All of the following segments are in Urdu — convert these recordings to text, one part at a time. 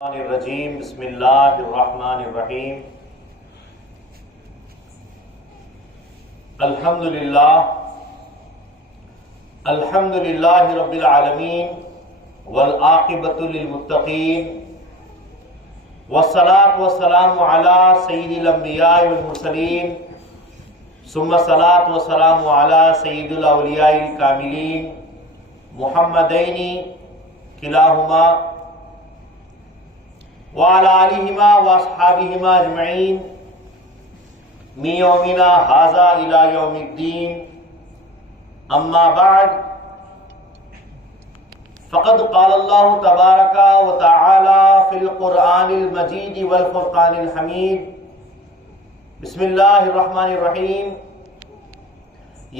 الرجیم بسم اللہ الرحمن الرحیم الحمد للہ رب العالمین والعاقبۃ للمتقین والصلاة والسلام علی سید الانبیاء والمرسلین ثم الصلاة والسلام علی سید الاولیاء الکاملین محمدین کلاہما وعلى آلهما واصحابهما اجمعین من یومنا ھذا الى یوم الدین اما بعد فقد قال اللہ تبارک وتعالی فی القرآن المجید والفرقان الحمید بسم اللہ الرحمن الرحیم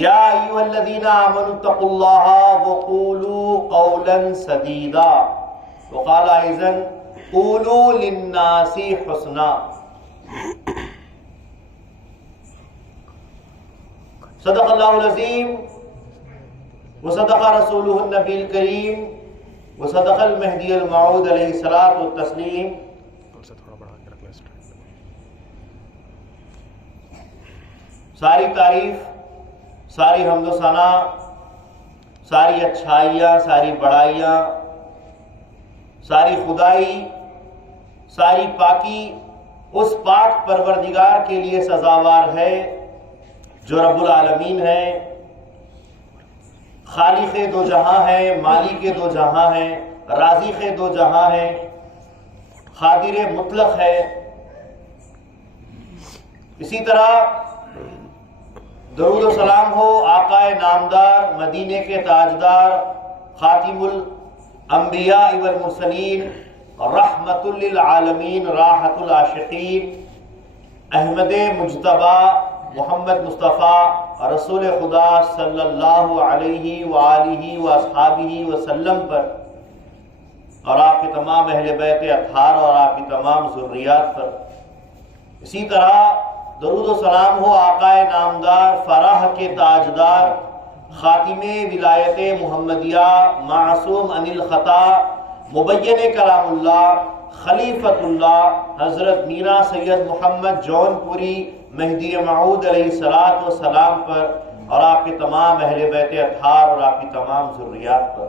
یا ایھا الذین آمنوا اتقوا اللہ وقولوا قولا سدیدا وقال ایضا قولوا للناس حسنا صدق اللہ العظیم وصدق رسولہ النبی الکریم وصدق المہدی الموعود علیہ الصلاۃ والتسلیم ساری تعریف، ساری حمد و ثنا، ساری اچھائیاں، ساری بڑائیاں، ساری خدائی، ساری پاکی اس پاک پروردگار کے لیے سزاوار ہے جو رب العالمین ہے، خالق دو جہاں ہے، مالک دو جہاں ہے، رازق دو جہاں ہے، قادر مطلق ہے۔ اسی طرح درود و سلام ہو آقا نامدار، مدینے کے تاجدار، خاتم الانبیاء والمرسلین، رحمت للعالمین، راحت العاشقین، احمد مجتبی محمد مصطفیٰ رسول خدا صلی اللہ علیہ وآلہ واصحابہ وسلم پر، اور آپ کے تمام اہل بیت اطہار اور آپ کی تمام ذریات پر۔ اسی طرح درود و سلام ہو آقا نامدار، فرح کے تاجدار، خاتم ولایت محمدیہ، معصوم عن الخطا، مبین کلام اللہ، خلیفۃ اللہ، حضرت میرا سید محمد جون پوری مہدی موعود علیہ الصلاۃ والسلام پر، اور آپ کے تمام اہل بیت اطہار اور آپ کی تمام ذریات پر۔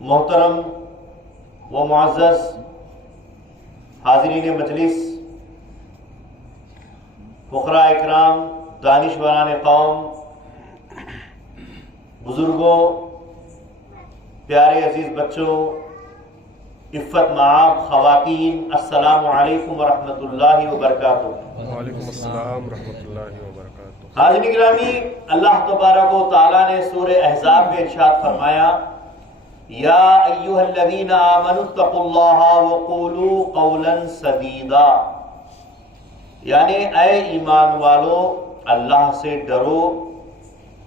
محترم و معزز حاضرین مجلس، فقراء اکرام، دانشوران قوم، بزرگوں، پیارے عزیز بچوں، عفت مآب خواتین، السلام علیکم ورحمۃ اللہ وبرکاتہ۔ وعلیکم السلام ورحمۃ اللہ وبرکاتہ۔ حاضرین گرامی، اللہ تبارک و تعالیٰ نے سورہ احزاب میں ارشاد فرمایا، یا ایھا الذین آمنوا اتقوا اللہ وقولوا قولا سدیدا، یعنی اے ایمان والو اللہ سے ڈرو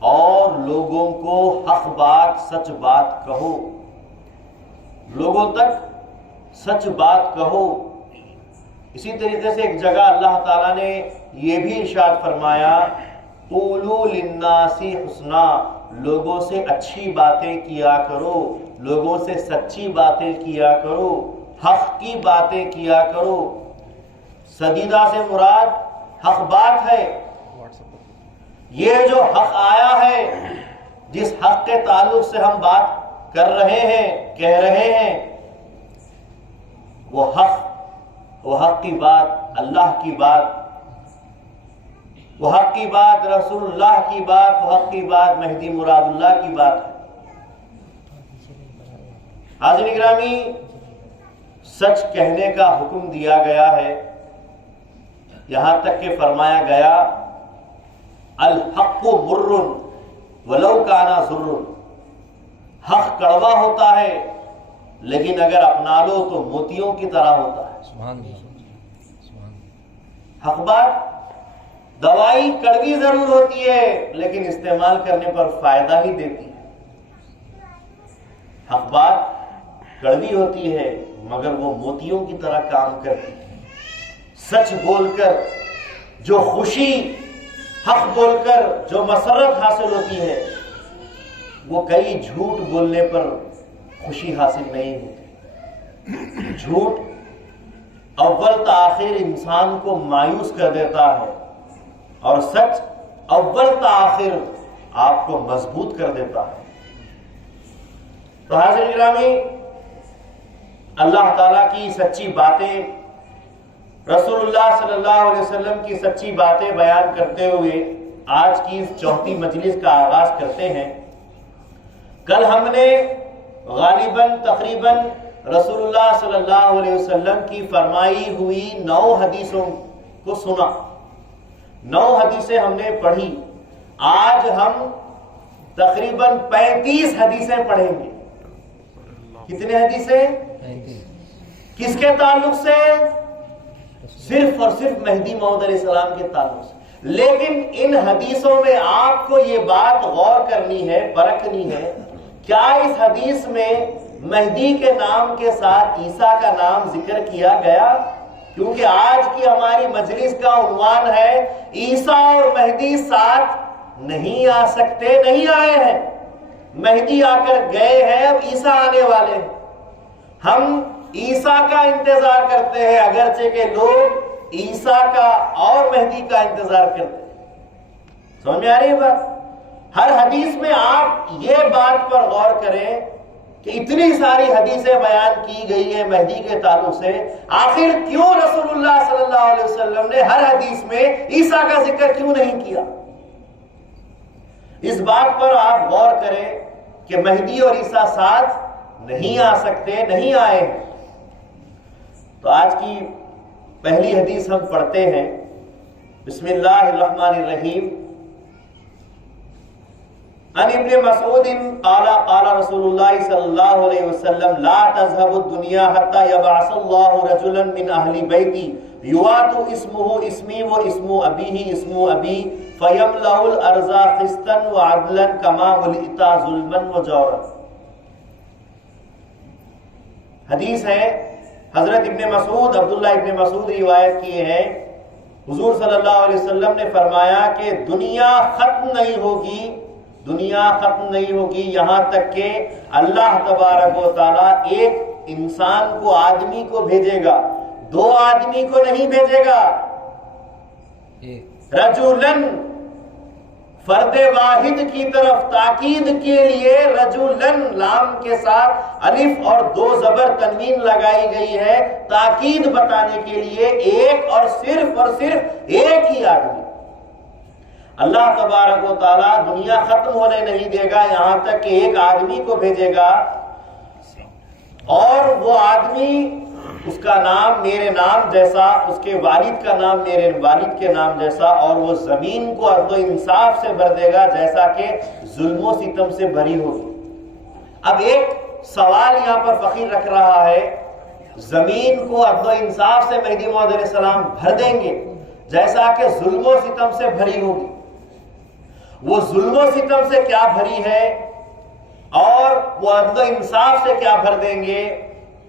اور لوگوں کو حق بات، سچ بات کہو، لوگوں تک سچ بات کہو۔ اسی طریقے سے ایک جگہ اللہ تعالیٰ نے یہ بھی ارشاد فرمایا، قولوا للناس حسنا، لوگوں سے اچھی باتیں کیا کرو، لوگوں سے سچی باتیں کیا کرو، حق کی باتیں کیا کرو۔ سدیدہ سے مراد حق بات ہے۔ یہ جو حق آیا ہے، جس حق کے تعلق سے ہم بات کر رہے ہیں، کہہ رہے ہیں، وہ حق کی بات، اللہ کی بات، وہ حق کی بات، رسول اللہ کی بات، وہ حق کی بات، مہدی مراد اللہ کی بات ہے۔ حاضرین گرامی، سچ کہنے کا حکم دیا گیا ہے، یہاں تک کہ فرمایا گیا، الحق مر ولو کان ضر، حق کڑوا ہوتا ہے لیکن اگر اپنا لو تو موتیوں کی طرح ہوتا ہے۔ حق بات، دوائی کڑوی ضرور ہوتی ہے لیکن استعمال کرنے پر فائدہ ہی دیتی ہے۔ حق بات کڑوی ہوتی ہے مگر وہ موتیوں کی طرح کام کرتی ہے۔ سچ بول کر جو خوشی، حق بول کر جو مسرت حاصل ہوتی ہے، وہ کئی جھوٹ بولنے پر خوشی حاصل نہیں ہوتی. جھوٹ اول تاخیر انسان کو مایوس کر دیتا ہے اور سچ اول تاخیر آپ کو مضبوط کر دیتا ہے. تو حاضرین گرامی، اللہ تعالیٰ کی سچی باتیں، رسول اللہ صلی اللہ علیہ وسلم کی سچی باتیں بیان کرتے ہوئے آج کی اس چوتھی مجلس کا آغاز کرتے ہیں. کل ہم نے غالباً تقریباً رسول اللہ صلی اللہ علیہ وسلم کی فرمائی ہوئی 9 حدیثوں کو سنا، 9 حدیثیں ہم نے پڑھی. آج ہم تقریباً 35 حدیثیں پڑھیں گے. کتنے حدیثیں؟ 35. کس کے تعلق سے؟ صرف اور صرف مہدی موعود علیہ السلام کے تعلق سے. لیکن ان حدیثوں میں آپ کو یہ بات غور کرنی ہے، پرکھنی ہے، کیا اس حدیث میں مہدی کے نام کے ساتھ عیسیٰ کا نام ذکر کیا گیا؟ کیونکہ آج کی ہماری مجلس کا عنوان ہے عیسیٰ اور مہدی ساتھ نہیں آ سکتے. نہیں آئے ہیں، مہدی آ کر گئے ہیں، اب عیسیٰ آنے والے ہیں. ہم عیسیٰ کا انتظار کرتے ہیں، اگرچہ کہ لوگ عیسیٰ کا اور مہدی کا انتظار کرتے ہیں. سمجھ میں آ رہی ہے بات؟ ہر حدیث میں آپ یہ بات پر غور کریں کہ اتنی ساری حدیثیں بیان کی گئی ہیں مہدی کے تعلق سے، آخر کیوں رسول اللہ صلی اللہ علیہ وسلم نے ہر حدیث میں عیسیٰ کا ذکر کیوں نہیں کیا؟ اس بات پر آپ غور کریں کہ مہدی اور عیسیٰ ساتھ نہیں آ سکتے، نہیں آئے ہیں. تو آج کی پہلی حدیث ہم پڑھتے ہیں. بسم اللہ الرحمن الرحیم. عن ابن مسعود قال قال رسول اللہ صلی اللہ علیہ وسلم لا تذهب الدنيا حتى يبعث الله رجلا من اهل بيتي يوات اسمه اسمي واسم ابيه اسم ابي فيملأ الارض قسطا وعدلا كما ملئت ظلما وجورا. حدیث ہے حضرت ابن مسعود، عبداللہ ابن مسعود روایت کیے ہیں. حضور صلی اللہ علیہ وسلم نے فرمایا کہ دنیا ختم نہیں ہوگی، دنیا ختم نہیں ہوگی یہاں تک کہ اللہ تبارک و تعالی ایک انسان کو، آدمی کو بھیجے گا. 2 آدمی کو نہیں بھیجے گا. رجلن فرد واحد کی طرف تاکید کے لیے رجلن لام کے ساتھ الف اور 2 زبر تنوین لگائی گئی ہے، تاکید بتانے کے لیے ایک اور صرف ایک ہی آدمی. اللہ تبارک و تعالیٰ دنیا ختم ہونے نہیں دے گا یہاں تک کہ ایک آدمی کو بھیجے گا، اور وہ آدمی، اس کا نام میرے نام جیسا، اس کے والد کا نام میرے والد کے نام جیسا، اور وہ زمین کو عدل و انصاف سے بھر دے گا جیسا کہ ظلم و ستم سے بھری ہوگی. اب ایک سوال یہاں پر فقیر رکھ رہا ہے، زمین کو عدل و انصاف سے مہدی موعود علیہ السلام بھر دیں گے جیسا کہ ظلم و ستم سے بھری ہوگی. وہ ظلم و ستم سے کیا بھری ہے اور وہ عدل و انصاف سے کیا بھر دیں گے،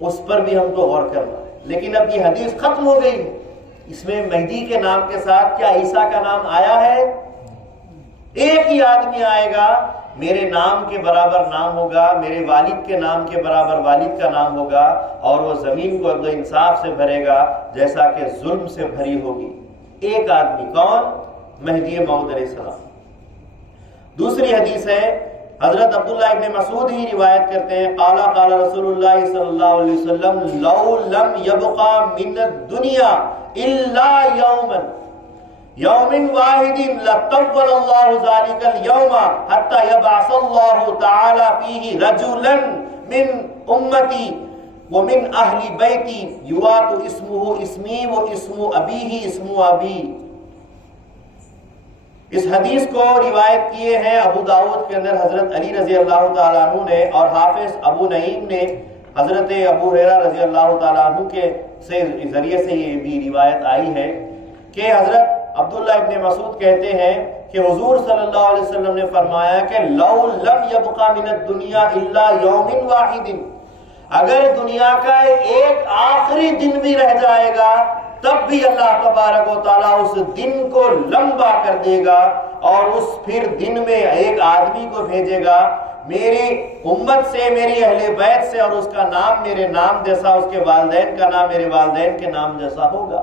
اس پر بھی ہم کو غور کرنا ہے. لیکن اب یہ حدیث ختم ہو گئی ہے. اس میں مہدی کے نام کے ساتھ کیا عیسیٰ کا نام آیا ہے؟ ایک ہی آدمی آئے گا، میرے نام کے برابر نام ہوگا، میرے والد کے نام کے برابر والد کا نام ہوگا، اور وہ زمین کو عدل و انصاف سے بھرے گا جیسا کہ ظلم سے بھری ہوگی. ایک آدمی، کون؟ مہدی موعود علیہ السلام. دوسری حدیث ہے، حضرت عبداللہ ابن مسعود ہی روایت کرتے ہیں، قال قال رسول اللہ صلی اللہ علیہ وسلم لو لم يبقى من الدنيا الا يوما يوم واحد لطول الله ذلك اليوم حتى يبعث الله تعالى فيه رجلا من امتي ومن اهل بيتي يوات اسمه اسمي واسم ابيه اسم ابي. اس حدیث کو روایت کیے ہیں ابو داؤد کے اندر حضرت علی رضی اللہ تعالیٰ عنہ نے، اور حافظ ابو نعیم نے حضرت ابو ہریرہ رضی اللہ تعالیٰ عنہ کے ذریعے سے یہ بھی روایت آئی ہے کہ حضرت عبداللہ ابن مسعود کہتے ہیں کہ حضور صلی اللہ علیہ وسلم نے فرمایا کہ لو لم يبقى من الدنيا الا يوم واحد، اگر دنیا کا ایک آخری دن بھی رہ جائے گا تب بھی اللہ تبارک و تعالیٰ اس دن کو لمبا کر دے گا، اور اس پھر دن میں ایک آدمی کو بھیجے گا میری امت سے، میری اہل بیت سے، اور اس کا نام میرے نام جیسا، اس کے والدین کا نام میرے والدین کے نام جیسا ہوگا۔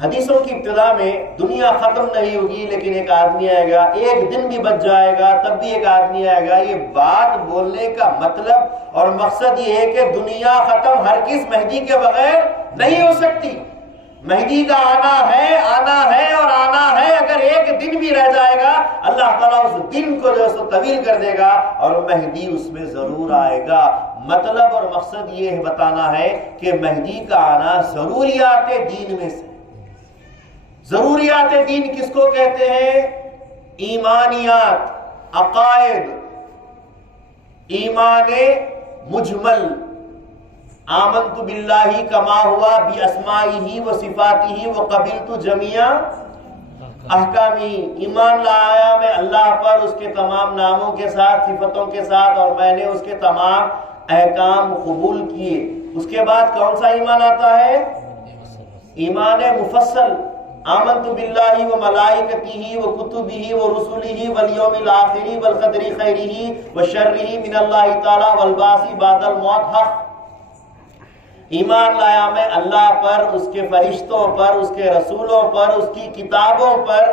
حدیثوں کی ابتدا میں دنیا ختم نہیں ہوگی لیکن ایک آدمی آئے گا، ایک دن بھی بچ جائے گا تب بھی ایک آدمی آئے گا۔ یہ بات بولنے کا مطلب اور مقصد یہ ہے کہ دنیا ختم ہرگز مہدی کے بغیر نہیں ہو سکتی۔ مہدی کا آنا ہے اور آنا ہے۔ اگر ایک دن بھی رہ جائے گا اللہ تعالیٰ اس دن کو جو ہے سو طویل کر دے گا اور مہدی اس میں ضرور آئے گا۔ مطلب اور مقصد یہ بتانا ہے کہ مہدی کا آنا ضروریات دین میں سے۔ ضروریات دین کس کو کہتے ہیں؟ ایمانیات، عقائد، ایمان مجمل، آمنت باللہ کما ہوا باسمائہ و صفاتہ وقبلت جمیع احکامی، ایمان لایا میں اللہ پر اس کے تمام ناموں کے ساتھ، صفتوں کے ساتھ، اور میں نے اس کے تمام احکام قبول کیے۔ اس کے بعد کون سا ایمان آتا ہے؟ ایمان مفصل، آمنت باللہ و ملائکتہ و کتبہ و رسلہ والیوم الآخر والقدر خیرہ و شرہ من اللہ تعالی والبعث بعد الموت حق۔ ایمان لایا میں اللہ پر، اس کے فرشتوں پر، اس کے رسولوں پر، اس کی کتابوں پر،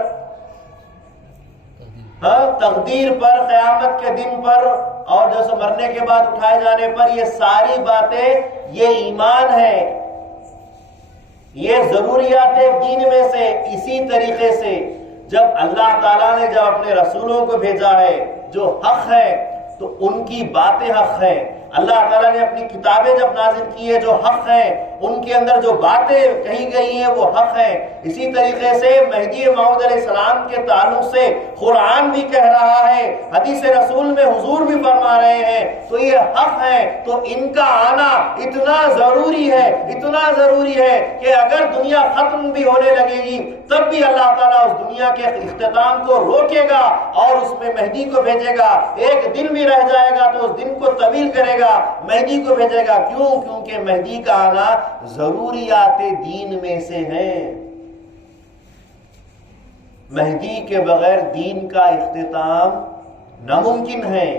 تقدیر پر، قیامت کے دن پر، اور جیسے مرنے کے بعد اٹھائے جانے پر۔ یہ ساری باتیں یہ ایمان ہے، یہ ضروریات دین میں سے۔ اسی طریقے سے جب اللہ تعالیٰ نے جب اپنے رسولوں کو بھیجا ہے جو حق ہے تو ان کی باتیں حق ہیں۔ اللہ تعالیٰ نے اپنی کتابیں جب نازل کی ہے جو حق ہیں، ان کے اندر جو باتیں کہی گئی ہیں وہ حق ہیں۔ اسی طریقے سے مہدی موعود علیہ السلام کے تعلق سے قرآن بھی کہہ رہا ہے، حدیث رسول میں حضور بھی فرما رہے ہیں، تو یہ حق ہے۔ تو ان کا آنا اتنا ضروری ہے، اتنا ضروری ہے کہ اگر دنیا ختم بھی ہونے لگے گی تب بھی اللہ تعالیٰ اس دنیا کے اختتام کو روکے گا اور اس میں مہدی کو بھیجے گا۔ ایک دن بھی رہ جائے گا تو اس دن کو طویل کرے گا، مہدی کو بھیجے گا۔ کیوں؟ کیونکہ مہدی کا آنا ضروریات دین میں سے ہے۔ مہدی کے بغیر دین کا اختتام ناممکن ہے۔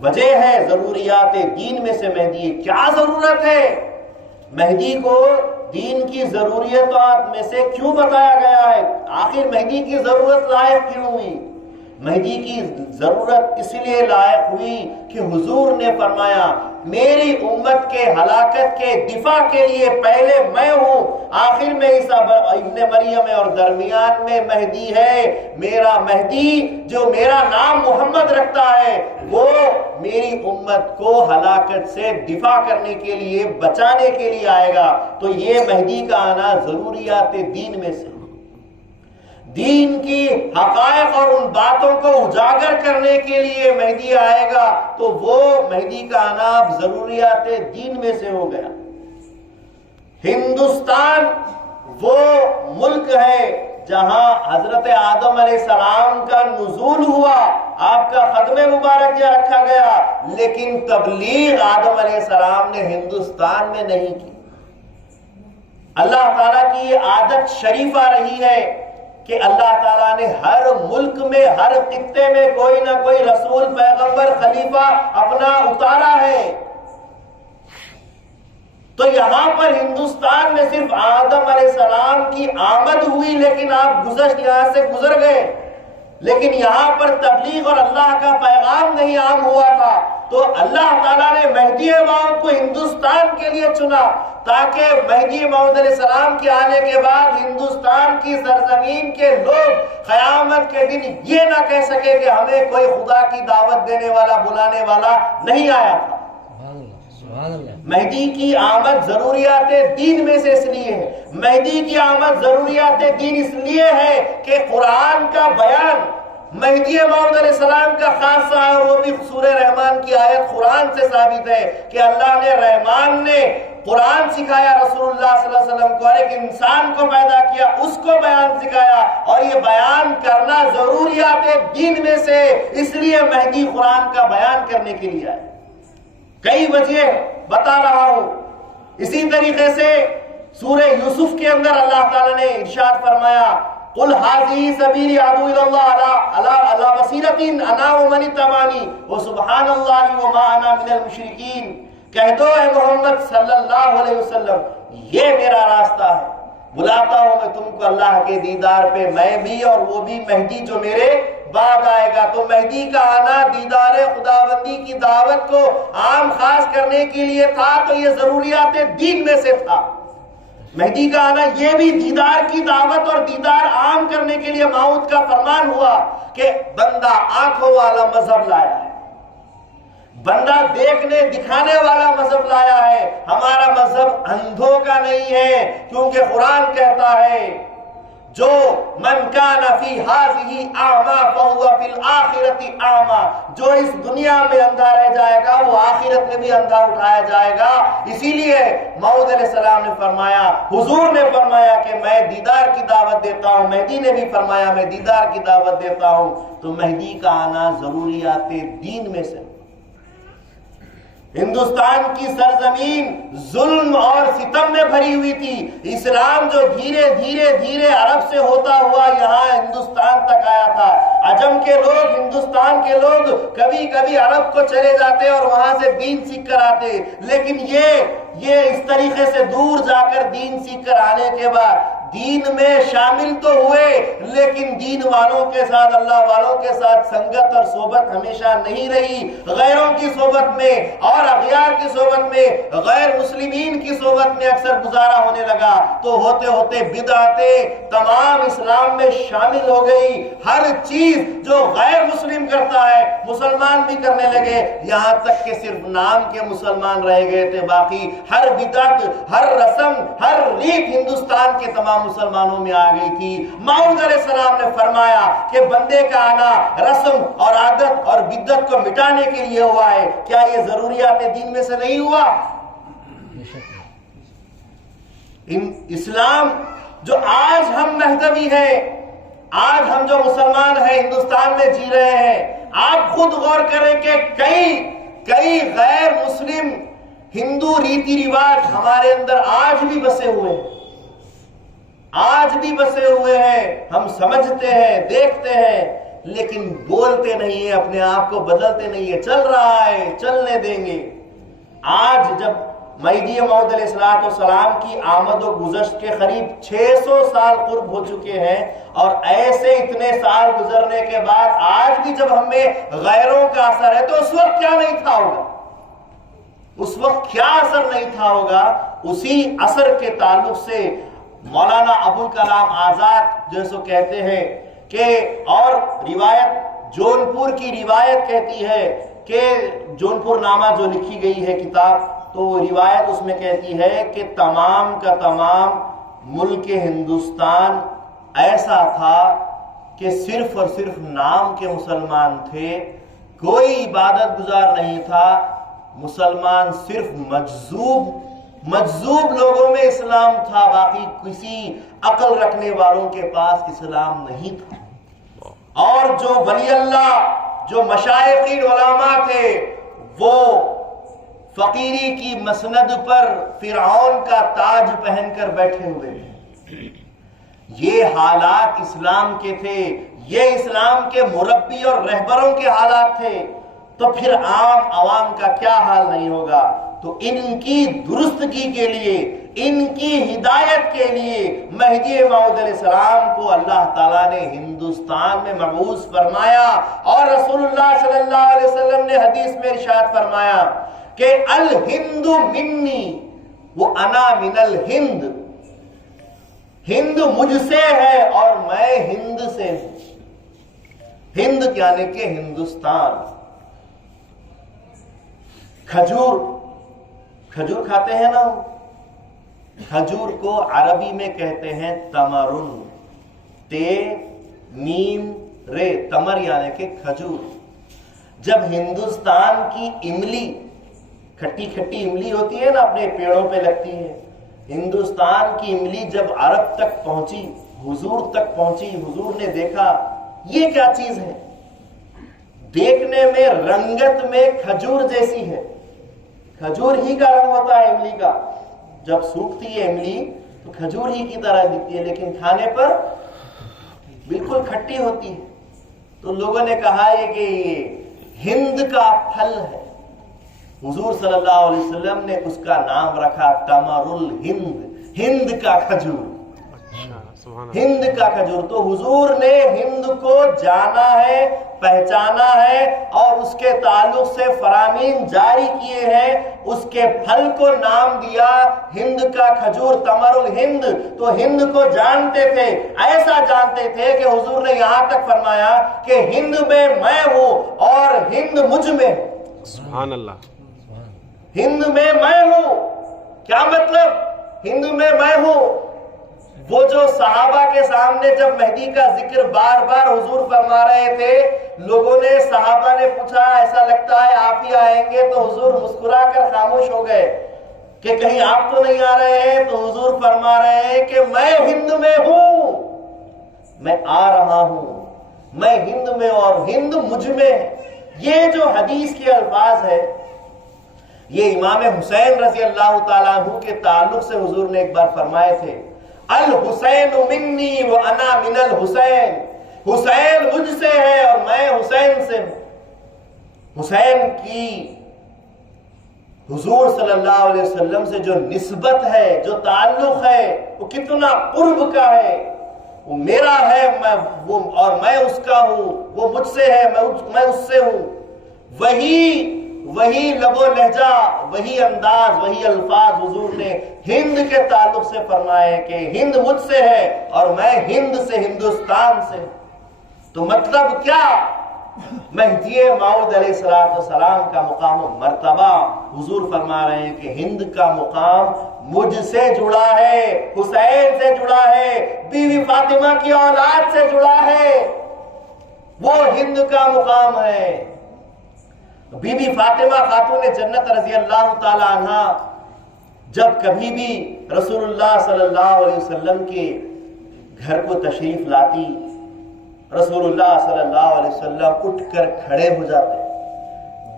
وجہ ہے ضروریات دین میں سے مہدی۔ کیا ضرورت ہے؟ مہدی کو دین کی ضروریات میں سے کیوں بتایا گیا ہے؟ آخر مہدی کی ضرورت لائق کیوں ہوئی؟ مہدی کی ضرورت اس لیے لائق ہوئی کہ حضور نے فرمایا میری امت کے ہلاکت کے دفاع کے لیے پہلے میں ہوں، آخر میں عیسیٰ ابن مریم ہے اور درمیان میں مہدی ہے۔ میرا مہدی جو میرا نام محمد رکھتا ہے وہ میری امت کو ہلاکت سے دفاع کرنے کے لیے، بچانے کے لیے آئے گا۔ تو یہ مہدی کا آنا ضروریات دین میں سے، دین کی حقائق اور ان باتوں کو اجاگر کرنے کے لیے مہدی آئے گا۔ تو وہ مہدی کا آنا اب ضروریات دین میں سے ہو گیا۔ ہندوستان وہ ملک ہے جہاں حضرت آدم علیہ السلام کا نزول ہوا، آپ کا ختم مبارک یہاں رکھا گیا، لیکن تبلیغ آدم علیہ السلام نے ہندوستان میں نہیں کی۔ اللہ تعالیٰ کی یہ عادت شریفہ رہی ہے کہ اللہ تعالیٰ نے ہر ملک میں، ہر خطے میں کوئی نہ کوئی رسول، پیغمبر، خلیفہ اپنا اتارا ہے۔ تو یہاں پر ہندوستان میں صرف آدم علیہ السلام کی آمد ہوئی، لیکن آپ یہاں سے گزر گئے، لیکن یہاں پر تبلیغ اور اللہ کا پیغام نہیں عام ہوا تھا۔ تو اللہ تعالیٰ نے مہدی موعود کو ہندوستان کے لیے چنا تاکہ مہدی موعود علیہ السلام کے آنے کے بعد ہندوستان کی سرزمین کے لوگ قیامت کے دن یہ نہ کہہ سکے کہ ہمیں کوئی خدا کی دعوت دینے والا، بلانے والا نہیں آیا تھا۔ مہدی کی آمد ضروریات دین میں سے اس لیے ہے، مہدی کی آمد ضروریات دین اس لیے ہے کہ قرآن کا بیان مہدی موعود علیہ السلام کا خاصہ ہے، اور وہ بھی سورہ رحمان کی آیت قرآن سے ثابت ہے کہ اللہ نے، رحمان نے قرآن سکھایا رسول اللہ صلی اللہ علیہ وسلم کو، اور ایک انسان کو پیدا کیا، اس کو بیان سکھایا، اور یہ بیان کرنا ضروریات دین میں سے، اس لیے مہدی قرآن کا بیان کرنے کے لیے آئے۔ کئی وجہ بتا رہا ہوں۔ اسی طریقے سے سورہ یوسف کے اندر اللہ تعالیٰ نے ارشاد فرمایا قل هذه سبیلی ادعو الی اللہ علی بصیرۃ انا ومن اتبعنی وسبحان اللہ وما انا من المشرکین۔ کہہ دو اے محمد صلی اللہ علیہ وسلم یہ میرا راستہ ہے، بلاتا ہوں میں تم کو اللہ کے دیدار پہ، میں بھی اور وہ بھی مہدی جو میرے بعد آئے گا۔ تو مہدی کا آنا دیدار خداوندی کی دعوت کو عام خاص کرنے کے لیے تھا، تو یہ ضروریات دین میں سے تھا۔ مہدی کا آنا یہ بھی دیدار کی دعوت اور دیدار عام کرنے کے لیے موعود کا فرمان ہوا کہ بندہ آنکھوں والا مذہب لایا ہے، بندہ دیکھنے دکھانے والا مذہب لایا ہے، ہمارا مذہب اندھوں کا نہیں ہے، کیونکہ قرآن کہتا ہے جو من کان فی ہذہ اعمی فہو فی الآخرۃ اعمی، جو اس دنیا میں اندھا رہ جائے گا وہ آخرت میں بھی اندھا اٹھایا جائے گا۔ اسی لیے موعود علیہ السلام نے فرمایا، حضور نے فرمایا کہ میں دیدار کی دعوت دیتا ہوں، مہدی نے بھی فرمایا میں دیدار کی دعوت دیتا ہوں۔ تو مہدی کا آنا ضروریات دین میں سے۔ ہندوستان کی سرزمین ظلم اور ستم میں بھری ہوئی تھی، اسلام جو دھیرے دھیرے دھیرے عرب سے ہوتا ہوا یہاں ہندوستان تک آیا تھا۔ عجم کے لوگ، ہندوستان کے لوگ کبھی کبھی عرب کو چلے جاتے اور وہاں سے دین سیکھ کر آتے، لیکن یہ اس طریقے سے دور جا کر دین سیکھ کر آنے کے بعد دین میں شامل تو ہوئے، لیکن دین والوں کے ساتھ، اللہ والوں کے ساتھ سنگت اور صحبت ہمیشہ نہیں رہی۔ غیروں کی صحبت میں اور اغیار کی صحبت میں، غیر مسلمین کی صحبت میں اکثر گزارا ہونے لگا، تو ہوتے ہوتے بدعتیں تمام اسلام میں شامل ہو گئی۔ ہر چیز جو غیر مسلم کرتا ہے مسلمان بھی کرنے لگے، یہاں تک کہ صرف نام کے مسلمان رہ گئے تھے، باقی ہر بدعت، ہر رسم، ہر ریت ہندوستان کے تمام مسلمانوں میں آ گئی تھی۔ موعود علیہ السلام نے فرمایا کہ بندے کا آنا رسم اور عادت اور بدعت کو مٹانے کے لیے ہوا ہے، کیا یہ ضروریات دین میں سے نہیں ہوا؟ اسلام جو آج ہم مہدوی ہیں، آج ہم جو مسلمان ہیں ہندوستان میں جی رہے ہیں، آپ خود غور کریں کہ کئی غیر مسلم ہندو ریتی رواج ہمارے اندر آج بھی بسے ہوئے ہیں، آج بھی بسے ہوئے ہیں۔ ہم سمجھتے ہیں، دیکھتے ہیں، لیکن بولتے نہیں ہیں، اپنے آپ کو بدلتے نہیں ہیں۔ چل رہا ہے، چلنے دیں گے۔ آج جب مہدی موعود علیہ السلام کی آمد و گزشت کے قریب 600 سال قرب ہو چکے ہیں، اور ایسے اتنے سال گزرنے کے بعد آج بھی جب ہم میں غیروں کا اثر ہے، تو اس وقت کیا نہیں تھا ہوگا؟ اس وقت کیا اثر نہیں تھا ہوگا؟ اسی اثر کے تعلق سے مولانا ابوالکلام آزاد جو سو کہتے ہیں کہ، اور روایت جونپور کی روایت کہتی ہے کہ جونپور نامہ جو لکھی گئی ہے کتاب، تو روایت اس میں کہتی ہے کہ تمام کا تمام ملک ہندوستان ایسا تھا کہ صرف اور صرف نام کے مسلمان تھے، کوئی عبادت گزار نہیں تھا، مسلمان صرف مجذوب لوگوں میں اسلام تھا، باقی کسی عقل رکھنے والوں کے پاس اسلام نہیں تھا۔ اور جو ولی اللہ، جو مشائخین علماء تھے، وہ فقیری کی مسند پر فرعون کا تاج پہن کر بیٹھے ہوئے تھے۔ یہ حالات اسلام کے تھے، یہ اسلام کے مربی اور رہبروں کے حالات تھے، تو پھر عام عوام کا کیا حال نہیں ہوگا؟ تو ان کی درستگی کے لیے، ان کی ہدایت کے لیے مہدی موعود علیہ السلام کو اللہ تعالیٰ نے ہندوستان میں مبعوث فرمایا، اور رسول اللہ صلی اللہ علیہ وسلم نے حدیث میں ارشاد فرمایا کہ الہند منی وانا من الہند، ہند مجھ سے ہے اور میں ہند سے ہوں۔ ہند یعنی کہ ہندوستان۔ کھجور کھاتے ہیں نا، کھجور کو عربی میں کہتے ہیں تمرن، تے میم رے، تمر یعنی کہ کھجور۔ جب ہندوستان کی املی، کھٹی کھٹی املی ہوتی ہے نا، اپنے پیڑوں پہ لگتی ہے، ہندوستان کی املی جب عرب تک پہنچی، حضور تک پہنچی، حضور نے دیکھا یہ کیا چیز ہے؟ دیکھنے میں رنگت میں کھجور جیسی ہے، کھجور ہی کا رنگ ہوتا ہے املی کا، جب سوکھتی ہے املی تو کھجور ہی کی طرح دکھتی ہے، لیکن کھانے پر بالکل کھٹی ہوتی ہے. تو لوگوں نے کہا ہے کہ یہ ہند کا پھل ہے. حضور صلی اللہ علیہ وسلم نے اس کا نام رکھا تمر الہند، ہند کا کھجور. ہند کا کھجور. تو حضور نے ہند کو جانا ہے، پہچانا ہے اور اس کے تعلق سے فرامین جاری کیے ہیں. اس کے پھل کو نام دیا ہند کا کھجور، تمر الہند. تو ہند کو جانتے تھے، ایسا جانتے تھے کہ حضور نے یہاں تک فرمایا کہ ہند میں میں ہوں اور ہند مجھ میں. سبحان اللہ. ہند میں میں ہوں. کیا مطلب ہند میں میں ہوں؟ وہ جو صحابہ کے سامنے جب مہدی کا ذکر بار بار حضور فرما رہے تھے، لوگوں نے، صحابہ نے پوچھا ایسا لگتا ہے آپ ہی آئیں گے، تو حضور مسکرا کر خاموش ہو گئے کہ کہیں آپ تو نہیں آ رہے ہیں. تو حضور فرما رہے ہیں کہ میں ہند میں ہوں، میں آ رہا ہوں، میں ہند میں اور ہند مجھ میں ہے. یہ جو حدیث کے الفاظ ہے یہ امام حسین رضی اللہ تعالیٰ عنہ کے تعلق سے حضور نے ایک بار فرمائے تھے، الحسین منی وانا من الحسین. حسین مجھ سے ہے اور میں حسین سے ہوں. حسین کی حضور صلی اللہ علیہ وسلم سے جو نسبت ہے، جو تعلق ہے، وہ کتنا قرب کا ہے. وہ میرا ہے اور میں اس کا ہوں. وہ مجھ سے ہے، میں اس سے ہوں. وہی لب و لہجہ، وہی انداز، وہی الفاظ حضور نے ہند کے تعلق سے فرمائے کہ ہند مجھ سے ہے اور میں ہند سے، ہندوستان سے. تو مطلب کیا؟ مہدی موعود علیہ السلام کا مقام و مرتبہ حضور فرما رہے ہیں کہ ہند کا مقام مجھ سے جڑا ہے، حسین سے جڑا ہے، بیوی فاطمہ کی اولاد سے جڑا ہے. وہ ہند کا مقام ہے. بی بی فاطمہ خاتون جنت رضی اللہ تعالی عنہ جب کبھی بھی رسول اللہ صلی اللہ علیہ وسلم کے گھر کو تشریف لاتی، رسول اللہ صلی اللہ علیہ وسلم اٹھ کر کھڑے ہو جاتے.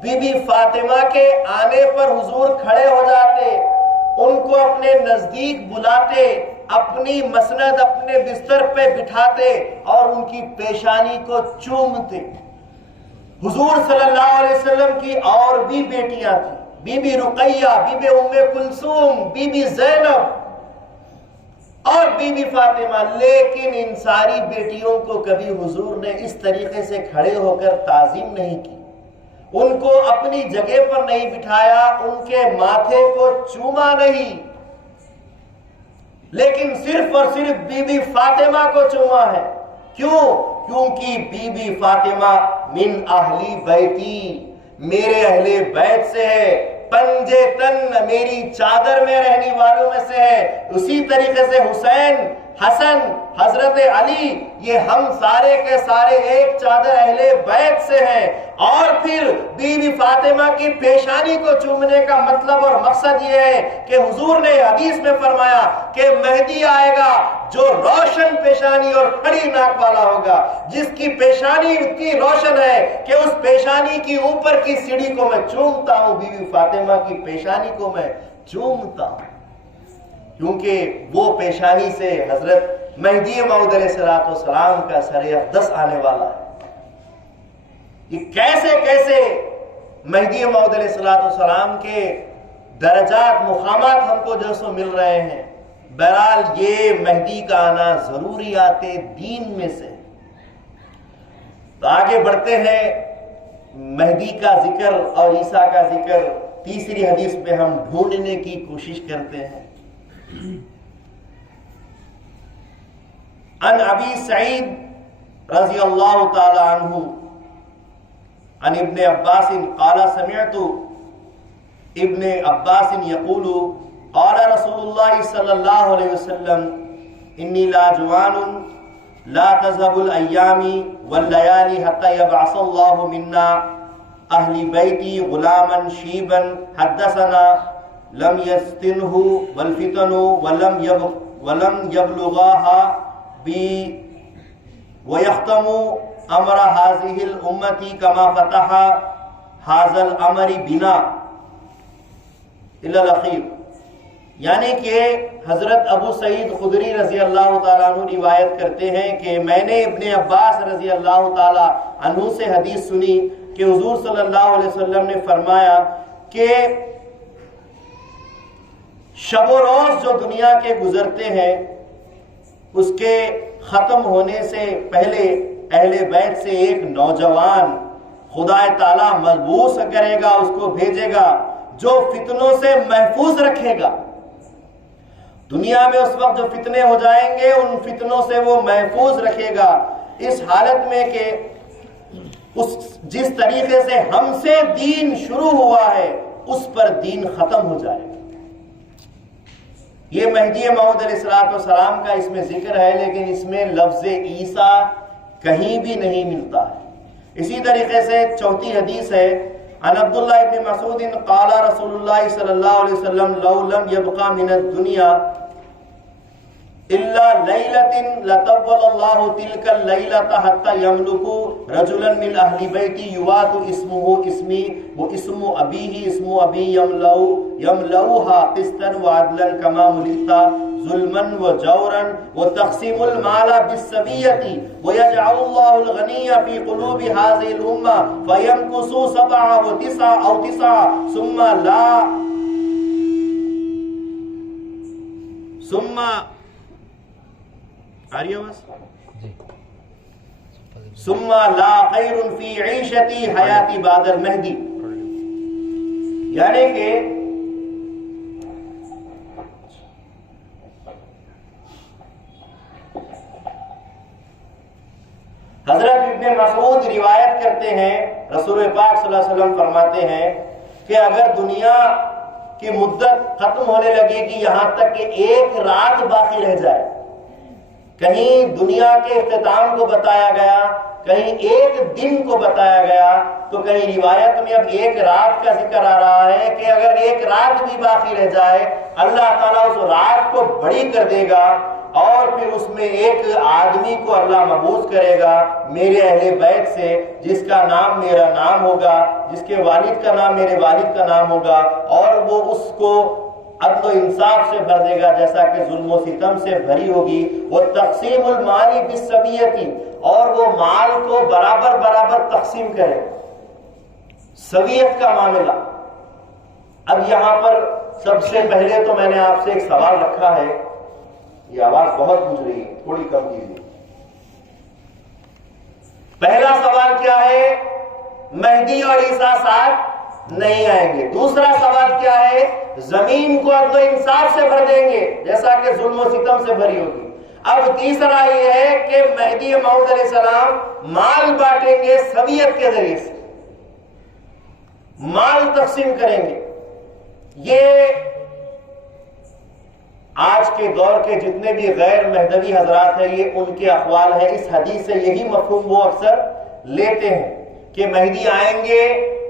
بی بی فاطمہ کے آنے پر حضور کھڑے ہو جاتے، ان کو اپنے نزدیک بلاتے، اپنی مسند اپنے بستر پہ بٹھاتے اور ان کی پیشانی کو چومتے. حضور صلی اللہ علیہ وسلم کی اور بھی بیٹیاں تھیں، بی بی رقیہ، بی بی ام کلثوم، بی بی زینب اور بی بی فاطمہ. لیکن ان ساری بیٹیوں کو کبھی حضور نے اس طریقے سے کھڑے ہو کر تعظیم نہیں کی، ان کو اپنی جگہ پر نہیں بٹھایا، ان کے ماتھے کو چوما نہیں، لیکن صرف اور صرف بی بی فاطمہ کو چوما ہے. کیوں؟ کیونکہ بی بی فاطمہ من اہلی بیتی، میرے اہل بیت سے ہے، پنجے تن میری چادر میں رہنے والوں میں سے ہے. اسی طریقے سے حسین، حسن، حضرت علی، یہ ہم سارے کے سارے ایک چادر اہل بیت سے ہیں. اور پھر بی بی فاطمہ کی پیشانی کو چومنے کا مطلب اور مقصد یہ ہے کہ حضور نے حدیث میں فرمایا کہ مہدی آئے گا جو روشن پیشانی اور کھڑی ناک والا ہوگا، جس کی پیشانی اتنی روشن ہے کہ اس پیشانی کی اوپر کی سیڑھی کو میں چومتا ہوں. بی بی فاطمہ کی پیشانی کو میں چومتا ہوں، کیونکہ وہ پیشانی سے حضرت مہدی موعود علیہ السلام کا سر اقدس آنے والا ہے. یہ کیسے مہدی موعود علیہ السلام کے درجات، مقامات ہم کو جو سو مل رہے ہیں. بہرحال یہ مہدی کا آنا ضروریات دین میں سے. تو آگے بڑھتے ہیں، مہدی کا ذکر اور عیسیٰ کا ذکر تیسری حدیث میں ہم ڈھونڈنے کی کوشش کرتے ہیں. عن ابی سعید رضی اللہ تعالی عنہ عن ابن عباس قال سمعت ابن عباس يقول قال رسول الله صلى الله عليه وسلم إني لا جوان لا تذهب الأيام والليالي حتى يبعث الله منا أهل بيتي غلاما شيبا حدثنا لم يستنه والفتن ولم يبلغاها بي ويختم امر هذه الامتی كما فتح هذا الامر بنا الى الاخیر. یعنی کہ حضرت ابو سعید خدری رضی اللہ تعالیٰ عنہ روایت کرتے ہیں کہ میں نے ابن عباس رضی اللہ تعالیٰ عنہ سے حدیث سنی کہ حضور صلی اللہ علیہ وسلم نے فرمایا کہ شب و روز جو دنیا کے گزرتے ہیں اس کے ختم ہونے سے پہلے اہل بیت سے ایک نوجوان خدا تعالیٰ مبعوث کرے گا، اس کو بھیجے گا جو فتنوں سے محفوظ رکھے گا۔ دنیا میں اس وقت جو فتنے ہو جائیں گے ان فتنوں سے وہ محفوظ رکھے گا، اس حالت میں کہ جس طریقے سے ہم سے دین شروع ہوا ہے اس پر دین ختم ہو جائے گا۔ یہ مہدی موعود علیہ السلام کا اس میں ذکر ہے، لیکن اس میں لفظ عیسیٰ کہیں بھی نہیں ملتا ہے۔ اسی طریقے سے چوتھی حدیث ہے عن عبداللہ ابن مسعود قال رسول اللہ صلی اللہ علیہ وسلم لو لم يبقى من الدنیا الا لیلۃ لطول اللہ تلک اللیلۃ حتى يملك رجلا من اہل بیتی یوات اسمه اسمی واسم ابیہ اسم ابی یملؤها قسطا وعدلا كما ملئت ظلما وجورا وتقسيم المال بالسوية ويجعل الله الغني في قلوب هذه الأمة فيمكث 7 و 9 أو 9 ثم لا خير في عيشتي حياتي بعد المهدي، یعنی کہ حضرت ابن مسعود روایت کرتے ہیں رسول پاک صلی اللہ علیہ وسلم فرماتے ہیں کہ اگر دنیا کی مدت ختم ہونے لگے گی یہاں تک کہ ایک رات باقی رہ جائے، کہیں دنیا کے اختتام کو بتایا گیا، کہیں ایک دن کو بتایا گیا، تو کہیں روایت میں اب ایک رات کا ذکر آ رہا ہے کہ اگر ایک رات بھی باقی رہ جائے اللہ تعالیٰ اس رات کو بڑی کر دے گا اور پھر اس میں ایک آدمی کو اللہ مبعوث کرے گا میرے اہل بیت سے، جس کا نام میرا نام ہوگا، جس کے والد کا نام میرے والد کا نام ہوگا، اور وہ اس کو عدل و انصاف سے بھر دے گا جیسا کہ ظلم و ستم سے بھری ہوگی۔ وہ تقسیم المال بالسویۃ، اور وہ مال کو برابر برابر تقسیم کرے، سویت کا معاملہ۔ اب یہاں پر سب سے پہلے تو میں نے آپ سے ایک سوال رکھا ہے، یہ آواز بہت گونج رہی ہے، تھوڑی کم کیجیے۔ پہلا سوال کیا ہے؟ مہدی اور عیسیٰ ساتھ نہیں آئیں گے۔ دوسرا سوال کیا ہے؟ زمین کو عدل و انصاف سے بھر دیں گے جیسا کہ ظلم و ستم سے بھری ہوگی۔ اب تیسرا یہ ہے کہ مہدی موعود علیہ السلام مال بانٹیں گے، سویت کے ذریعے سے مال تقسیم کریں گے۔ یہ آج کے دور کے جتنے بھی غیر مہدوی حضرات ہیں یہ ان کے اقوال ہیں، اس حدیث سے یہی مفہوم وہ اکثر لیتے ہیں کہ مہدی آئیں گے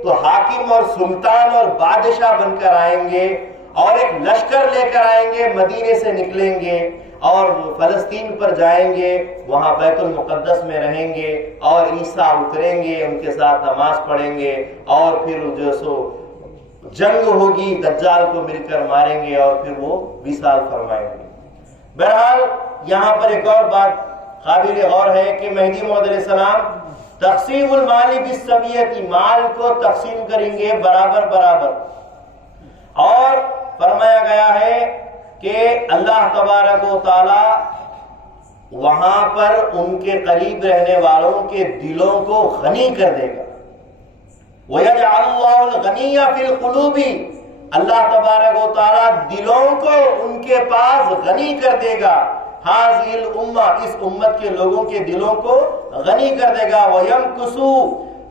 تو حاکم اور سلطان اور بادشاہ بن کر آئیں گے اور ایک لشکر لے کر آئیں گے، مدینے سے نکلیں گے اور فلسطین پر جائیں گے، وہاں بیت المقدس میں رہیں گے اور عیسیٰ اتریں گے، ان کے ساتھ نماز پڑھیں گے اور پھر جو سو جنگ ہوگی، دجال کو مل کر ماریں گے اور پھر وہ وصال فرمائیں گے۔ بہرحال یہاں پر ایک اور بات قابل غور ہے کہ مہدی موعود علیہ السلام تقسیم المال بالسویۃ، مال کو تقسیم کریں گے برابر برابر، اور فرمایا گیا ہے کہ اللہ تبارک و تعالی وہاں پر ان کے قریب رہنے والوں کے دلوں کو غنی کر دے گا۔ وَيَجْعَلُ اللَّهُ الْغَنِيَّ فِي الْقُلُوبِ، اللہ تبارک و تعالی دلوں کو ان کے پاس غنی کر دے گا۔ هَذِهِ الْأُمَّةِ، اس امت کے لوگوں کے دلوں کو غنی کر دے گا۔ وَيَمْكُثُ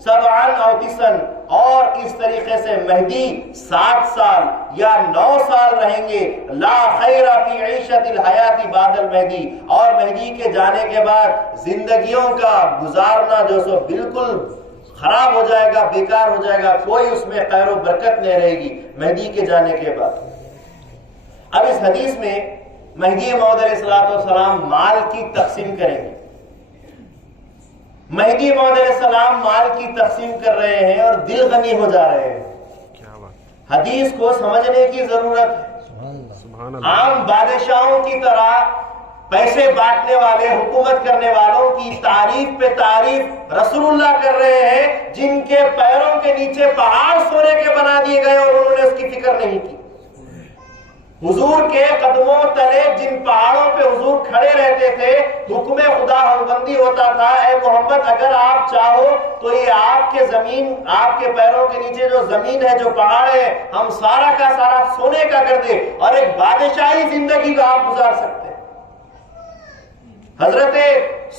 7 أو 9، اور اس طریقے سے مہدی 7 سال یا 9 سال رہیں گے۔ لا خیر فی عیشت الحیات بعد المہدی، اور مہدی کے جانے کے بعد زندگیوں کا گزارنا جو سو بالکل خراب ہو جائے گا، بیکار ہو جائے گا، کوئی اس میں خیر و برکت نہیں رہے گی مہدی کے جانے کے بعد۔ اب اس حدیث میں مہدی موعود علیہ السلام مال کی تقسیم کریں گے۔ مہدی موعود علیہ السلام مال کی تقسیم کر رہے ہیں اور دل غنی ہو جا رہے ہیں۔ حدیث کو سمجھنے کی ضرورت ہے۔ سبحان اللہ۔ عام بادشاہوں کی طرح پیسے بانٹنے والے، حکومت کرنے والوں کی تعریف پہ تعریف رسول اللہ کر رہے ہیں، جن کے پیروں کے نیچے پہاڑ سونے کے بنا دیے گئے اور انہوں نے اس کی فکر نہیں کی۔ حضور کے قدموں تلے جن پہاڑوں پہ حضور کھڑے رہتے تھے، حکم خدا حکمبندی ہوتا تھا، اے محمد اگر آپ چاہو تو یہ آپ کے زمین، آپ کے پیروں کے نیچے جو زمین ہے، جو پہاڑ ہے، ہم سارا کا سارا سونے کا کر دے اور ایک بادشاہی زندگی کا آپ گزار سکتے ہیں۔ حضرت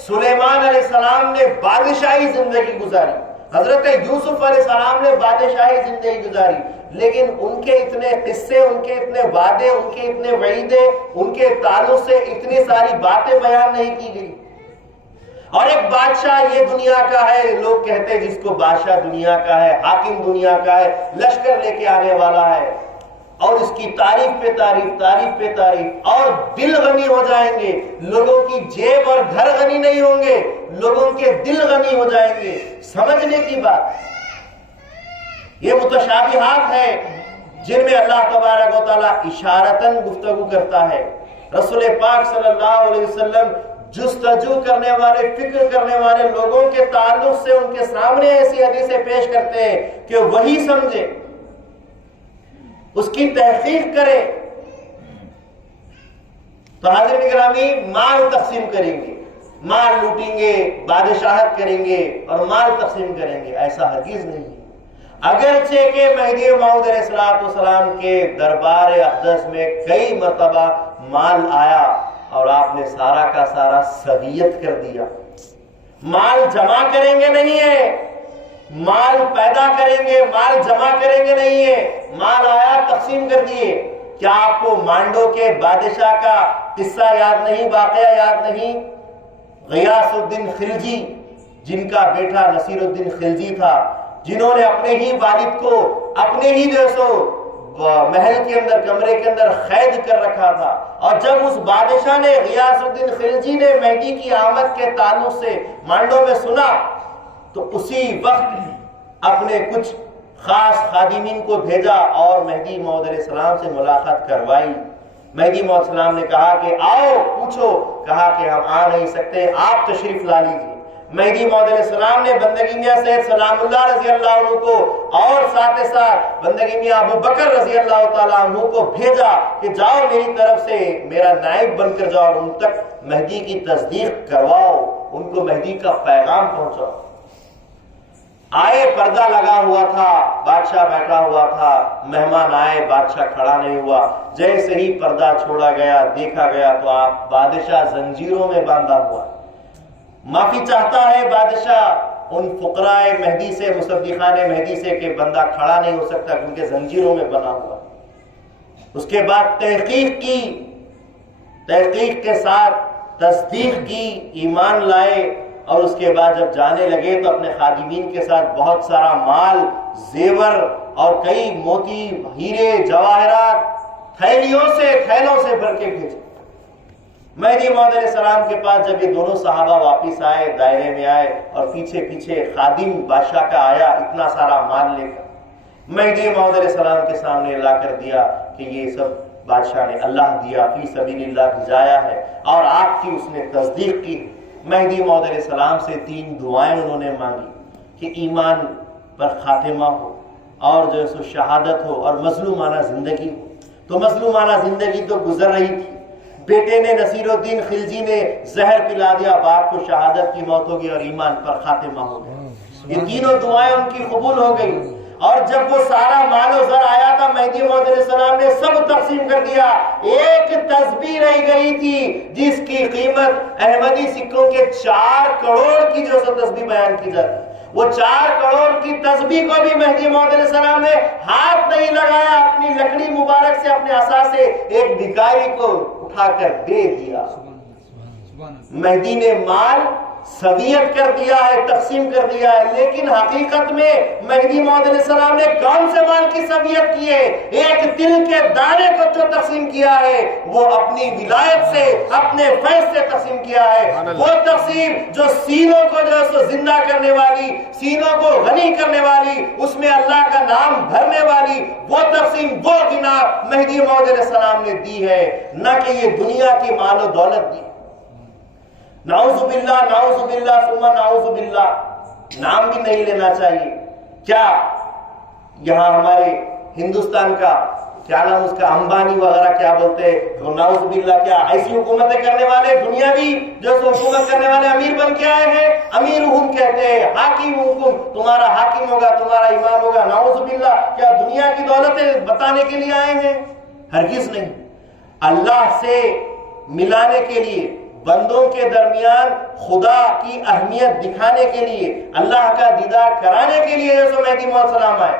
سلیمان علیہ السلام نے بادشاہی زندگی گزاری، حضرت یوسف علیہ السلام نے بادشاہی زندگی گزاری، لیکن ان کے اتنے قصے، ان کے اتنے وعدے، ان کے اتنے وعیدے، ان کے تعلق سے اتنی ساری باتیں بیان نہیں کی گئی۔ اور ایک بادشاہ یہ دنیا کا ہے، لوگ کہتے ہیں جس کو بادشاہ دنیا کا ہے، حاکم دنیا کا ہے، لشکر لے کے آنے والا ہے، اور اس کی تعریف پہ تعریف، تعریف پہ تعریف، اور دل غنی ہو جائیں گے، لوگوں کی جیب اور گھر غنی نہیں ہوں گے، لوگوں کے دل غنی ہو جائیں گے۔ سمجھنے کی بات، یہ متشابہات ہیں جن میں اللہ تبارک و تعالیٰ اشارتاً گفتگو کرتا ہے۔ رسول پاک صلی اللہ علیہ وسلم جستجو کرنے والے، فکر کرنے والے لوگوں کے تعلق سے ان کے سامنے ایسی حدیثیں پیش کرتے ہیں کہ وہی سمجھے، اس کی تحقیق کرے۔ تو حاضرین گرامی، مال تقسیم کریں گے، مال لوٹیں گے، بادشاہت کریں گے اور مال تقسیم کریں گے، ایسا ہرگز نہیں ہے۔ اگرچہ کہ مہدی موعود علیہ السلام کے دربار اقدس میں کئی مرتبہ مال آیا اور آپ نے سارا کا سارا سویت کر دیا۔ مال جمع کریں گے نہیں ہے، مال پیدا کریں گے، مال جمع کریں گے نہیں ہے، مال آیا تقسیم کر دیے۔ کیا آپ کو مانڈو کے بادشاہ کا قصہ یاد نہیں، واقعہ یاد نہیں؟ غیاث الدین خلجی، جن کا بیٹا نصیر الدین خلجی تھا، جنہوں نے اپنے ہی والد کو اپنے ہی جیسو محل کے اندر، کمرے کے اندر قید کر رکھا تھا، اور جب اس بادشاہ نے، غیاث الدین خلجی نے مہدی کی آمد کے تعلق سے مانڈو میں سنا تو اسی وقت اپنے کچھ خاص خادمین کو بھیجا اور مہدی موعود علیہ السلام سے ملاقات کروائی۔ مہدی موعود علیہ السلام نے کہا کہ آؤ پوچھو، کہا کہ ہم آ نہیں سکتے، آپ تشریف لا لیجیے۔ مہدی موعود علیہ السلام نے بندگی میاں سید سلام اللہ رضی اللہ عنہ کو اور ساتھ ساتھ بندگی میاں ابو بکر رضی اللہ تعالیٰ عنہ کو بھیجا کہ جاؤ میری طرف سے میرا نائب بن کر جاؤ اور ان تک مہدی کی تصدیق کرواؤ، ان کو مہدی کا پیغام پہنچاؤ۔ آئے، پردہ لگا ہوا تھا، بادشاہ بیٹھا ہوا تھا، مہمان آئے، بادشاہ کھڑا نہیں ہوا۔ جیسے ہی پردہ چھوڑا گیا، دیکھا گیا تو آپ بادشاہ زنجیروں میں باندھا ہوا۔ معافی چاہتا ہے بادشاہ ان فقراء مہدی سے، مصدقان مہدی سے کہ بندہ کھڑا نہیں ہو سکتا کیونکہ زنجیروں میں بنا ہوا۔ اس کے بعد تحقیق کی، تحقیق کے ساتھ تصدیق کی، ایمان لائے، اور اس کے بعد جب جانے لگے تو اپنے خادمین کے ساتھ بہت سارا مال، زیور اور کئی موتی، ہیرے، جواہرات تھیلیوں سے بھر کے بھیجے۔ مہدی موعود علیہ السلام کے پاس جب یہ دونوں صحابہ واپس آئے، دائرے میں آئے، اور پیچھے پیچھے خادم بادشاہ کا آیا اتنا سارا مال لے کر، مہدی موعود علیہ السلام کے سامنے لا کر دیا کہ یہ سب بادشاہ نے اللہ دیا، فی سبیل اللہ بھیجایا ہے، اور آپ کی اس نے تصدیق کی۔ مہدی موعود علیہ السلام سے 3 دعائیں انہوں نے مانگی کہ ایمان پر خاتمہ ہو، اور جو ہے سو شہادت ہو، اور مظلومانہ زندگی ہو۔ تو مظلومانہ زندگی تو گزر رہی تھی، بیٹے نے نصیر الدین خلجی نے زہر پلا دیا، باپ کو شہادت کی موت ہوگی اور ایمان پر خاتمہ ہو گیا۔ یہ تینوں دعائیں ان کی قبول ہو گئی، اور جب وہ سارا مال و زر آیا تھا مہدی موعود علیہ السلام نے سب تقسیم کر دیا۔ ایک تسبیح رہ گئی تھی جس کی قیمت احمدی سکوں کے 4 کروڑ کی جو سو تسبیح بیان کی جاتی، وہ 4 کروڑ کی تسبیح کو بھی مہدی موعود علیہ السلام نے ہاتھ نہیں لگایا، اپنی لکڑی مبارک سے، اپنے عصا سے ایک بھکاری کو اٹھا کر دے دیا۔ مہدی نے مال سویت کر دیا ہے، تقسیم کر دیا ہے، لیکن حقیقت میں مہدی موعود علیہ السلام نے کون سے مال کی سویت کی ہے؟ ایک دل کے دانے کو جو تقسیم کیا ہے وہ اپنی ولایت سے، اپنے فیض سے تقسیم کیا ہے۔ وہ تقسیم جو سینوں کو جو ہے زندہ کرنے والی، سینوں کو غنی کرنے والی، اس میں اللہ کا نام بھرنے والی، وہ تقسیم، وہ غنا مہدی موعود علیہ السلام نے دی ہے، نہ کہ یہ دنیا کی مال و دولت دی۔ نعوذ باللہ، نعوذ باللہ ثم نعوذ باللہ، نام بھی نہیں لینا چاہیے۔ کیا یہاں ہمارے ہندوستان کا کیا نام اس کا، امبانی وغیرہ کیا بولتے ہیں، تو نعوذ باللہ کیا ایسی حکومتیں کرنے والے، دنیاوی جو حکومت کرنے والے امیر بن کے آئے ہیں، امیرہم کہتے ہیں، حاکم حکم، تمہارا حاکم ہوگا، تمہارا امام ہوگا، نعوذ باللہ، کیا دنیا کی دولتیں بتانے کے لیے آئے ہیں؟ ہرگز نہیں۔ اللہ سے ملانے کے لیے، بندوں کے درمیان خدا کی اہمیت دکھانے کے لیے، اللہ کا دیدار کرانے کے لیے جیسے مہدی موعود السلام آئے۔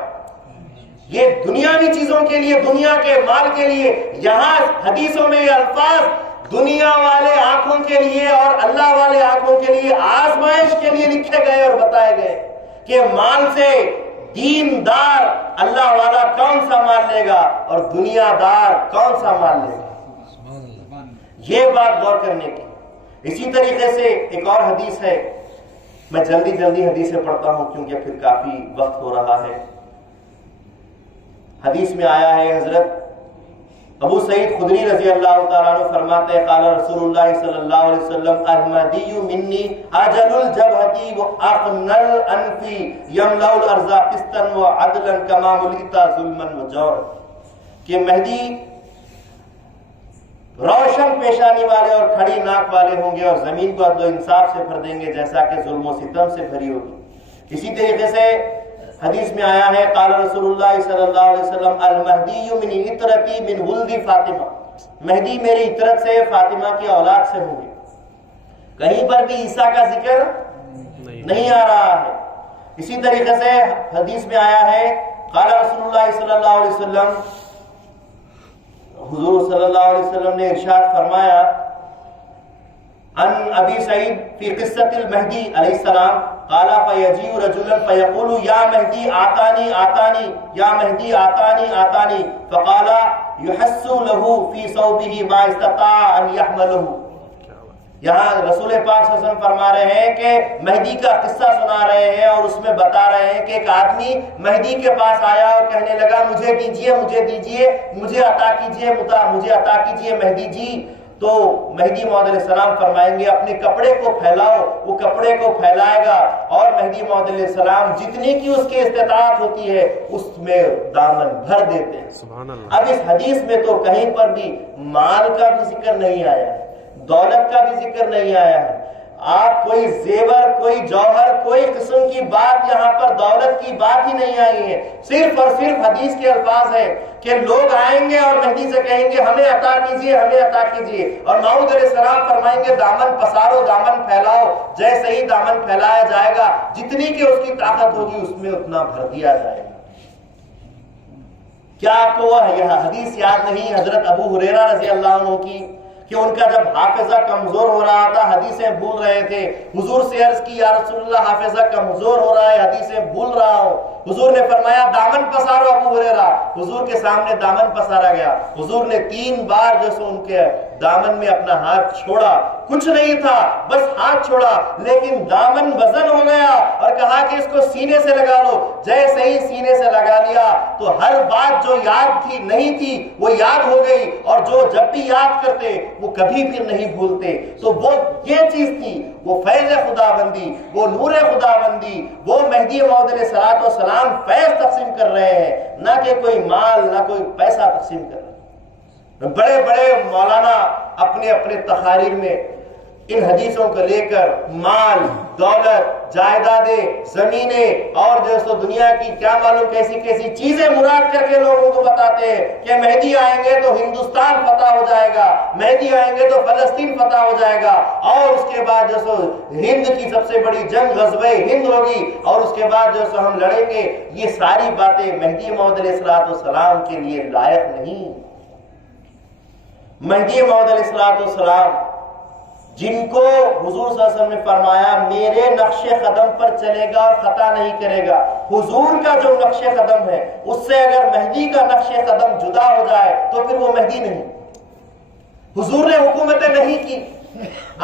یہ دنیاوی چیزوں کے لیے، دنیا کے مال کے لیے، یہاں حدیثوں میں یہ الفاظ دنیا والے آنکھوں کے لیے اور اللہ والے آنکھوں کے لیے آزمائش کے لیے لکھے گئے اور بتائے گئے کہ مال سے دیندار اللہ والا کون سا مال لے گا اور دنیا دار کون سا مال لے گا۔ یہ بات غور کرنے کی۔ اسی طریقے سے ایک اور حدیث ہے، میں جلدی حدیثیں پڑھتا ہوں کیونکہ پھر کافی وقت ہو رہا ہے۔ حدیث میں آیا ہے، حضرت ابو سعید خدری رضی اللہ تعالیٰ عنہ فرماتے ہیں، قال رسول اللہ صلی اللہ علیہ وسلم، احمدی منی اجل الجبہتی و اقن الانفی یملأ الارض قسطا و عدلا کما ملئت ظلما و جور، کہ مہدی روشن پیشانی والے اور کھڑی ناک والے ہوں گے اور زمین کو عدل و انصاف سے بھر دیں گے جیسا کہ ظلم و ستم سے بھری ہوگی۔ اسی طریقے سے حدیث میں آیا ہے، قال رسول اللہ صلی اللہ علیہ وسلم، المہدی من عطرتی من ولد فاطمہ، مہدی میری عطرت سے، فاطمہ کی اولاد سے ہوں گے۔ کہیں پر بھی عیسیٰ کا ذکر نہیں آ رہا ہے۔ اسی طریقے سے حدیث میں آیا ہے، قال رسول اللہ صلی اللہ علیہ وسلم، حضور صلی اللہ علیہ وسلم نے ارشاد فرمایا، ان ابی سعید فی قصۃ المہدی علیہ السلام قال فیجیء رجلا فیقول یا مہدی آتانی آتانی یا مہدی آتانی آتانی فقال یحس له فی ثوبه ما استطاع ان يحمله۔ یہاں رسول پاک صلی اللہ علیہ وسلم فرما رہے ہیں کہ مہدی کا قصہ سنا رہے ہیں اور اس میں بتا رہے ہیں کہ ایک آدمی مہدی کے پاس آیا اور کہنے لگا، مجھے دیجئے، مجھے دیجئے، مجھے عطا کیجئے، مجھے عطا کیجئے مہدی جی۔ تو مہدی موعود علیہ السلام فرمائیں گے، اپنے کپڑے کو پھیلاؤ، وہ کپڑے کو پھیلائے گا اور مہدی موعود علیہ السلام جتنی کی اس کی استطاعت ہوتی ہے اس میں دامن بھر دیتے ہیں۔ سبحان اللہ۔ اب اس حدیث میں تو کہیں پر بھی مال کا بھی ذکر نہیں آیا ہے، دولت کا بھی ذکر نہیں آیا ہے۔ آپ کوئی زیور، کوئی جوہر، کوئی قسم کی بات، یہاں پر دولت کی بات ہی نہیں آئی ہے۔ صرف اور صرف حدیث کے الفاظ ہیں کہ لوگ آئیں گے اور مہدی سے کہیں گے ہمیں عطا کیجئے، ہمیں عطا کیجئے، اور موعود علیہ السلام فرمائیں گے دامن پسارو، دامن پھیلاؤ، جیسے ہی دامن پھیلایا جائے گا جتنی کہ اس کی طاقت ہوگی اس میں اتنا بھر دیا جائے گا۔ کیا آپ کو وہ حدیث یاد نہیں حضرت ابو ہریرہ رضی اللہ عنہ کی، کہ ان کا جب حافظہ کمزور ہو رہا تھا، حدیثیں بھول رہے تھے، حضور سے عرض کی، یا رسول اللہ حافظہ کمزور ہو رہا ہے، حدیثیں بھول رہا ہوں۔ حضور نے فرمایا دامن پسارو ابو ہریرہ۔ حضور کے سامنے دامن پسارا گیا، حضور نے 3 بار جو سو ان کے دامن میں اپنا ہاتھ چھوڑا، کچھ نہیں تھا، بس ہاتھ چھوڑا، لیکن دامن وزن ہو گیا اور کہا کہ اس کو سینے سے لگا لو۔ جیسے ہی سینے سے لگا لیا تو ہر بات جو یاد تھی نہیں تھی وہ یاد ہو گئی، اور جو جب بھی یاد کرتے وہ کبھی پھر نہیں بھولتے۔ تو وہ یہ چیز تھی، وہ فیض خدا بندی، وہ نور خدا بندی، وہ مہدی موعود علیہ السلام فیض تقسیم کر رہے ہیں، نہ کہ کوئی مال، نہ کوئی پیسہ تقسیم کر رہے ہیں۔ بڑے بڑے مولانا اپنے اپنے تقاریر میں ان حدیثوں کو لے کر مال، دولت، جائیدادیں، زمینیں اور جو سو دنیا کی کیا معلوم کیسی کیسی چیزیں مراد کر کے لوگوں کو بتاتے ہیں کہ مہدی آئیں گے تو ہندوستان فتح ہو جائے گا، مہدی آئیں گے تو فلسطین فتح ہو جائے گا، اور اس کے بعد جو سو ہند کی سب سے بڑی جنگ غزوہ ہند ہوگی، اور اس کے بعد جو سو ہم لڑیں گے۔ یہ ساری باتیں مہدی موعود علیہ السلام کے لیے لائق نہیں۔ مہدی موعود علیہ السلام جن کو حضور صلی اللہ علیہ وسلم نے فرمایا میرے نقش قدم پر چلے گا خطا نہیں کرے گا. حضور کا جو نقش قدم ہے اس سے اگر مہدی کا نقش قدم جدا ہو جائے تو پھر وہ مہدی نہیں. حضور نے حکومتیں نہیں کی.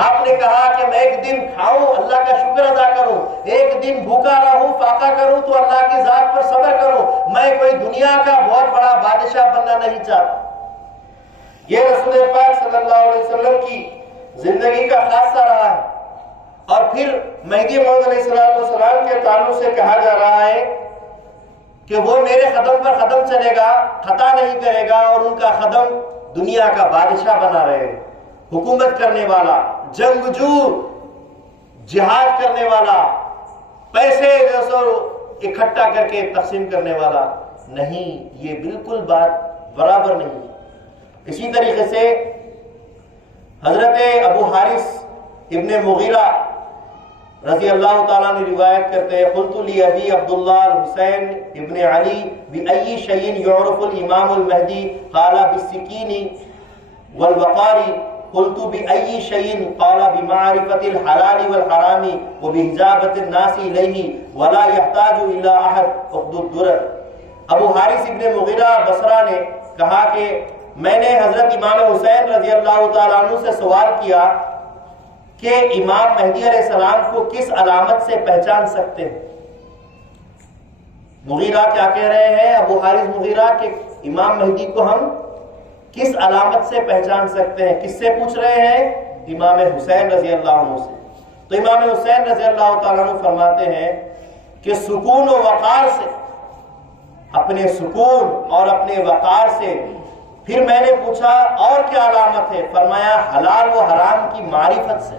آپ نے کہا کہ میں ایک دن کھاؤں اللہ کا شکر ادا کروں, ایک دن بھوکا رہوں فاقہ کروں تو اللہ کی ذات پر صبر کروں, میں کوئی دنیا کا بہت بڑا بادشاہ بننا نہیں چاہتا. یہ رسول پاک صلی اللہ علیہ وسلم کی زندگی کا خاصہ رہا ہے. اور پھر مہدی موعود علیہ السلام کے تعلق سے کہا جا رہا ہے کہ وہ میرے قدم پر قدم چلے گا, خطا نہیں کرے گا, اور ان کا قدم دنیا کا بادشاہ بنا رہے, حکومت کرنے والا, جنگجو, جہاد کرنے والا, پیسے جو اکٹھا کر کے تقسیم کرنے والا نہیں. یہ بالکل بات برابر نہیں. اسی طریقے سے حضرت ابو حارث ابن مغیرہ رضی اللہ تعالیٰ نے روایت کرتے ہیں قلت لی ابی عبداللہ الحسین ابن علی بأی شیء یعرف الامام المہدی قال بالسکین والوقار قلت بأی شیء قال بمعرفة الحلال والحرام وبحجابة الناس الیہ ولا يحتاج الى احد عقد الدرر. ابو حارث ابن مغیرہ بصرہ نے کہا کہ میں نے حضرت امام حسین رضی اللہ تعالیٰ عنہ سے سوال کیا کہ امام مہدی علیہ السلام کو کس علامت سے پہچان سکتے ہیں. مغیرہ کیا کہہ رہے ہیں, ابو حارث مغیرہ کہ امام مہدی کو ہم کس علامت سے پہچان سکتے ہیں. کس سے پوچھ رہے ہیں؟ امام حسین رضی اللہ عنہ سے. تو امام حسین رضی اللہ تعالیٰ عنہ فرماتے ہیں کہ سکون و وقار سے, اپنے سکون اور اپنے وقار سے. پھر میں نے پوچھا اور کیا علامت ہے؟ فرمایا حلال و حرام کی معرفت سے.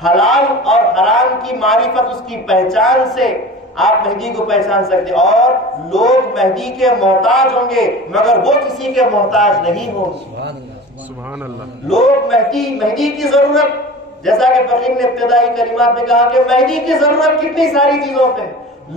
حلال اور حرام کی معرفت, اس کی پہچان سے آپ مہدی کو پہچان سکتے. اور لوگ مہدی کے محتاج ہوں گے مگر وہ کسی کے محتاج نہیں ہوں گے. سبحان اللہ. لوگ مہدی کی ضرورت, جیسا کہ فقیر نے ابتدائی کلمات میں کہا کہ مہدی کی ضرورت کتنی ساری چیزوں پہ,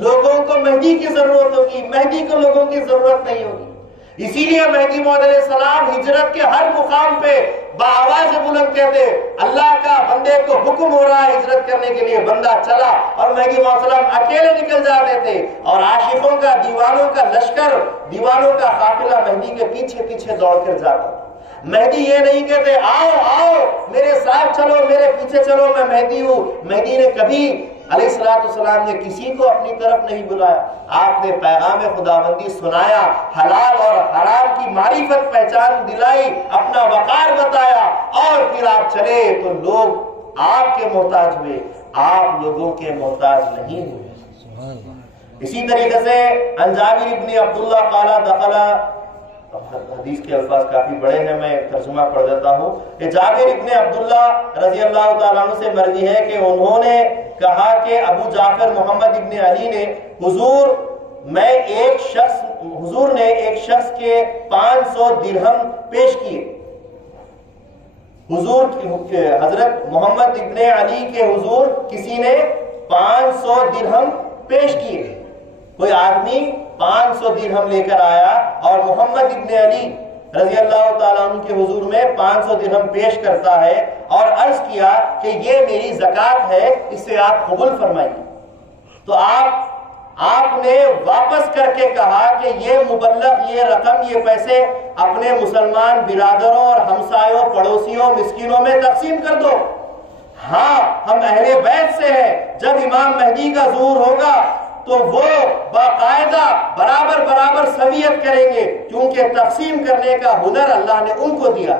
لوگوں کو مہدی کی ضرورت ہوگی, مہدی کو لوگوں کی ضرورت نہیں ہوگی. اسی لیے مہدی موعود علیہ السلام ہجرت کے ہر مقام پہ بآواز بلند کہتے, اللہ کا بندے کو حکم ہو رہا ہے ہجرت کرنے کے لیے, بندہ چلا. اور مہدی موعود علیہ السلام اکیلے نکل جاتے تھے اور عاشقوں کا, دیوانوں کا لشکر, دیوانوں کا قافلہ مہدی کے پیچھے پیچھے دوڑ کر جاتا تھا. مہدی یہ نہیں کہتے آؤ آؤ میرے ساتھ چلو, میرے پیچھے چلو, میں مہدی ہوں. مہدی نے کبھی علیہ السلام نے کسی کو اپنی طرف نہیں بلایا. آپ نے پیغام خداوندی سنایا, حلال اور حرام کی معرفت پہچان دلائی, اپنا وقار بتایا, اور پھر آپ چلے تو لوگ آپ کے محتاج ہوئے, آپ لوگوں کے محتاج نہیں ہوئے. اسی طریقے سے عن جابر ابن عبداللہ قال دخل, حدیث کے الفاظ کافی بڑے ہیں, میں ترجمہ پڑھ دیتا ہوں. جابر ابن عبداللہ رضی اللہ تعالیٰ عنہ سے مروی ہے کہ انہوں نے کہا کہ ابو جعفر محمد ابن علی نے حضور نے ایک شخص کے 500 درہم پیش کیے. حضرت محمد ابن علی کے حضور کسی نے 500 درہم پیش کیے. کوئی آدمی 500 درہم لے کر آیا اور محمد ابن علی رضی اللہ تعالیٰ عنہ کے حضور میں 500 درہم پیش کرتا ہے اور عرض کیا کہ یہ میری زکوٰۃ ہے, اسے آپ قبول فرمائیے. تو آپ نے واپس کر کے کہا کہ یہ مبلغ, یہ رقم, یہ پیسے اپنے مسلمان برادروں اور ہمسایوں, پڑوسیوں, مسکینوں میں تقسیم کر دو. ہاں ہم اہل بیت سے ہیں, جب امام مہدی کا ظہور ہوگا تو وہ باقاعدہ برابر سویت کریں گے, کیونکہ تقسیم کرنے کا ہنر اللہ نے ان کو دیا.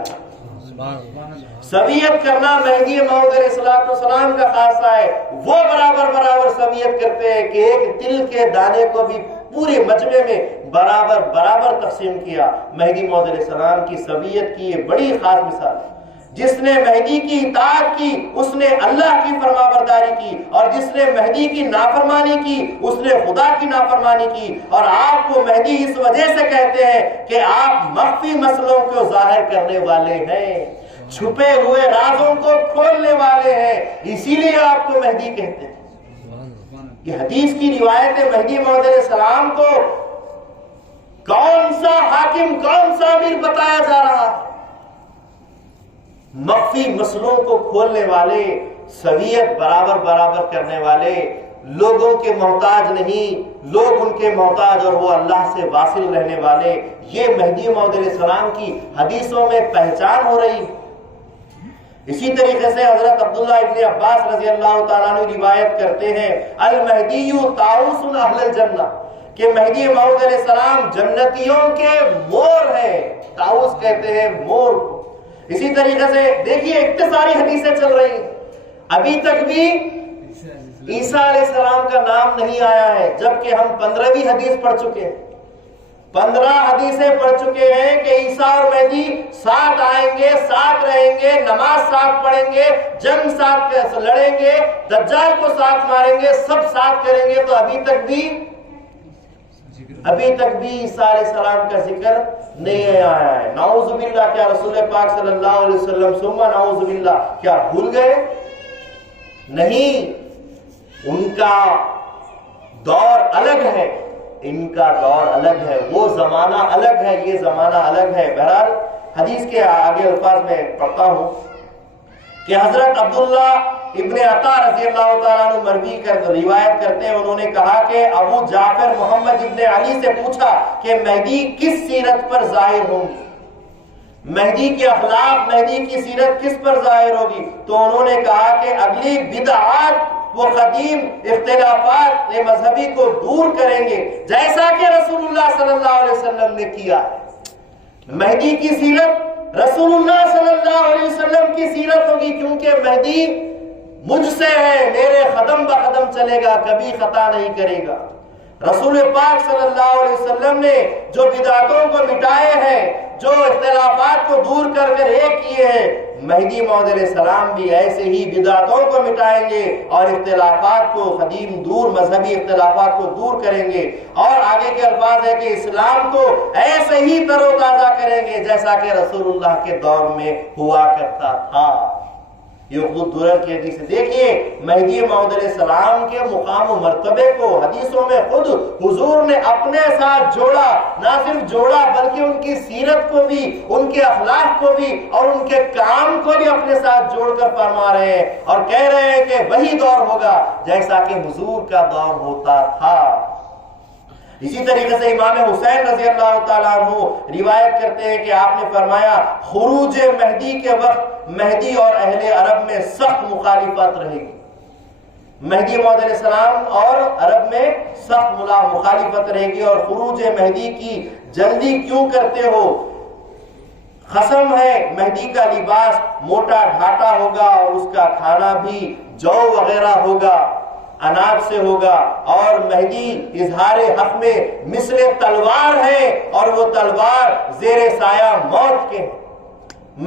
سویت کرنا مہدی موعود علیہ السلام کا خاصہ ہے. وہ برابر سویت کرتے ہیں کہ ایک تل کے دانے کو بھی پورے مجمع میں برابر تقسیم کیا. مہدی موعود علیہ السلام کی سویت کی یہ بڑی خاص مثال ہے. جس نے مہدی کی اطاعت کی اس نے اللہ کی فرمانبرداری کی, اور جس نے مہدی کی نافرمانی کی اس نے خدا کی نافرمانی کی. اور آپ کو مہدی اس وجہ سے کہتے ہیں کہ آپ مخفی مسئلوں کو ظاہر کرنے والے ہیں, چھپے ہوئے رازوں کو کھولنے والے ہیں, اسی لیے آپ کو مہدی کہتے ہیں. یہ حدیث کی روایت ہے. مہدی موعود علیہ السلام کو کون سا حاکم, کون سا امیر بتایا جا رہا ہے؟ مخفی مسلوں کو کھولنے والے، سویت برابر برابر کرنے والے، لوگوں کے محتاج نہیں، لوگ ان کے محتاج اور وہ اللہ سے واصل رہنے والے، یہ مہدی موعود علیہ السلام کی حدیثوں میں پہچان ہو رہی۔ اسی طریقے سے حضرت عبداللہ ابن عباس رضی اللہ تعالیٰ عنہ روایت کرتے ہیں المہدی طاؤس اہل الجنہ، کہ مہدی موعود علیہ السلام جنتیوں کے مور ہے، طاؤس کہتے ہیں مور کو۔ اسی طریقے سے دیکھیے اتنے ساری حدیثیں چل رہی ہیں، ابھی تک بھی عیسیٰ علیہ السلام کا نام نہیں آیا ہے، جبکہ ہم 15ویں حدیث پڑھ چکے ہیں، 15 حدیثیں پڑھ چکے ہیں کہ عیسیٰ اور مہدی ساتھ آئیں گے، ساتھ رہیں گے، نماز ساتھ پڑھیں گے، جنگ ساتھ لڑیں گے، دجال کو ساتھ ماریں گے، سب ساتھ کریں گے، تو ابھی تک بھی عیسیٰ علیہ السلام کا ذکر نہیں آیا ہے۔ نعوذ باللہ، کیا رسول پاک صلی اللہ علیہ وسلم ثم نعوذ باللہ کیا بھول گئے؟ نہیں، ان کا دور الگ ہے، ان کا دور الگ ہے، وہ زمانہ الگ ہے، یہ زمانہ الگ ہے۔ بہرحال حدیث کے آگے الفاظ میں پڑھتا ہوں کہ حضرت عبداللہ ابن عطا رضی اللہ تعالیٰ عنہ مروی روایت کرتے ہیں، انہوں نے کہا کہ ابو جعفر محمد ابن علی سے پوچھا کہ مہدی کس سیرت پر ظاہر ہوں گی، مہدی کے اخلاق، مہدی کی سیرت کس پر ظاہر ہوگی؟ تو انہوں نے کہا کہ اگلی بدعات وہ قدیم اختلافات مذہبی کو دور کریں گے، جیسا کہ رسول اللہ صلی اللہ علیہ وسلم نے کیا ہے۔ مہدی کی سیرت رسول اللہ صلی اللہ علیہ وسلم کی سیرت ہوگی، کیونکہ مہدی مجھ سے ہے، میرے قدم بقدم چلے گا، کبھی خطا نہیں کرے گا۔ رسول پاک صلی اللہ علیہ وسلم نے جو بدعتوں کو مٹائے ہیں، جو اختلافات کو دور کر ایک کیے ہیں، مہدی موعود علیہ السلام بھی ایسے ہی بدعتوں کو مٹائیں گے اور اختلافات کو قدیم دور مذہبی اختلافات کو دور کریں گے، اور آگے کے الفاظ ہے کہ اسلام کو ایسے ہی تر و تازہ کریں گے جیسا کہ رسول اللہ کے دور میں ہوا کرتا تھا۔ یہ خود درر کی حدیث ہے۔ دیکھیے مہدی موعود علیہ السلام کے مقام و مرتبے کو حدیثوں میں خود حضور نے اپنے ساتھ جوڑا، نہ صرف جوڑا بلکہ ان کی سیرت کو بھی، ان کے اخلاق کو بھی اور ان کے کام کو بھی اپنے ساتھ جوڑ کر فرما رہے ہیں، اور کہہ رہے ہیں کہ وہی دور ہوگا جیسا کہ حضور کا دور ہوتا تھا۔ اسی طریقے سے امام حسین رضی اللہ تعالیٰ عنہ روایت کرتے ہیں کہ آپ نے فرمایا خروج مہدی کے وقت مہدی اور اہل عرب میں سخت مخالفت رہے گی۔ مہدی موعود علیہ السلام اور عرب میں سخت مخالفت رہے گی، اور خروج مہدی کی جلدی کیوں کرتے ہو؟ قسم ہے مہدی کا لباس موٹا ڈھاٹا ہوگا، اور اس کا کھانا بھی جو وغیرہ ہوگا، اناج سے ہوگا، اور مہدی اظہار حق میں مثل تلوار ہے، اور وہ تلوار زیر سایہ موت کے۔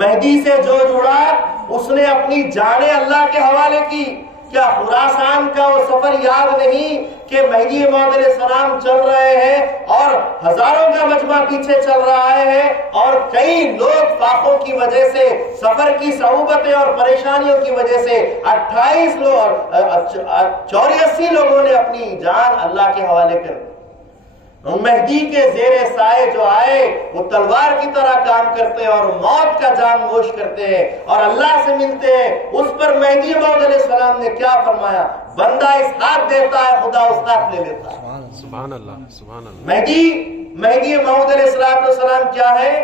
مہدی سے جو جڑا اس نے اپنی جانیں اللہ کے حوالے کی۔ کیا خراسان کا وہ سفر یاد نہیں کہ مہدی موعود علیہ السلام چل رہے ہیں اور ہزاروں کا مجمع پیچھے چل رہا ہے، اور کئی لوگ فاقوں کی وجہ سے، سفر کی صعوبتیں اور پریشانیوں کی وجہ سے 84 لوگوں نے اپنی جان اللہ کے حوالے کر دی۔ مہدی کے زیر سائے جو آئے وہ تلوار کی طرح کام کرتے ہیں اور موت کا جان نوش کرتے ہیں اور اللہ سے ملتے ہیں۔ اس پر مہدی موعود علیہ السلام نے کیا فرمایا؟ بندہ اس ہاتھ دیتا ہے، خدا اس ہاتھ لے لیتا ہے۔ سبحان اللہ، سبحان اللہ۔ مہدی موعود علیہ السلام کیا ہے؟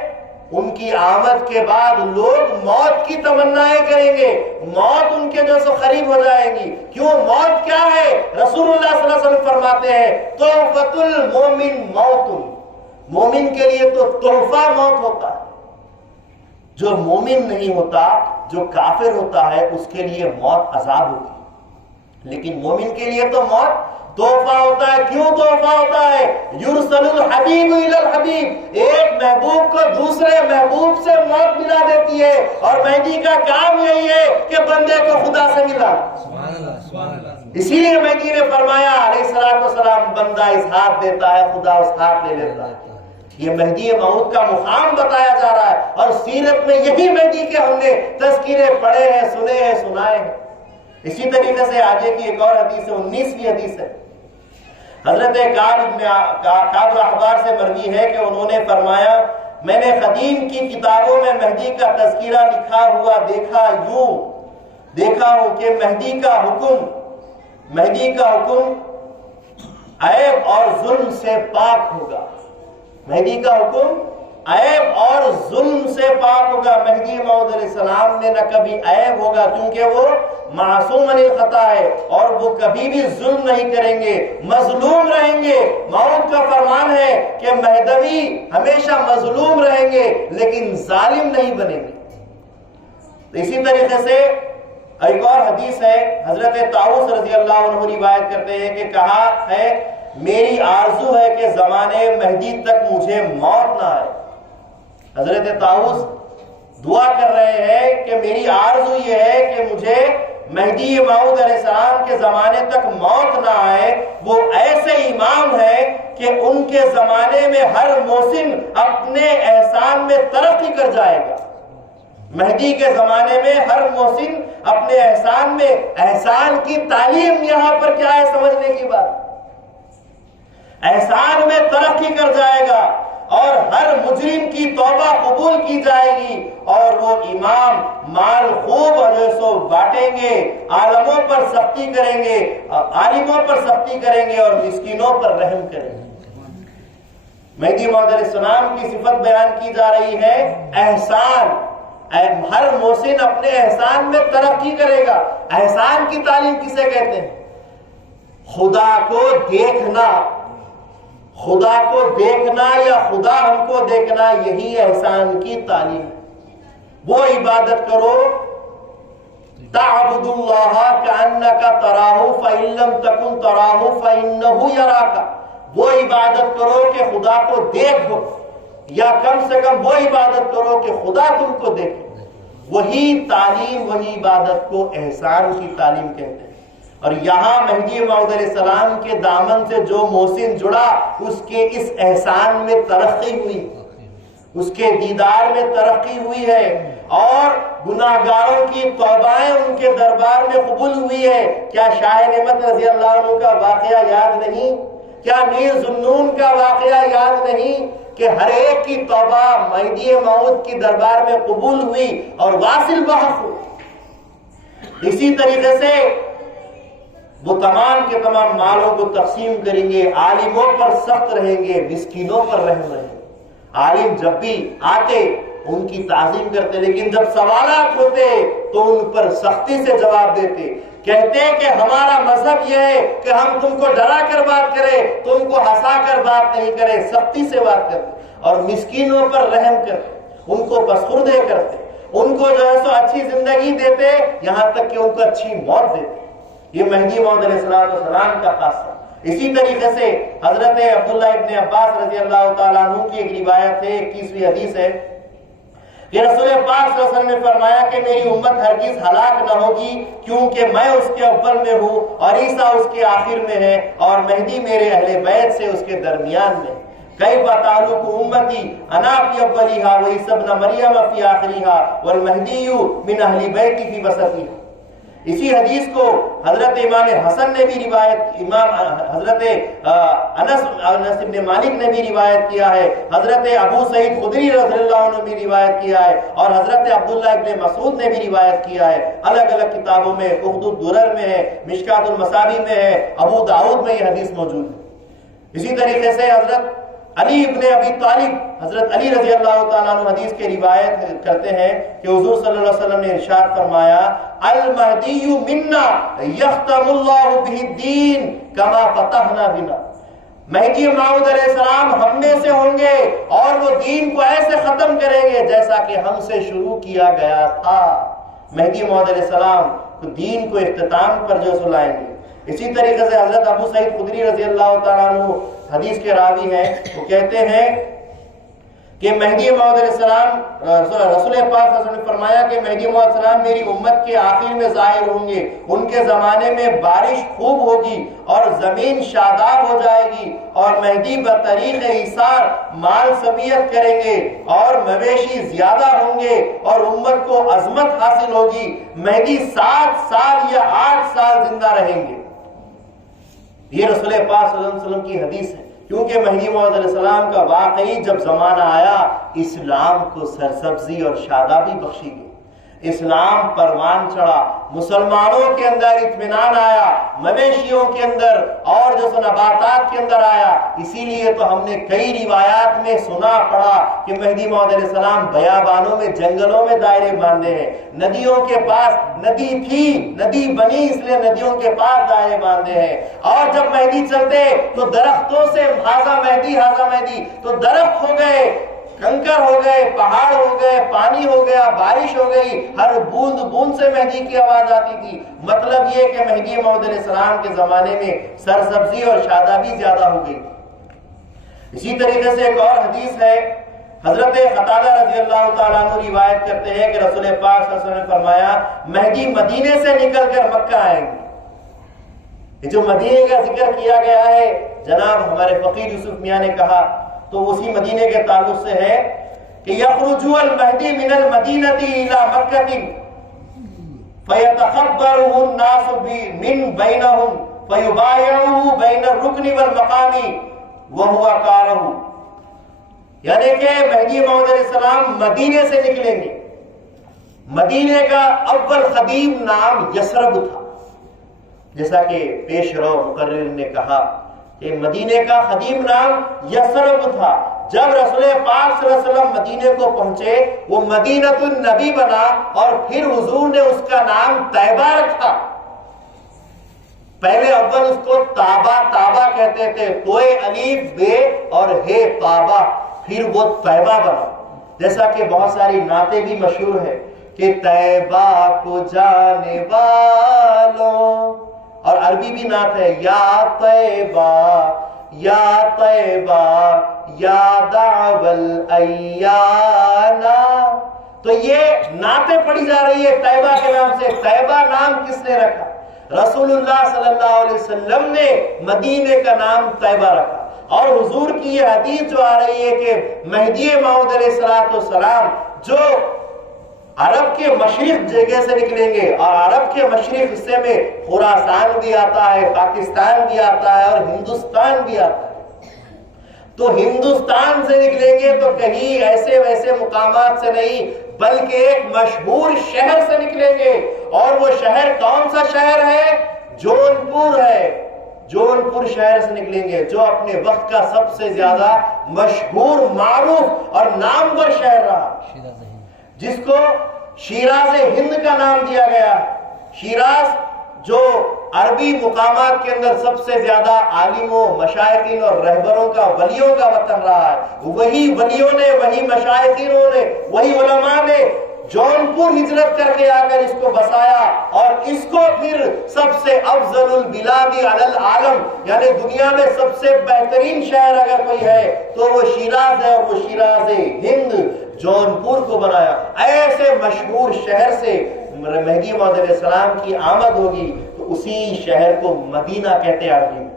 ان کی آمد کے بعد لوگ موت کی تمنائیں کریں گے، موت ان کے جو سو قریب ہو جائیں گی۔ کیوں؟ موت کیا ہے؟ رسول اللہ صلی اللہ علیہ وسلم فرماتے ہیں تحفۃ المومن موت، مومن کے لیے تو تحفہ موت ہوتا ہے۔ جو مومن نہیں ہوتا، جو کافر ہوتا ہے، اس کے لیے موت عذاب ہوتی ہے، لیکن مومن کے لیے تو موت تحفہ ہوتا ہے۔ کیوں تحفہ ہوتا ہے؟ یرسل الحبیب الی الحبیب، ایک محبوب کو دوسرے محبوب سے موت ملا دیتی ہے، اور مہدی کا کام یہی ہے کہ بندے کو خدا سے ملا۔ اسی لیے مہدی نے فرمایا علیہ الصلوۃ والسلام بندہ اس ہاتھ دیتا ہے، خدا اس ہاتھ لے لیتا ہے۔ یہ مہدی موعود کا مقام بتایا جا رہا ہے، اور سیرت میں یہی مہدی کے ہم نے تذکرے پڑھے ہیں، سنے ہیں، سنائے ہیں۔ اسی طریقے سے آگے کی ایک اور حدیث ہے، 19ویں حدیث ہے، حضرت کعب احبار سے مروی ہے کہ انہوں نے فرمایا میں نے قدیم کی کتابوں میں مہدی کا تذکرہ لکھا ہوا دیکھا ہوں کہ مہدی کا حکم عیب اور ظلم سے پاک ہوگا. مہدی کا حکم عیب اور ظلم سے پاک ہوگا. مہدی موعود علیہ السلام میں نہ کبھی عیب ہوگا کیونکہ وہ معصوم عن الخطا ہے، اور وہ کبھی بھی ظلم نہیں کریں گے، مظلوم رہیں گے. موعود کا فرمان ہے کہ مہدوی ہمیشہ مظلوم رہیں گے لیکن ظالم نہیں بنیں گے. اسی طریقے سے ایک اور حدیث ہے، حضرت طاؤس رضی اللہ عنہ روایت کرتے ہیں کہ کہا ہے میری آرزو ہے کہ زمانے مہدی تک مجھے موت نہ آئے. حضرت طاؤس دعا کر رہے ہیں کہ میری آرزو یہ ہے کہ مجھے مہدی موعود علیہ السلام کے زمانے تک موت نہ آئے. وہ ایسے امام ہیں کہ ان کے زمانے میں ہر محسن اپنے احسان میں ترقی کر جائے گا. مہدی کے زمانے میں ہر محسن اپنے احسان میں، احسان کی تعلیم یہاں پر کیا ہے سمجھنے کی بات، احسان میں ترقی کر جائے گا اور ہر مجرم کی توبہ قبول کی جائے گی، اور وہ امام مال خوب جو سو بانٹیں گے، عالموں پر سختی کریں گے، عالموں پر سختی کریں گے اور مسکینوں پر رحم کریں گے. مہدی موعود علیہ السلام کی صفت بیان کی جا رہی ہے احسان. ہر محسن اپنے احسان میں ترقی کرے گا. احسان کی تعلیم کسے کہتے ہیں؟ خدا کو دیکھنا یا خدا ہم کو دیکھنا، یہی احسان کی تعلیم. وہ عبادت کرو تعبد اللہ کأنک تراہ فإن لم تکن تراہ فإنہ یراک. وہ عبادت کرو کہ خدا کو دیکھو، یا کم سے کم وہ عبادت کرو کہ خدا تم کو دیکھے. وہی تعلیم، وہی عبادت کو احسان کی تعلیم کہتے ہیں. اور یہاں مہدی موعود علیہ السلام کے دامن سے جو محسن جڑا اس کے اس احسان میں ترقی ہوئی، اس کے دیدار میں ترقی ہوئی ہے، اور گناہگاروں کی توبائیں ان کے دربار میں قبول ہوئی ہے. کیا شاہ نعمت رضی اللہ عنہ کا واقعہ یاد نہیں؟ کیا میر ذوالنون کا واقعہ یاد نہیں کہ ہر ایک کی توبہ مہدی موعود کی دربار میں قبول ہوئی اور واصل بحق ہوئی؟ اسی طریقے سے وہ تمام کے تمام مالوں کو تقسیم کریں گے، عالموں پر سخت رہیں گے، مسکینوں پر رحم رہیں گے. عالم جب بھی آتے ان کی تعظیم کرتے، لیکن جب سوالات ہوتے تو ان پر سختی سے جواب دیتے. کہتے کہ ہمارا مذہب یہ ہے کہ ہم تم کو ڈرا کر بات کریں، تم کو ہنسا کر بات نہیں کریں، سختی سے بات کرتے اور مسکینوں پر رحم کرتے، ان کو بسخردے کرتے، ان کو جو ہے سو اچھی زندگی دیتے، یہاں تک کہ ان کو اچھی موت دیتے. یہ مہدی موعود علیہ السلام کا خاصہ. اسی طریقے سے حضرت عبداللہ ابن عباس رضی اللہ تعالیٰ عنہ کی ایک روایت ہے، 21ویں حدیث ہے کہ رسول پاک صلی اللہ علیہ وسلم نے فرمایا کہ میری امت ہرگز ہلاک نہ ہوگی کیونکہ میں اس کے اول میں ہوں اور عیسیٰ اس کے آخر میں ہے اور مہدی میرے اہل بیت سے اس کے درمیان میں. کیف تعلق امتی انا فی اولھا وعیسی ابن مریم فی آخرھا والمہدی من اہل بیتی فی وسطھا. اسی حدیث کو حضرت امام حسن نے بھی روایت، امام حضرت انس بن مالک نے بھی روایت کیا ہے، حضرت ابو سعید خدری رضی اللہ عنہ نے بھی روایت کیا ہے، اور حضرت عبداللہ ابن مسعود نے بھی روایت کیا ہے. الگ الگ کتابوں میں، اخت الدرر میں ہے، مشکات المصابیح میں ہے، ابو داؤد میں یہ حدیث موجود ہے. اسی طریقے سے حضرت علی ابن ابی طالب، حضرت علی رضی اللہ تعالیٰ عنہ حدیث کے روایت کرتے ہیں کہ حضور صلی اللہ علیہ وسلم نے ارشاد فرمایا المہدی منا یختم اللہ بہ الدین کما فتحنا بنا. مہدی موعود علیہ السلام ہم میں سے ہوں گے اور وہ دین کو ایسے ختم کریں گے جیسا کہ ہم سے شروع کیا گیا تھا. مہدی موعود علیہ السلام دین کو اختتام پر جو سلائیں گے. اسی طریقے سے حضرت ابو سعید خدری رضی اللہ تعالیٰ عنہ حدیث کے راوی ہیں، وہ کہتے ہیں کہ مہدی موعود علیہ السلام، رسول پاک صلی اللہ علیہ وسلم نے فرمایا کہ مہدی موعود علیہ السلام میری امت کے آخر میں ظاہر ہوں گے. ان کے زمانے میں بارش خوب ہوگی اور زمین شاداب ہو جائے گی اور مہدی بطریق ایثار مال سمیت کریں گے اور مویشی زیادہ ہوں گے اور امت کو عظمت حاصل ہوگی. مہدی 7 سال یا 8 سال زندہ رہیں گے. یہ رسول پاک صلی اللہ علیہ وسلم کی حدیث ہے. کیونکہ مہدی موعود علیہ السلام کا واقعی جب زمانہ آیا اسلام کو سرسبزی اور شادابی بخشی گئی، اسلام پروان چڑھا، مسلمانوں کے اندر اطمینان آیا، مویشیوں کے اندر اور جو نباتات کے اندر آیا۔ اسی لیے تو ہم نے کئی روایات میں سنا پڑھا کہ مہدی موعود علیہ السلام بیابانوں میں، جنگلوں میں دائرے باندھے ہیں، ندیوں کے پاس، ندی تھی، ندی بنی اس لیے ندیوں کے پاس دائرے باندھے ہیں، اور جب مہدی چلتے تو درختوں سے ہاذا مہدی ہاذا مہدی، تو درخت ہو گئے، کنکر ہو گئے، پہاڑ ہو گئے، پانی ہو گیا، بارش ہو گئی، ہر بوند بوند سے مہدی کی آواز آتی تھی۔ مطلب یہ کہ مہدی موعود علیہ السلام کے زمانے میں سرسبزی اور شادابی زیادہ ہو گئی۔ اسی طریقے سے ایک اور حدیث ہے، حضرت قتادہ رضی اللہ تعالیٰ عنہ روایت کرتے ہیں کہ رسول پاک صلی اللہ علیہ وسلم نے فرمایا مہدی مدینے سے نکل کر مکہ آئیں گے۔ یہ جو مدینے کا ذکر کیا گیا ہے، جناب ہمارے فقیر یوسف میاں نے کہا تو اسی مدینے کے تعلق سے ہے کہ یخرج المہدی من المدینہ الی مکہ فیتخبرہ الناس من بینہم فیبایعہ بین الرکن والمقام وہو کارہ، یعنی کہ مہدی موعود علیہ السلام مدینے سے نکلیں گے۔ مدینے کا اول خدیم نام یثرب تھا، جیسا کہ پیش رو مقرر نے کہا کہ مدینے کا خدیم نام یثرب تھا۔ جب رسول پاک صلی اللہ علیہ وسلم مدینے کو پہنچے وہ مدینۃ النبی بنا، اور پھر حضور نے اس کا نام طیبہ رکھا۔ پہلے اول اس کو تابہ کہتے تھے، توئے الف بے اور ہے تابہ، پھر وہ طیبہ بنا۔ جیسا کہ بہت ساری نعتیں بھی مشہور ہیں کہ طیبہ کو جانے والوں، اور عربی بھی نعت ہے یا طیبہ یا طیبہ یا دعو الایانا، تو یہ نعتیں پڑھی جا رہی ہے طیبہ کے نام سے۔ طیبہ نام کس نے رکھا؟ رسول اللہ صلی اللہ علیہ وسلم نے مدینے کا نام طیبہ رکھا۔ اور حضور کی یہ حدیث جو آ رہی ہے کہ مہدی موعود علیہ السلام جو عرب کے مشرق جگہ سے نکلیں گے، اور عرب کے مشرق حصے میں خراسان بھی آتا ہے، پاکستان بھی آتا ہے، اور ہندوستان بھی آتا ہے، تو ہندوستان سے نکلیں گے تو کہیں ایسے ویسے مقامات سے نہیں بلکہ ایک مشہور شہر سے نکلیں گے۔ اور وہ شہر کون سا شہر ہے؟ جونپور ہے۔ جونپور شہر سے نکلیں گے جو اپنے وقت کا سب سے زیادہ مشہور، معروف اور نامور شہر رہا، جس کو شیراز ہند کا نام دیا گیا۔ شیراز جو عربی مقامات کے اندر سب سے زیادہ عالموں، مشائخین اور رہبروں کا، ولیوں کا وطن رہا ہے، وہی ولیوں نے، وہی مشائخینوں نے، وہی علماء نے جونپور ہجرت کر کے آ کر اس کو بسایا، اور اس کو پھر سب سے افضل البلاد علی العالم، یعنی دنیا میں سب سے بہترین شہر اگر کوئی ہے تو وہ شیراز ہے، اور وہ شیراز ہند جونپور کو بنایا۔ ایسے مشہور شہر سے مہدی موعود علیہ السلام کی آمد ہوگی تو اسی شہر کو مدینہ کہتے ہیں عربی میں،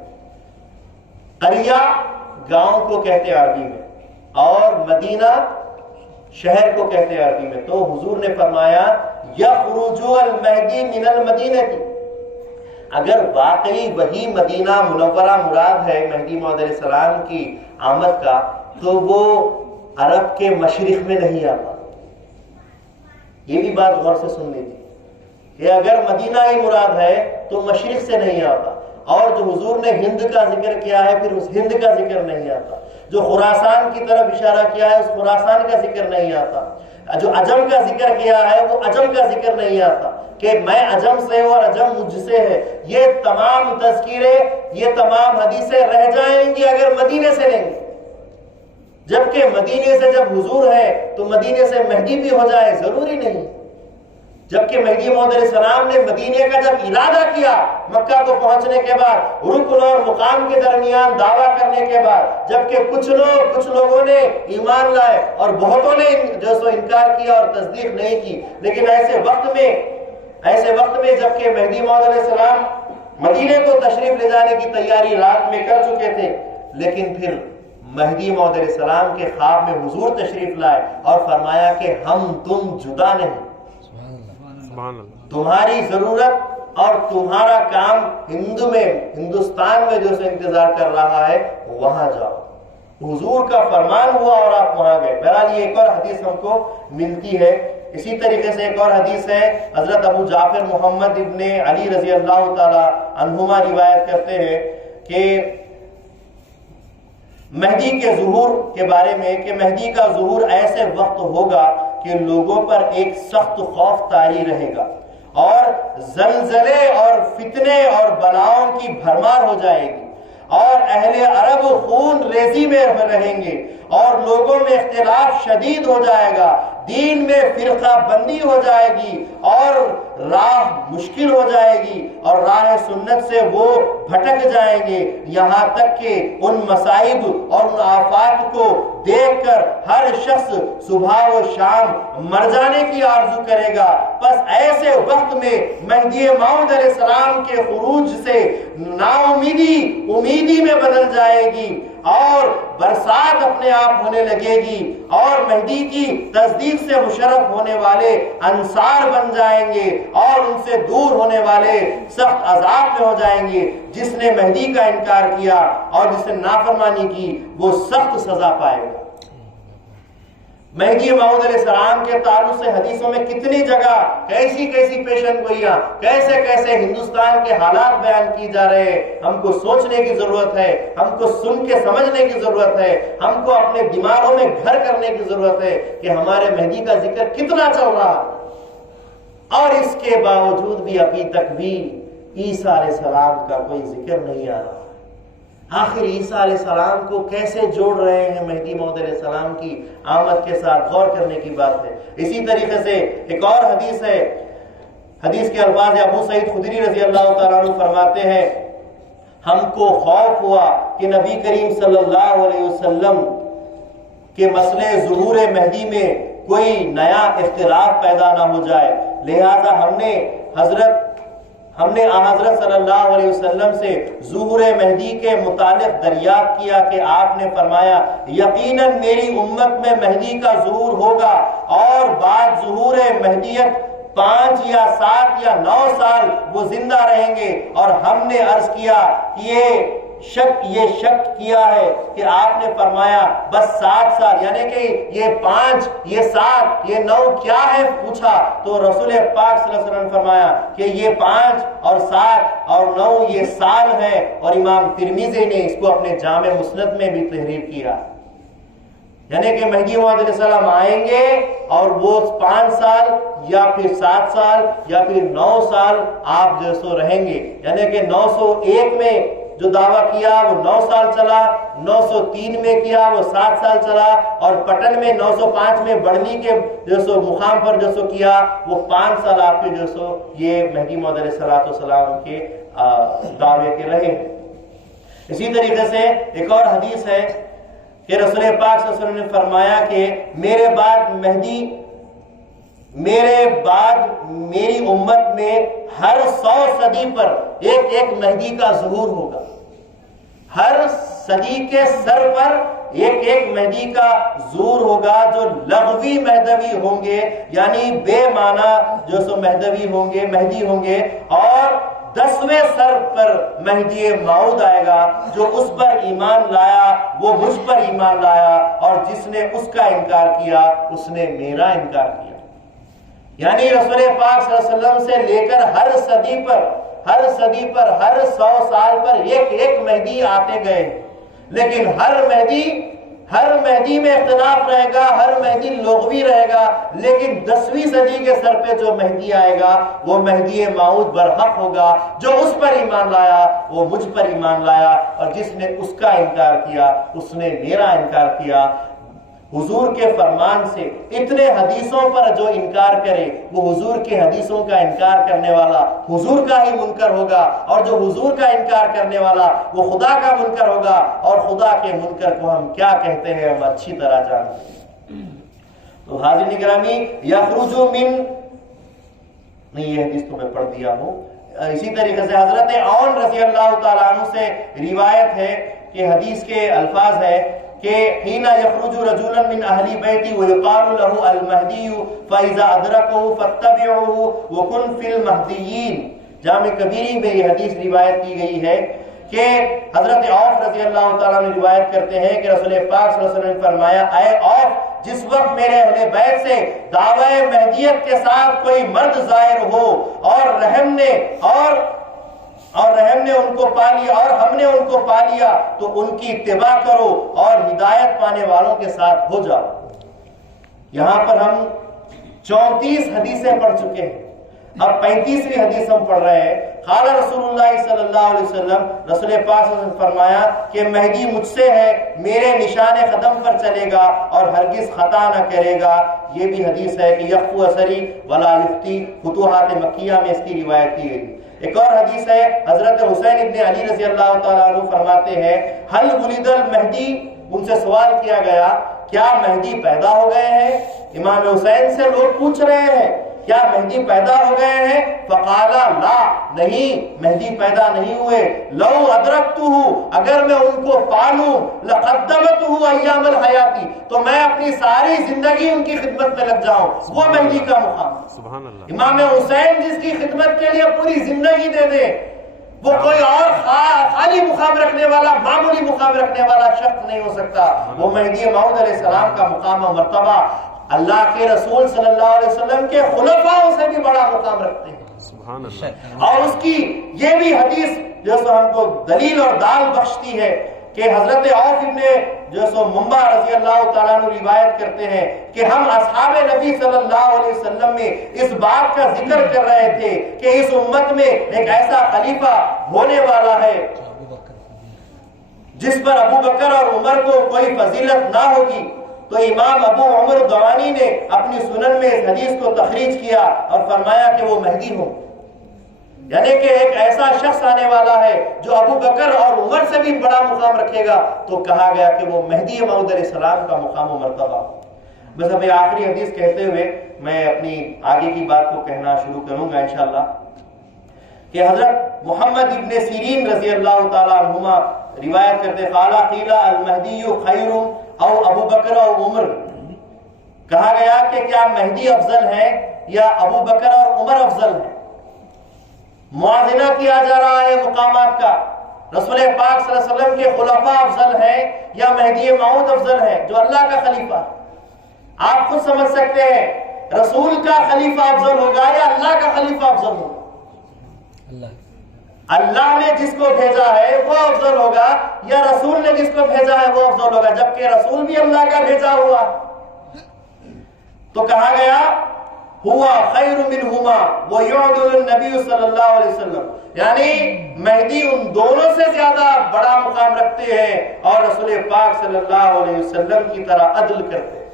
قریہ گاؤں کو کہتے ہیں عربی میں، اور مدینہ شہر کو کہتے ہیں عربی میں۔ تو حضور نے فرمایا یخرج المہدی من المدینہ، اگر واقعی وہی مدینہ منورہ مراد ہے مہدی موعود علیہ السلام کی آمد کا، تو وہ عرب کے مشرق میں نہیں آتا۔ یہ بھی بات غور سے سن لیجیے کہ اگر مدینہ ہی مراد ہے تو مشرق سے نہیں آتا، اور جو حضور نے ہند کا ذکر کیا ہے پھر اس ہند کا ذکر نہیں آتا، جو خراسان کی طرف اشارہ کیا ہے اس خراسان کا ذکر نہیں آتا، جو عجم کا ذکر کیا ہے وہ عجم کا ذکر نہیں آتا کہ میں عجم سے ہوں اور عجم مجھ سے ہے۔ یہ تمام تذکیرے، یہ تمام حدیثیں رہ جائیں گی اگر مدینے سے لیں گے، جبکہ مدینے سے جب حضور ہے تو مدینے سے مہدی بھی ہو جائے ضروری نہیں۔ جبکہ مہدی موعود علیہ السلام نے مدینے کا جب ارادہ کیا مکہ کو پہنچنے کے بعد، رکن اور مقام کے درمیان دعویٰ کرنے کے بعد، جبکہ کچھ لوگوں نے ایمان لائے اور بہتوں نے جو سو انکار کیا اور تصدیق نہیں کی، لیکن ایسے وقت میں جبکہ مہدی موعود علیہ السلام مدینے کو تشریف لے جانے کی تیاری رات میں کر چکے تھے، لیکن پھر مہدی موعود علیہ السلام کے خواب میں حضور تشریف لائے اور فرمایا کہ ہم تم جدا نہیں، تمہاری ضرورت اور تمہارا کام ہندوستان میں جو سے انتظار کر رہا ہے وہاں جاؤ. حضور کا فرمان ہوا اور آپ وہاں گئے. بہرحال یہ ایک اور حدیث ہم کو ملتی ہے. اسی طریقے سے ایک اور حدیث ہے، حضرت ابو جعفر محمد ابن علی رضی اللہ تعالی عنہما روایت کرتے ہیں کہ مہدی کے ظہور کے بارے میں کہ مہدی کا ظہور ایسے وقت ہوگا کہ لوگوں پر ایک سخت خوف طاری رہے گا اور زلزلے اور فتنے اور بلاؤں کی بھرمار ہو جائے گی اور اہل عرب خون ریزی میں رہیں گے اور لوگوں میں اختلاف شدید ہو جائے گا، دین میں فرقہ بندی ہو جائے گی اور راہ مشکل ہو جائے گی اور راہ سنت سے وہ بھٹک جائیں گے، یہاں تک کہ ان مصائب اور ان آفات کو دیکھ کر ہر شخص صبح و شام مر جانے کی آرزو کرے گا. بس ایسے وقت میں مہدی موعود علیہ السلام کے خروج سے ناامیدی امیدی میں بدل جائے گی اور برسات اپنے آپ ہونے لگے گی اور مہدی کی تصدیق سے مشرف ہونے والے انصار بن جائیں گے اور ان سے دور ہونے والے سخت عذاب میں ہو جائیں گے. جس نے مہدی کا انکار کیا اور جس نے نافرمانی کی وہ سخت سزا پائے گا. مہدی موعود علیہ السلام کے تعلق سے حدیثوں میں کتنی جگہ کیسی کیسی پیشن گوئیاں، کیسے کیسے ہندوستان کے حالات بیان کی جا رہے ہیں. ہم کو سوچنے کی ضرورت ہے، ہم کو سن کے سمجھنے کی ضرورت ہے، ہم کو اپنے دماغوں میں گھر کرنے کی ضرورت ہے کہ ہمارے مہدی کا ذکر کتنا چل رہا اور اس کے باوجود بھی ابھی تک بھی عیسیٰ علیہ السلام کا کوئی ذکر نہیں آ رہا. آخر عیسیٰ علیہ السلام کو کیسے جوڑ رہے ہیں مہدی موعود علیہ السلام کی آمد کے ساتھ؟ غور کرنے کی بات ہے. اسی طریقے سے ایک اور حدیث ہے، حدیث کے الفاظ ابو سعید خدری رضی اللہ تعالیٰ عنہ فرماتے ہیں ہم کو خوف ہوا کہ نبی کریم صلی اللہ علیہ وسلم کے مسئلے ظہور مہدی میں کوئی نیا اختلاف پیدا نہ ہو جائے، لہذا ہم نے حضرت صلی اللہ علیہ وسلم سے ظہور مہدی کے متعلق دریافت کیا کہ آپ نے فرمایا یقیناً میری امت میں مہدی کا ظہور ہوگا اور بعد ظہور مہدیت 5 یا 7 یا 9 سال وہ زندہ رہیں گے. اور ہم نے عرض کیا یہ شک کیا ہے کہ آپ نے فرمایا بس 7 سال، یعنی کہ یہ 5 یہ 7 یہ 9 کیا ہے پوچھا تو رسول پاک صلی اللہ علیہ وسلم نے فرمایا کہ یہ 5 اور 7 اور 9 یہ سال ہے. اور امام ترمذی نے اس کو اپنے جامع مسند میں بھی تحریر کیا، یعنی کہ مہدی موعود علیہ السلام آئیں گے اور وہ 5 سال یا پھر 7 سال یا پھر 9 سال آپ جو سو رہیں گے. یعنی کہ 901 میں جو دعویٰ کیا وہ 9 سال چلا، 903 میں کیا وہ 7 سال چلا اور پٹن میں 905 میں بڑھنی کے جو سو مقام پر جو سو کیا وہ 5 سال آپ کے جو سو یہ مہدی موعود علیہ السلام کے دعوے کے رہے. اسی طریقے سے ایک اور حدیث ہے کہ رسول پاک صلی اللہ علیہ وسلم نے فرمایا کہ میرے بعد میری امت میں ہر 100 صدی پر ایک مہدی کا ظہور ہوگا. ہر صدی کے سر پر ایک مہدی کا ظہور ہوگا جو لغوی مہدوی ہوں گے، یعنی بے معنی جو سو مہدوی مہدی ہوں گے. اور 10ویں سر پر مہدی موعود آئے گا، جو اس پر ایمان لایا وہ مجھ پر ایمان لایا اور جس نے اس کا انکار کیا اس نے میرا انکار کیا. یعنی رسول پاک صلی اللہ علیہ وسلم سے لے کر ہر صدی پر ہر 100 سال پر ایک مہدی آتے گئے، لیکن ہر مہدی میں اختلاف رہے گا، ہر مہدی لغوی رہے گا، لیکن 10ویں صدی کے سر پہ جو مہدی آئے گا وہ مہدی موعود برحق ہوگا. جو اس پر ایمان لایا وہ مجھ پر ایمان لایا اور جس نے اس کا انکار کیا اس نے میرا انکار کیا. حضور کے فرمان سے اتنے حدیثوں پر جو انکار کرے وہ حضور کے حدیثوں کا انکار کرنے والا حضور کا ہی منکر ہوگا، اور جو حضور کا انکار کرنے والا وہ خدا کا منکر ہوگا. اور خدا کے منکر کو ہم کیا کہتے ہیں ہم اچھی طرح جانتے ہیں. تو حاضرین گرامی یخرج من، نہیں یہ حدیث تو میں پڑھ دیا ہوں. اسی طریقے سے حضرت عون رضی اللہ تعالیٰ عنہ سے روایت ہے کہ حدیث کے الفاظ ہے کہ حين يخرج رجلا من اهل بيتي ويقال له المهدي فاذا ادركه فاتبعوه وكن في المهديين، جامع کبیری میں یہ حدیث روایت کی گئی ہے کہ حضرت عوف رضی اللہ تعالیٰ نے روایت کرتے ہیں کہ رسول پاک صلی اللہ علیہ وسلم نے فرمایا، اے عوف، جس وقت میرے اہل بیت سے دعوی مہدیت کے ساتھ کوئی مرد ظاہر ہو اور رحم نے ان کو پا لیا اور ہم نے ان کو پا لیا تو ان کی اتباع کرو اور ہدایت پانے والوں کے ساتھ ہو جاؤ۔ یہاں پر ہم 34 حدیثیں پڑھ چکے ہیں، اب 35ویں حدیث ہم پڑھ رہے ہیں۔ قال رسول اللہ صلی اللہ علیہ وسلم، رسول پاک صلی اللہ علیہ وسلم فرمایا کہ مہدی مجھ سے ہے، میرے نشان قدم پر چلے گا اور ہرگز خطا نہ کرے گا۔ یہ بھی حدیث ہے کہ یخفو اثری ولا یختی، فتوحات مکیہ میں اس کی روایت کی گئی۔ ایک اور حدیث ہے، حضرت حسین ابن علی رضی اللہ تعالیٰ عنہ فرماتے ہیں، حل ولد المہدی، ان سے سوال کیا گیا کیا مہدی پیدا ہو گئے ہیں؟ امام حسین سے لوگ پوچھ رہے ہیں کیا مہدی پیدا ہو گئے ہیں؟ فقالا لا، نہیں، مہدی پیدا نہیں ہوئے۔ لو ادرکتہ، اگر میں ان کو پالوں، لقدمتہ ایام الحیاتی، تو میں اپنی ساری زندگی ان کی خدمت میں لگ جاؤں۔ وہ مہدی کا مقام، سبحان اللہ۔ امام حسین جس کی خدمت کے لیے پوری زندگی دے دے، وہ کوئی اور خالی مقام رکھنے والا، معمولی مقام رکھنے والا شخص نہیں ہو سکتا۔ وہ مہدی موعود علیہ السلام کا مقام و مرتبہ اللہ کے رسول صلی اللہ علیہ وسلم کے خلفاؤں سے بھی بڑا مقام رکھتے ہیں، سبحان اللہ۔ اور اس کی یہ بھی حدیث جو سو ہم کو دلیل اور دال بخشتی ہے کہ حضرت عوف ابن جو سو منبع رضی اللہ تعالیٰ عنہ روایت کرتے ہیں کہ ہم اصحاب نبی صلی اللہ علیہ وسلم میں اس بات کا ذکر کر رہے تھے کہ اس امت میں ایک ایسا خلیفہ ہونے والا ہے جس پر ابو بکر اور عمر کو کوئی فضیلت نہ ہوگی۔ تو امام ابو عمر دوانی نے اپنی سنن میں اس حدیث کو تخریج کیا اور فرمایا کہ وہ مہدی ہوں، یعنی کہ ایک ایسا شخص آنے والا ہے جو ابو بکر اور عمر سے بھی بڑا مقام رکھے گا، تو کہا گیا کہ وہ مہدی موعود علیہ السلام کا مقام و مرتبہ۔ بس اب آخری حدیث کہتے ہوئے میں اپنی آگے کی بات کو کہنا شروع کروں گا انشاءاللہ، کہ حضرت محمد ابن سیرین رضی اللہ تعالیٰ عنہما روایت کرتے، قال قیل المہدی خیر او ابو بکر او عمر، کہا گیا کہ کیا مہدی افضل ہے یا ابو بکر اور عمر افضل ہے؟ موازنہ کیا جا رہا ہے مقامات کا، رسول پاک صلی اللہ علیہ وسلم کے خلفاء افضل ہیں یا مہدی موعود افضل ہے جو اللہ کا خلیفہ؟ آپ خود سمجھ سکتے ہیں، رسول کا خلیفہ افضل ہوگا یا اللہ کا خلیفہ افضل ہوگا؟ اللہ نے جس کو بھیجا ہے وہ افضل ہوگا یا رسول نے جس کو بھیجا ہے وہ افضل ہوگا، جبکہ رسول بھی اللہ کا بھیجا ہوا۔ تو کہا گیا ہوا خیر منہما وہ یعدل النبی صلی اللہ علیہ وسلم، یعنی مہدی ان دونوں سے زیادہ بڑا مقام رکھتے ہیں اور رسول پاک صلی اللہ علیہ وسلم کی طرح عدل کرتے ہیں۔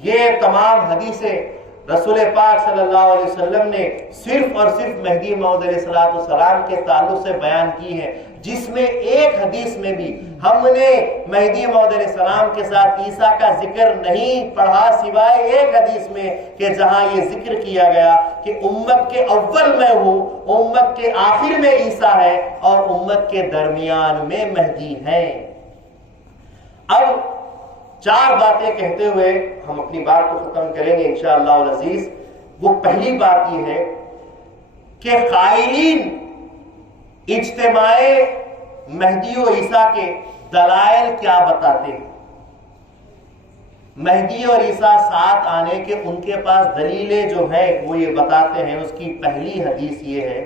یہ تمام حدیثیں رسول پاک صلی اللہ علیہ وسلم نے صرف اور صرف مہدی موعود علیہ السلام کے تعلق سے بیان کی ہے، جس میں ایک حدیث میں بھی ہم نے مہدی موعود علیہ السلام کے ساتھ عیسیٰ کا ذکر نہیں پڑھا، سوائے ایک حدیث میں کہ جہاں یہ ذکر کیا گیا کہ امت کے اول میں ہوں، امت کے آخر میں عیسیٰ ہے اور امت کے درمیان میں مہدی ہے۔ اب 4 باتیں کہتے ہوئے ہم اپنی بات کو ختم کریں گے انشاءاللہ العزیز۔ وہ پہلی بات یہ ہے کہ قائلین اجتماع مہدی و عیسیٰ کے دلائل کیا بتاتے ہیں؟ مہدی اور عیسیٰ ساتھ آنے کے ان کے پاس دلیلیں جو ہیں وہ یہ بتاتے ہیں۔ اس کی پہلی حدیث یہ ہے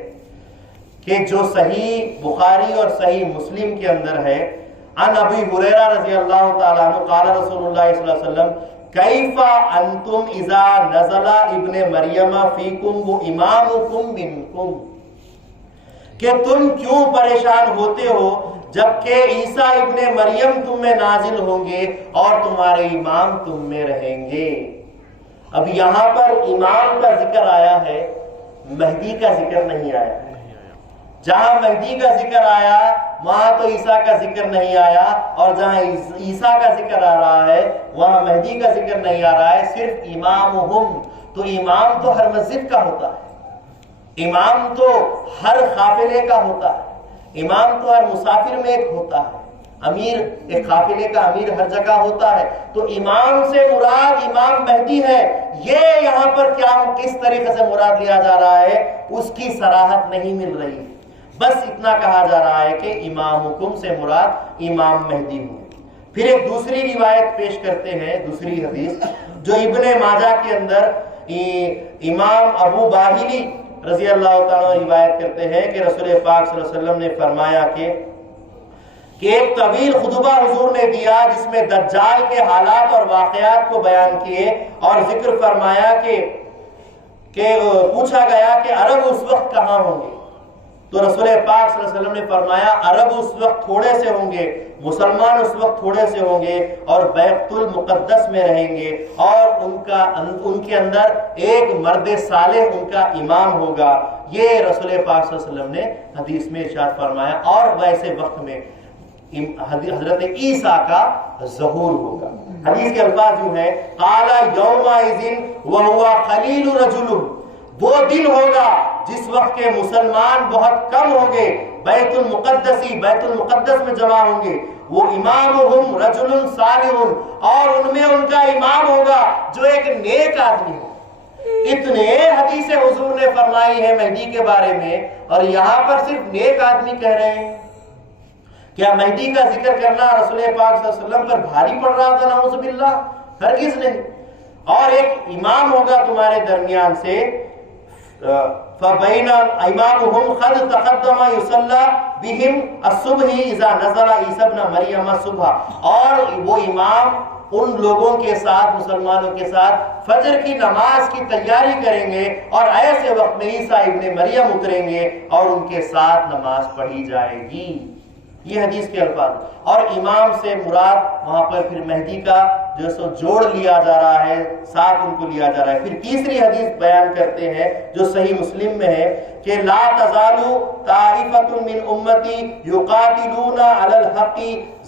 کہ جو صحیح بخاری اور صحیح مسلم کے اندر ہے، عن ابی ہریرہ رضی اللہ تعالیٰ عنہ قال رسول اللہ صلی اللہ علیہ وسلم کیف انتم اذا نزل ابن مریم فیکم و امامکم منکم، کہ تم کیوں پریشان ہوتے ہو جبکہ عیسیٰ ابن مریم تم میں نازل ہوں گے اور تمہارے امام تم میں رہیں گے۔ اب یہاں پر امام کا ذکر آیا ہے، مہدی کا ذکر نہیں آیا۔ جہاں مہدی کا ذکر آیا وہاں تو عیسیٰ کا ذکر نہیں آیا، اور جہاں عیسیٰ کا ذکر آ رہا ہے وہاں مہدی کا ذکر نہیں آ رہا ہے، صرف امامہم۔ تو امام تو ہر مسجد کا ہوتا ہے، امام تو ہر قافلے کا ہوتا ہے، امام تو ہر مسافر میں ایک ہوتا ہے۔ امیر ایک قافلے کا امیر ہر جگہ ہوتا ہے، تو امام سے مراد امام مہدی ہے، یہ یہاں پر کیا کس طریقے سے مراد لیا جا رہا ہے اس کی صراحت نہیں مل رہی، بس اتنا کہا جا رہا ہے کہ امام حکم سے مراد امام مہدی ہوں۔ پھر ایک دوسری روایت پیش کرتے ہیں، دوسری حدیث جو ابن ماجہ کے اندر امام ابو باہلی رضی اللہ تعالیٰ روایت کرتے ہیں کہ رسول پاک صلی اللہ علیہ وسلم نے فرمایا کہ ایک طویل خطبہ حضور نے دیا جس میں دجال کے حالات اور واقعات کو بیان کیے اور ذکر فرمایا کہ پوچھا گیا کہ عرب اس وقت کہاں ہوں گے، تو رسول پاک صلی اللہ علیہ وسلم نے فرمایا عرب اس وقت تھوڑے سے ہوں گے، مسلمان اس وقت تھوڑے سے ہوں گے اور بیت المقدس میں رہیں گے، اور ان کے اندر ایک مرد صالح ان کا امام ہوگا۔ یہ رسول پاک صلی اللہ علیہ وسلم نے حدیث میں ارشاد فرمایا، اور ویسے وقت میں حضرت عیسیٰ کا ظہور ہوگا۔ حدیث کے الفاظ یوں ہیں، قال یومئذ وهو قلیل رجل، وہ دن ہوگا جس وقت کے مسلمان بہت کم ہوں گے، بیت المقدس میں جمع ہوں گے، وہ امامہم رجل صالح، اور ان میں ان کا امام ہوگا جو ایک نیک آدمی ہو۔ اتنے حدیث حضور نے فرمائی ہے مہدی کے بارے میں، اور یہاں پر صرف نیک آدمی کہہ رہے ہیں۔ کیا مہدی کا ذکر کرنا رسول پاک صلی اللہ علیہ وسلم پر بھاری پڑ رہا تھا؟ نعوذ باللہ، ہرگز نہیں۔ اور ایک امام ہوگا تمہارے درمیان سے، فَبَيْنَ إِمَامُهُمْ قَدْ تَقَدَّمَ يُصَلَّى بِهِمْ الصُّبْحِ إِذَا نَزَلَ عِيسَى ابْنَ مَرْيَمَ صُبْحًا، اور وہ امام ان لوگوں کے ساتھ، مسلمانوں کے ساتھ فجر کی نماز کی تیاری کریں گے، اور ایسے وقت میں عیسیٰ ابن مریم اتریں گے اور ان کے ساتھ نماز پڑھی جائے گی۔ یہ حدیث کے الفاظ، اور امام سے مراد وہاں پر پھر مہدی کا جو سو جوڑ لیا جا رہا ہے، ساتھ ان کو لیا جا رہا ہے۔ پھر تیسری حدیث بیان کرتے ہیں جو صحیح مسلم میں ہے کہ لا تزال طائفة من امتی یقاتلون علی الحق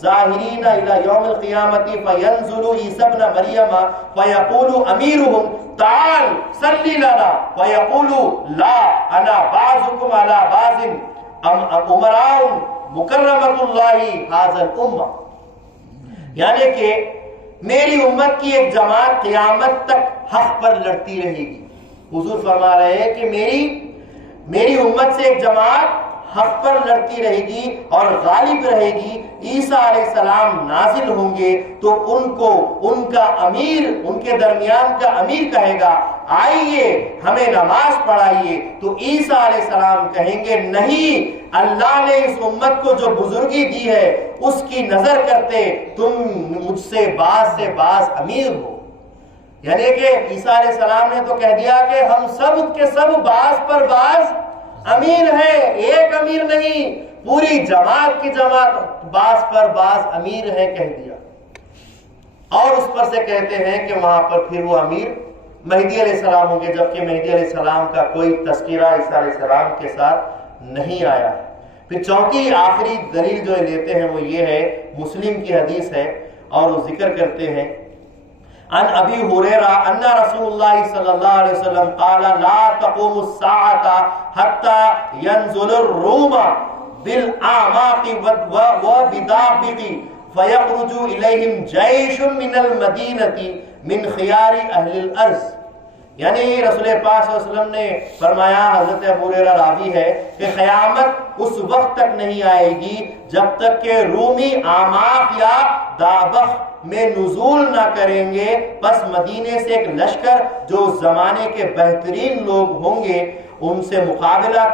ظاہرین الی یوم القیامۃ فینزل عیسی ابن مریم فیقول امیرهم تعال صلی لنا فیقول لا انا بعضکم علی بعض امراء مکرمت اللہ ھذا الامہ، یعنی کہ میری امت کی ایک جماعت قیامت تک حق پر لڑتی رہے گی۔ حضور فرما رہے ہیں کہ میری امت سے ایک جماعت حق پر لڑتی رہے گی اور غالب رہے گی۔ عیسیٰ علیہ السلام نازل ہوں گے تو ان کو ان کا امیر، ان کے درمیان کا امیر کہے گا آئیے ہمیں نماز پڑھائیے، تو عیسیٰ علیہ السلام کہیں گے نہیں، اللہ نے اس امت کو جو بزرگی دی ہے اس کی نظر کرتے تم مجھ سے باز امیر ہو۔ یعنی کہ عیسیٰ علیہ السلام نے تو کہہ دیا کہ ہم سب کے سب باز پر باز امیر ہے، ایک امیر نہیں، پوری جماعت کی جماعت باز پر باز امیر ہے کہہ دیا۔ اور اس پر سے کہتے ہیں کہ وہاں پر پھر وہ امیر مہدی علیہ السلام ہوں گے، جبکہ مہدی علیہ السلام کا کوئی تذکرہ عیسیٰ علیہ السلام کے ساتھ نہیں آیا ہے۔ پھر چوتھی آخری دلیل جو لیتے ہیں وہ یہ ہے، مسلم کی حدیث ہے اور وہ ذکر کرتے ہیں عن ابی ہریرہ ان رسول اللہ صلی اللہ علیہ وسلم قال لا تقوم الساعة حتى ينزل الروم بالاعماق وبدابق فيخرج اليهم جيش من المدينة من خيار اہل الارض۔ یعنی رسول پاک صلی اللہ علیہ وسلم نے فرمایا، حضرت ابو ہریرہ راوی ہے کہ قیامت اس وقت تک نہیں آئے گی جب تک کہ رومی آماق یا دابخ میں نزول نہ کریں گے، پس مدینے سے ایک لشکر جو زمانے کے بہترین لوگ ہوں گے ان سے مقابلہ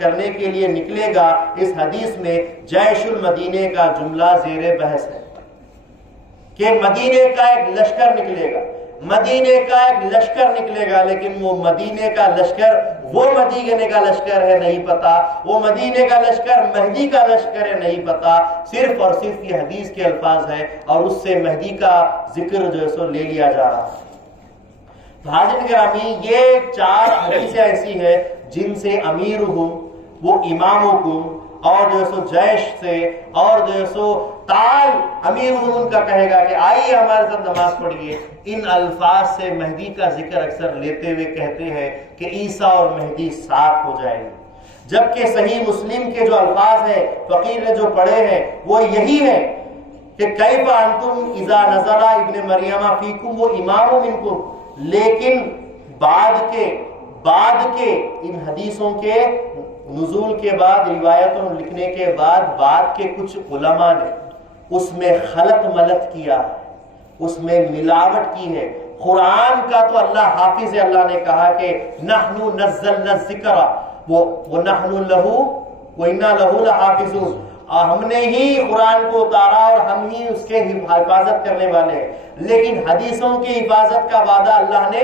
کرنے کے لیے نکلے گا۔ اس حدیث میں جیش المدینے کا جملہ زیر بحث ہے کہ مدینے کا ایک لشکر نکلے گا، مدینے کا ایک لشکر نکلے گا، لیکن وہ مدینے کا لشکر وہ مدینے کا لشکر ہے نہیں پتا، وہ مدینے کا لشکر مہدی کا لشکر ہے نہیں پتا، صرف اور صرف یہ حدیث کے الفاظ ہے اور اس سے مہدی کا ذکر جو ہے سو لے لیا جا رہا ہے۔ تو حاضرین گرامی، یہ چار حدیثیں ایسی ہے جن سے امیر ہوں وہ اماموں کو، اور جو سو جیش سے، اور جو سو تال امیر ان کا کہے گا کہ آئیے ہمارے ساتھ نماز پڑھیے۔ ان الفاظ سے مہدی کا ذکر اکثر لیتے ہوئے کہتے ہیں کہ عیسیٰ اور مہدی ساتھ ہو جائیں گے۔ جبکہ صحیح مسلم کے جو الفاظ ہیں فقیر نے جو پڑھے ہیں وہ یہی ہے کہ کیف انتم اذا نزل ابن مریم فیکم وہ امام منکم، لیکن بعد کے ان حدیثوں کے نزول کے بعد، روایتوں لکھنے کے بعد کے کچھ علماء نے اس میں خلط ملط کیا ہے، اس میں ملاوٹ کی ہے۔ قرآن کا تو اللہ حافظ ہے، اللہ نے کہا کہ نحن نزلنا الذکر وَنَحْنُ لَهُ وَإِنَّا لَهُ لَحَافِظُونَ، ہم نے ہی قرآن کو اتارا اور ہم ہی اس کے حفاظت کرنے والے ہیں، لیکن حدیثوں کی حفاظت کا وعدہ اللہ نے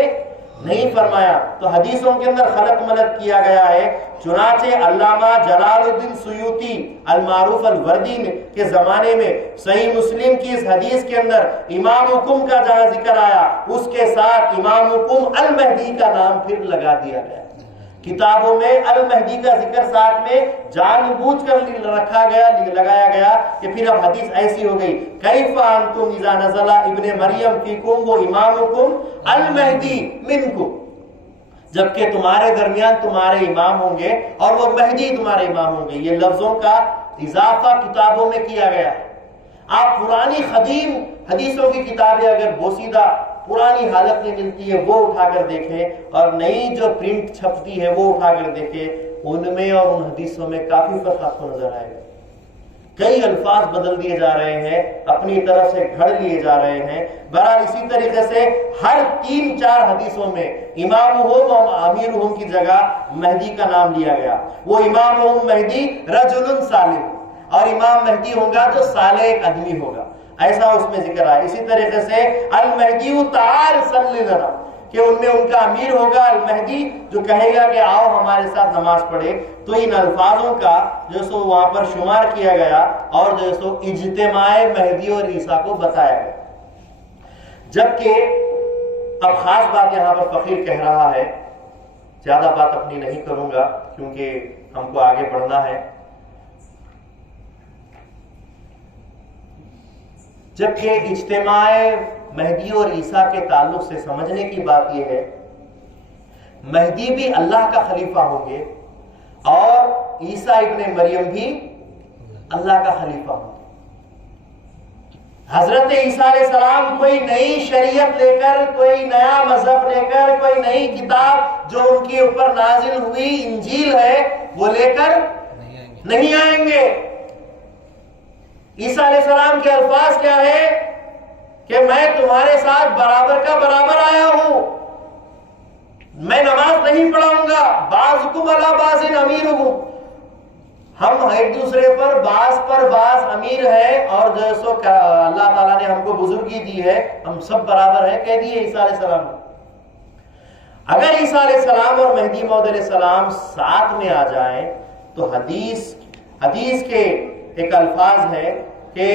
نہیں فرمایا، تو حدیثوں کے اندر خلط ملط کیا گیا ہے۔ چنانچہ علامہ جلال الدین سیوطی المعروف الوردی کے زمانے میں صحیح مسلم کی اس حدیث کے اندر امامکم کا جہاں ذکر آیا، اس کے ساتھ امامکم المہدی کا نام پھر لگا دیا گیا۔ کتابوں میں المہدی کا ذکر ساتھ میں جان بوجھ کر رکھا گیا، لگایا گیا کہ پھر اب حدیث ایسی ہو گئی، کیف انتم اذا نزل ابن مریم فیکم وہ امامکم المہدی منکم، جبکہ تمہارے درمیان تمہارے امام ہوں گے اور وہ مہدی تمہارے امام ہوں گے۔ یہ لفظوں کا اضافہ کتابوں میں کیا گیا ہے۔ آپ پرانی قدیم حدیثوں کی کتابیں اگر بوسیدہ پرانی حالت میں ملتی ہے وہ اٹھا کر دیکھیں، اور نئی جو پرنٹ چھپتی ہے وہ اٹھا کر دیکھیں، ان میں اور ان حدیثوں میں کافی فرق آپ کو نظر آئے گا۔ کئی الفاظ بدل دیے جا رہے ہیں، اپنی طرف سے گھڑ لیے جا رہے ہیں۔ بہرحال اسی طریقے سے ہر 3-4 حدیثوں میں امامہم اور امیرہم کی جگہ مہدی کا نام لیا گیا۔ وہ امامہم مہدی رجل صالح، اور امام مہدی ہوگا جو صالح ایک آدمی ہوگا، ایسا اس میں ذکر آیا۔ اسی طریقے سے المہدی تعال صلی لنا، کہ ان میں ان کا امیر ہوگا المہدی جو کہے گا کہ آؤ ہمارے ساتھ نماز پڑھے۔ تو ان الفاظوں کا جو سو وہاں پر شمار کیا گیا اور جو سو اجتماع مہدی اور عیسیٰ کو بتایا گیا۔ جبکہ اب خاص بات یہاں پر فقیر کہہ رہا ہے، زیادہ بات اپنی نہیں کروں گا کیونکہ ہم کو آگے بڑھنا ہے۔ جبکہ اجتماع مہدی اور عیسیٰ کے تعلق سے سمجھنے کی بات یہ ہے، مہدی بھی اللہ کا خلیفہ ہوں گے اور عیسیٰ ابن مریم بھی اللہ کا خلیفہ ہوں گے۔ حضرت عیسیٰ علیہ السلام کوئی نئی شریعت لے کر، کوئی نیا مذہب لے کر، کوئی نئی کتاب جو ان کے اوپر نازل ہوئی انجیل ہے وہ لے کر نہیں آئیں گے۔ عیسیٰ علیہ السلام کے الفاظ کیا ہے کہ میں تمہارے ساتھ برابر کا برابر آیا ہوں، میں نماز نہیں پڑھاؤں گا، بعضکم علی بعض امیر ہوں، ہم ایک دوسرے پر بعض امیر ہے، اور جو سو اللہ تعالیٰ نے ہم کو بزرگی دی ہے، ہم سب برابر ہیں، کہہ دیے عیسیٰ علیہ السلام۔ اگر عیسیٰ علیہ السلام اور مہدی موعود علیہ السلام ساتھ میں آ جائیں تو حدیث کے ایک الفاظ ہے کہ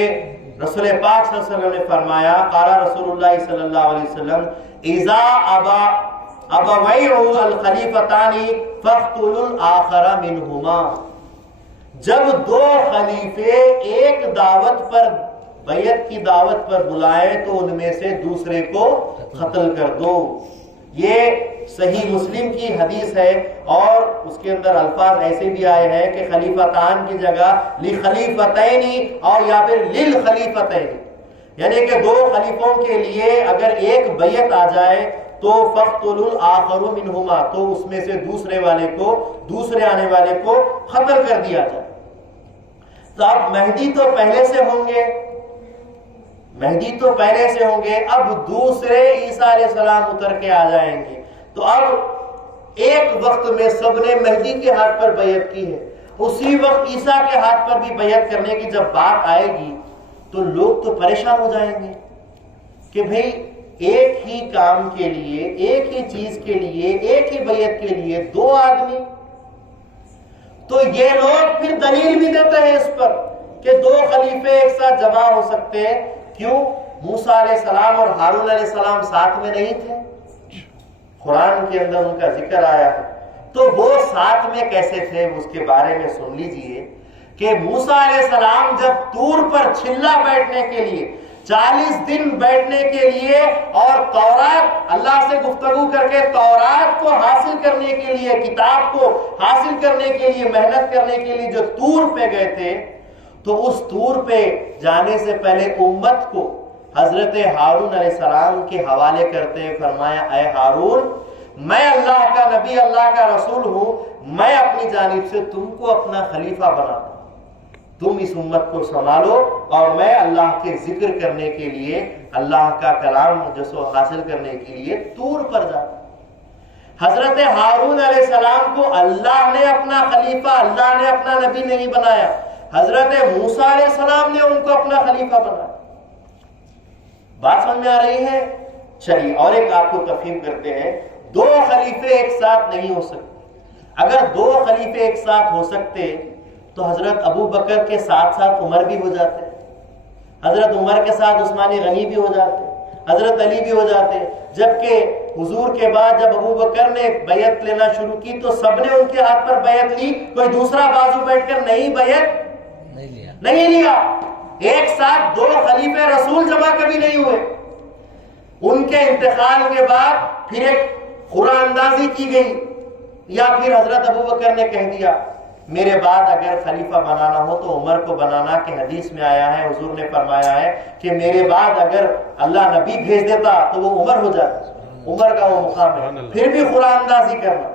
رسول پاک صلی اللہ علیہ وسلم نے فرمایا، قال رسول اللہ صلی اللہ علیہ وسلم اذا ابویع الخلیفتان فاقتلوا الاخر منہما، جب 2 خلیفے ایک دعوت پر، بیعت کی دعوت پر بلائیں تو ان میں سے دوسرے کو قتل کر دو۔ یہ صحیح مسلم کی حدیث ہے، اور اس کے اندر الفاظ ایسے بھی آئے ہیں کہ خلیفتان کی جگہ لخلیفتین اور یا پھر للخلیفتین، یعنی کہ 2 خلیفوں کے لیے اگر ایک بیعت آ جائے تو فَقْتُلُوا الْآخَرُ مِنْهُمَا، تو اس میں سے دوسرے آنے والے کو قتل کر دیا جائے۔ تو اب مہدی تو پہلے سے ہوں گے، اب دوسرے عیسیٰ علیہ السلام اتر کے آ جائیں گے، تو اب ایک وقت میں سب نے مہدی کے ہاتھ پر بیعت کی ہے، اسی وقت عیسیٰ کے ہاتھ پر بھی بیعت کرنے کی جب بات آئے گی تو لوگ تو پریشان ہو جائیں گے کہ بھئی ایک ہی کام کے لیے، ایک ہی چیز کے لیے، ایک ہی بیعت کے لیے 2 آدمی۔ تو یہ لوگ پھر دلیل بھی دیتے ہیں اس پر کہ 2 خلیفے ایک ساتھ جمع ہو سکتے ہیں، کیوں؟ موسیٰ علیہ السلام اور ہارون علیہ السلام ساتھ میں نہیں تھے، قرآن کے اندر ان کا ذکر آیا ہے، تو وہ ساتھ میں کیسے تھے اس کے بارے میں سن لیجئے کہ موسیٰ علیہ السلام جب طور پر چھلا بیٹھنے کے لیے 40 دن بیٹھنے کے لیے اور تورات بعد اللہ سے گفتگو کر کے تورات کو حاصل کرنے کے لیے، کتاب کو حاصل کرنے کے لیے، محنت کرنے کے لیے جو طور پہ گئے تھے، تو اس طور پہ جانے سے پہلے امت کو حضرت ہارون علیہ السلام کے حوالے کرتے ہیں، فرمایا اے ہارون، میں اللہ کا نبی، اللہ کا رسول ہوں، میں اپنی جانب سے تم کو اپنا خلیفہ بناتا ہوں، تم اس امت کو سنبھالو اور میں اللہ کے ذکر کرنے کے لیے، اللہ کا کلام جو سو حاصل کرنے کے لیے طور پر جاتا ہوں۔ حضرت ہارون علیہ السلام کو اللہ نے اپنا خلیفہ، اللہ نے اپنا نبی نہیں بنایا، حضرت موسیٰ علیہ السلام نے ان کو اپنا خلیفہ بنایا۔ بات سمجھ میں آ رہی ہے؟ چلیے اور ایک آپ کو تفہیم کرتے ہیں، دو خلیفے ایک ساتھ نہیں ہو سکتے۔ اگر دو خلیفے ایک ساتھ ہو سکتے تو حضرت ابو بکر کے ساتھ ساتھ عمر بھی ہو جاتے، حضرت عمر کے ساتھ عثمان غنی بھی ہو جاتے، حضرت علی بھی ہو جاتے، جبکہ حضور کے بعد جب ابو بکر نے بیعت لینا شروع کی تو سب نے ان کے ہاتھ پر بیعت لی، کوئی دوسرا بازو بیٹھ کر نہیں بیعت نہیں لیا۔ ایک ساتھ دو خلیفہ رسول جمع کبھی نہیں ہوئے۔ ان کے انتقال کے بعد پھر ایک قرآن اندازی کی گئی، یا پھر حضرت ابو بکر نے کہہ دیا میرے بعد اگر خلیفہ بنانا ہو تو عمر کو بنانا، کہ حدیث میں آیا ہے، حضور نے فرمایا ہے کہ میرے بعد اگر اللہ نبی بھیج دیتا تو وہ عمر ہو جاتا، عمر کا وہ مقام ہے۔ پھر بھی قرآن اندازی کرنا،